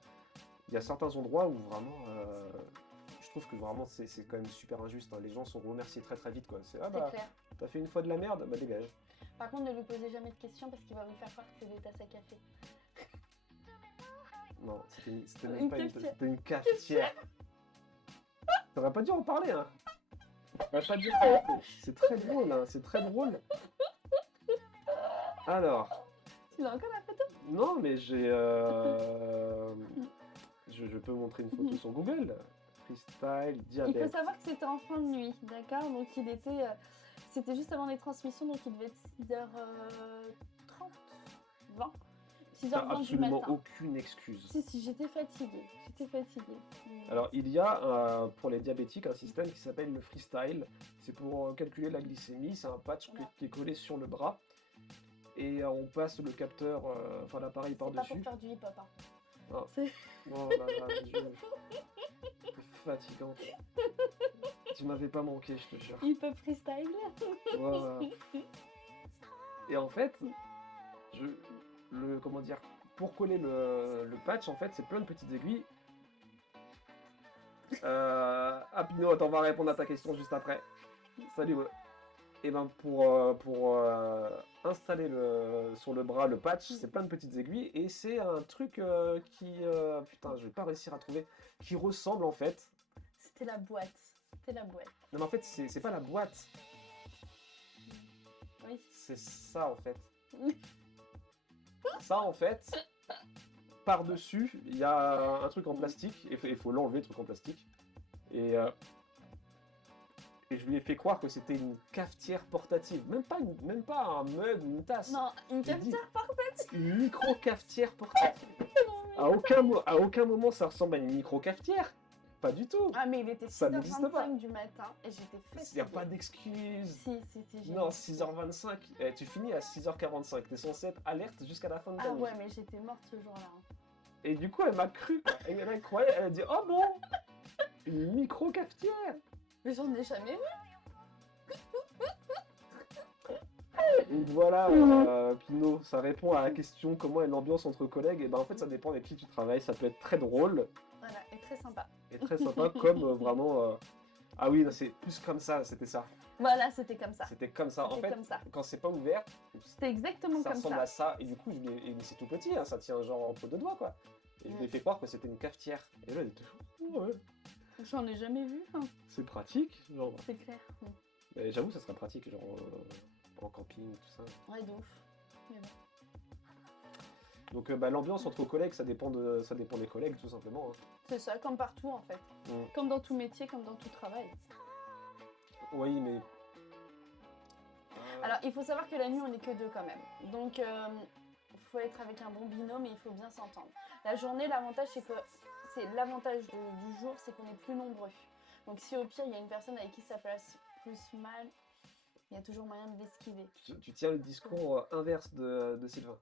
il y a certains endroits où vraiment, je trouve que vraiment c'est quand même super injuste, hein. Les gens sont remerciés très très vite, quoi. C'est ah C'est bah clair. t'as fait une fois de la merde, bah dégage. Par contre, ne lui posez jamais de questions parce qu'il va vous faire croire que c'est des tasses à café. Non, c'était Une même pas cafetière. c'était une cafetière. T'aurais pas dû en parler, hein. T'aurais pas dû en parler. C'est très drôle, hein. C'est très drôle. Alors, Tu l'as encore la photo? non, mais je peux montrer une photo sur Google. Freestyle, Il faut diabète. savoir que c'était en fin de nuit, d'accord? Donc il était, c'était juste avant les transmissions, donc il devait être 6h30, 20, T'as 6h20 du absolument matin. aucune excuse. Si, j'étais fatiguée, Alors, il y a pour les diabétiques un système qui s'appelle le freestyle. C'est pour calculer la glycémie. C'est un patch Voilà. qui est collé sur le bras. Et on passe le capteur, enfin l'appareil C'est pas par-dessus. pour faire du hip-hop, hein. Ah. C'est- Oh là là, c'est fatigant. Tu m'avais pas manqué, je te jure. Hip-hop freestyle. Voilà. Et en fait, comment dire, pour coller le patch, en fait, c'est plein de petites aiguilles. Ah Pino, attends, on va répondre à ta question juste après. Salut. Ouais. Et ben pour installer sur le bras le patch, c'est plein de petites aiguilles et c'est un truc qui putain, je vais pas réussir à trouver, qui ressemble en fait. C'était la boîte. Non mais en fait c'est pas la boîte, Oui. c'est ça en fait. Ça en fait, par-dessus, il y a un truc en plastique et il faut l'enlever le truc en plastique. Et je lui ai fait croire que c'était une cafetière portative. Même pas un mug ou une tasse. Non, une J'ai dit- cafetière portative. Une micro-cafetière portative. À aucun moment ça ressemble à une micro-cafetière. Pas du tout. Ah mais il était Ça n'existe pas. 6h25 du matin et j'étais Il fatiguée. n'y a pas d'excuse. Si, j'ai Non, dit. 6h25. Tu finis à 6h45. T'es censé être alerte jusqu'à la fin de ta Ah nuit. ouais, mais j'étais morte ce jour-là, hein. Et du coup, elle m'a cru. Elle a croyé. Elle a dit oh bon, une micro-cafetière. Mais j'en ai jamais vu. Et voilà, Pino, ça répond à la question comment est l'ambiance entre collègues. Et ben en fait, ça dépend avec qui tu travailles. Ça peut être très drôle Voilà, et très sympa. et très sympa, comme vraiment. Ah oui, non, c'est plus comme ça, c'était ça. Voilà, c'était comme ça. C'était comme ça. En C'était fait, comme ça. quand c'est pas ouvert, C'était exactement ça comme ressemble ça. à ça. Et du coup, et c'est tout petit, hein, ça tient genre entre deux doigts, quoi. Et je lui ai fait croire que c'était une cafetière. Et là, elle était oh, ouais, J'en ai jamais vu, hein. c'est pratique. Genre. C'est clair. Mais j'avoue, ça serait pratique, genre en camping, tout ça. Ouais, de ouf. Mais bon. Donc l'ambiance entre collègues, ça dépend des collègues, tout simplement. Hein. C'est ça, comme partout en fait. Mm. Comme dans tout métier, comme dans tout travail. Oui, mais. Alors, il faut savoir que la nuit, on n'est que deux quand même. Donc, il faut être avec un bon binôme et il faut bien s'entendre. La journée, l'avantage, c'est que l'avantage du jour, c'est qu'on est plus nombreux. Donc, si au pire, il y a une personne avec qui ça passe plus mal, il y a toujours moyen de l'esquiver. Tu tiens le discours inverse de Sylvain.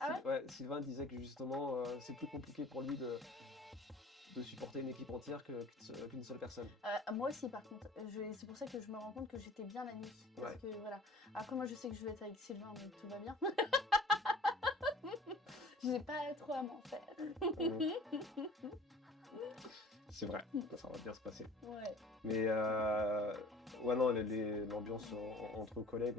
Ah Ouais, Sylvain disait que justement, c'est plus compliqué pour lui de supporter une équipe entière qu'une seule personne. Moi aussi, par contre. C'est pour ça que je me rends compte que j'étais bien la nuit. Parce que voilà. Après, moi, je sais que je vais être avec Sylvain, donc tout va bien. J'ai pas trop à m'en faire. C'est vrai, ça va bien se passer. Ouais. Mais ouais, non, l'ambiance entre collègues,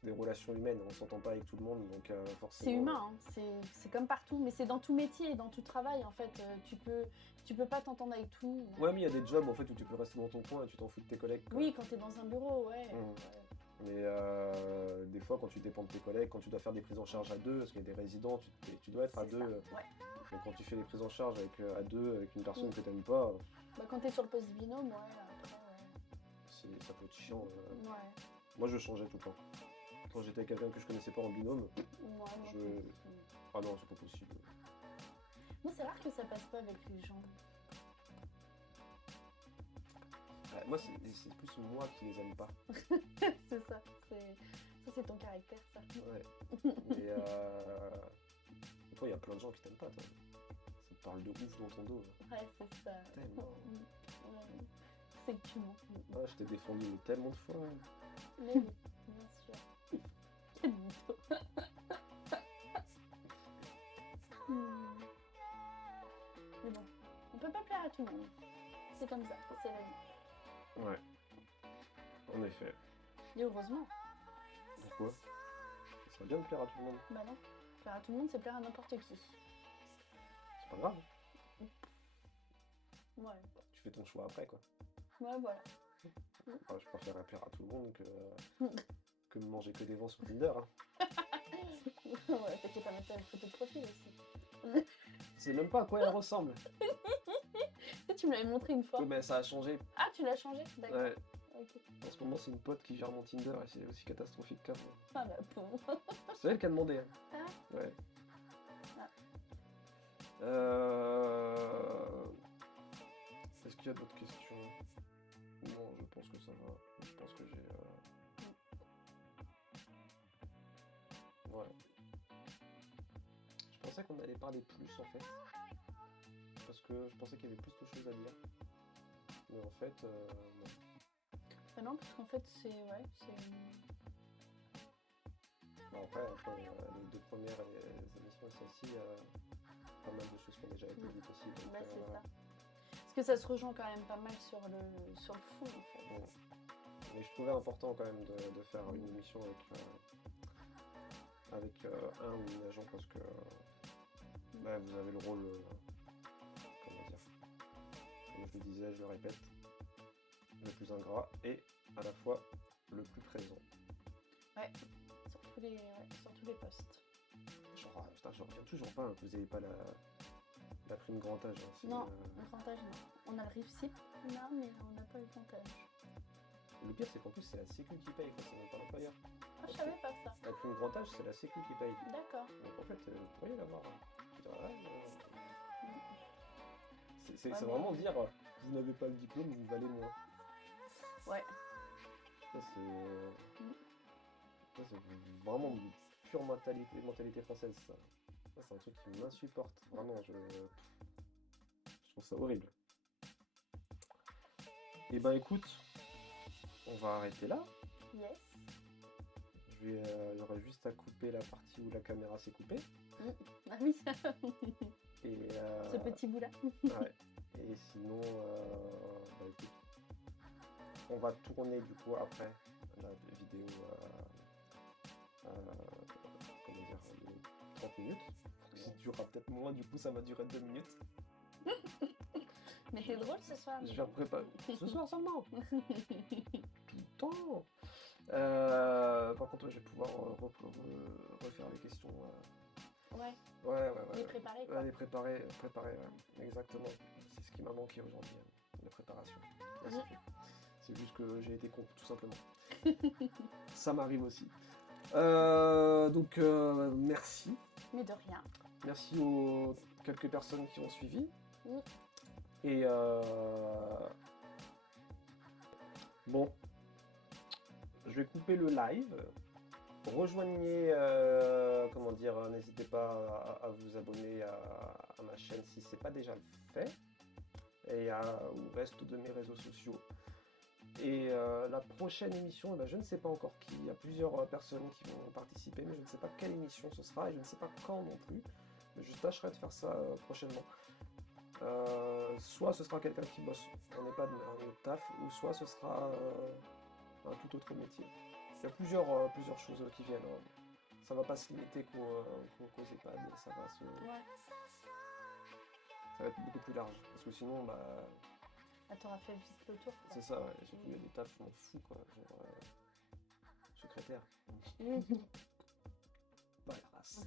c'est des relations humaines, on s'entend pas avec tout le monde, donc forcément. C'est humain, hein. C'est comme partout, mais c'est dans tout métier et dans tout travail en fait. Tu peux pas t'entendre avec tout. Ouais, mais il y a des jobs en fait où tu peux rester dans ton coin et tu t'en fous de tes collègues. Quoi. Oui, quand t'es dans un bureau, ouais. Mm. Mais des fois, quand tu dépends de tes collègues, quand tu dois faire des prises en charge à deux, parce qu'il y a des résidents, tu dois être à C'est deux. ça, ouais. Donc quand tu fais des prises en charge à deux, avec une personne que t'aimes pas, Bah, quand t'es sur le poste binôme, ouais, après, ouais. ça peut être chiant. Ouais. Moi, je changeais tout le temps. Quand j'étais avec quelqu'un que je connaissais pas en binôme, Ouais, moi, ah non, c'est pas possible. moi, c'est rare que ça passe pas avec les gens. Moi, c'est plus moi qui les aime pas. C'est ça. C'est ton caractère, ça. Ouais. Mais des fois, il y a plein de gens qui t'aiment pas, toi. Ça te parle de ouf dans ton dos. Là. Ouais, c'est ça. Tellement. Ouais. C'est que tu mens. Ah, je t'ai défendu tellement de fois. Mais oui, bien sûr. Quel mytho. Mais bon, on peut pas plaire à tout le monde. C'est comme ça, c'est la vie. Ouais. En effet. Et heureusement. Pourquoi? Ça serait bien de plaire à tout le monde. Bah non. Plaire à tout le monde, c'est plaire à n'importe qui. C'est pas grave. Ouais. Tu fais ton choix après, quoi. Ouais, voilà. Enfin, je préfère plaire à tout le monde que de manger que des vents sur Tinder. Hein. Ouais, t'inquiète pas mettre ta photo de profil aussi. Je sais même pas à quoi elle ressemble. Tu me l'avais montré une fois. Oui, mais ça a changé. Ah, tu l'as changé? D'accord. Ouais. Ok. En ce moment, c'est une pote qui gère mon Tinder et c'est aussi catastrophique qu'avant. Ah la pauvre. C'est elle qui a demandé. Hein. Ah. Ouais. Ah. Est-ce qu'il y a d'autres questions? Non, je pense que ça va. Je pense que j'ai... Ouais. Je pensais qu'on allait parler plus en fait. Parce que je pensais qu'il y avait plus de choses à dire. Mais en fait, non. Bah non, parce qu'en fait, c'est... Ouais, c'est... Bah après, les deux premières émissions et celle-ci, pas mal de choses qui ont déjà été dites aussi. Donc, Bah c'est ça. Parce que ça se rejoint quand même pas mal sur le fond, en fait. Bon. Mais je trouvais important quand même de faire une émission avec un ou une agent parce que bah, vous avez le rôle, comment dire, comme je le disais, je le répète, le plus ingrat et à la fois le plus présent. Ouais, sur tous les postes. Putain, je reviens toujours pas que vous n'ayez pas la prime grand âge. Hein, non, le grand âge, non. On a le RIFSIP, là, mais on n'a pas le grand âge. Le pire, c'est qu'en plus, c'est la Sécu qui paye, c'est même pas l'employeur. Ah, je savais pas ça. La prime grand âge, c'est la Sécu qui paye. D'accord. Donc en fait, vous pourriez l'avoir. C'est Ouais, vraiment dire, vous n'avez pas le diplôme, vous valez moins. Ouais. Ça, c'est vraiment une pure mentalité française, ça. Ça, c'est un truc qui m'insupporte. Vraiment, je trouve ça horrible. Et ben écoute, on va arrêter là. Yes. Il y aurait juste à couper la partie où la caméra s'est coupée. Ah oui. Et, ce petit bout-là. Ouais. Et sinon, bah écoute, on va tourner du coup après la vidéo, comment dire, de 30 minutes. Ça durera peut-être moins, du coup ça va durer 2 minutes. Mais c'est drôle ce soir. Je vais préparer. Ce soir seulement. Tout le temps. Par contre, je vais pouvoir refaire les questions. Ouais. Ouais. Les préparer, quoi. Ouais, les préparer, ouais. Exactement. C'est ce qui m'a manqué aujourd'hui, la préparation. Là, c'est juste que j'ai été con, tout simplement. Ça m'arrive aussi. Donc, merci. Mais de rien. Merci aux quelques personnes qui ont suivi. Et bon, je vais couper le live. Rejoignez, comment dire, n'hésitez pas à vous abonner à ma chaîne si ce n'est pas déjà fait, et au reste de mes réseaux sociaux. Et la prochaine émission, eh ben, je ne sais pas encore qui. Il y a plusieurs personnes qui vont participer, mais je ne sais pas quelle émission ce sera et je ne sais pas quand non plus. Mais je tâcherai de faire ça prochainement. Soit ce sera quelqu'un qui bosse en EHPAD, un autre taf, ou soit ce sera un tout autre métier. Il y a plusieurs choses qui viennent. Hein. Ça va pas se limiter qu'aux EHPAD, ça va être beaucoup plus large. Parce que sinon, bah... Ah, t'auras fait vite le tour. C'est ça, ouais. Surtout il y a des tafs, je m'en fous, quoi. Genre, secrétaire. Bah, la race.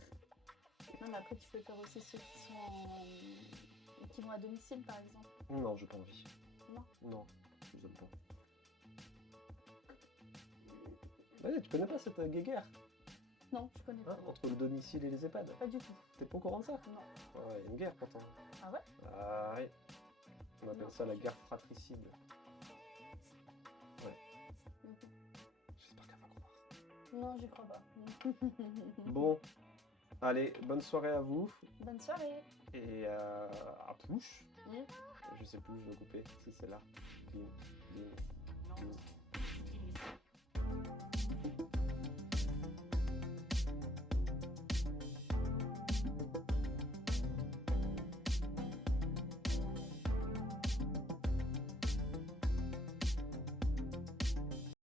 Non, mais après, tu peux faire aussi ceux qui vont à domicile, par exemple. Non, j'ai pas envie. Non. Non, je les aime pas. Vas-y, tu connais pas cette guéguerre? Non, je connais pas. Entre le domicile et les EHPAD? Pas du tout. T'es pas au courant de ça? Non. Ouais, il y a une guerre pourtant. Ah ouais? Ah oui. On appelle ça la guerre fratricide. Ouais. J'espère qu'elle va croire. Non, j'y crois pas. Bon, allez, bonne soirée à vous. Bonne soirée. Et à plus. Je sais plus où je vais couper. Si c'est là. Clean.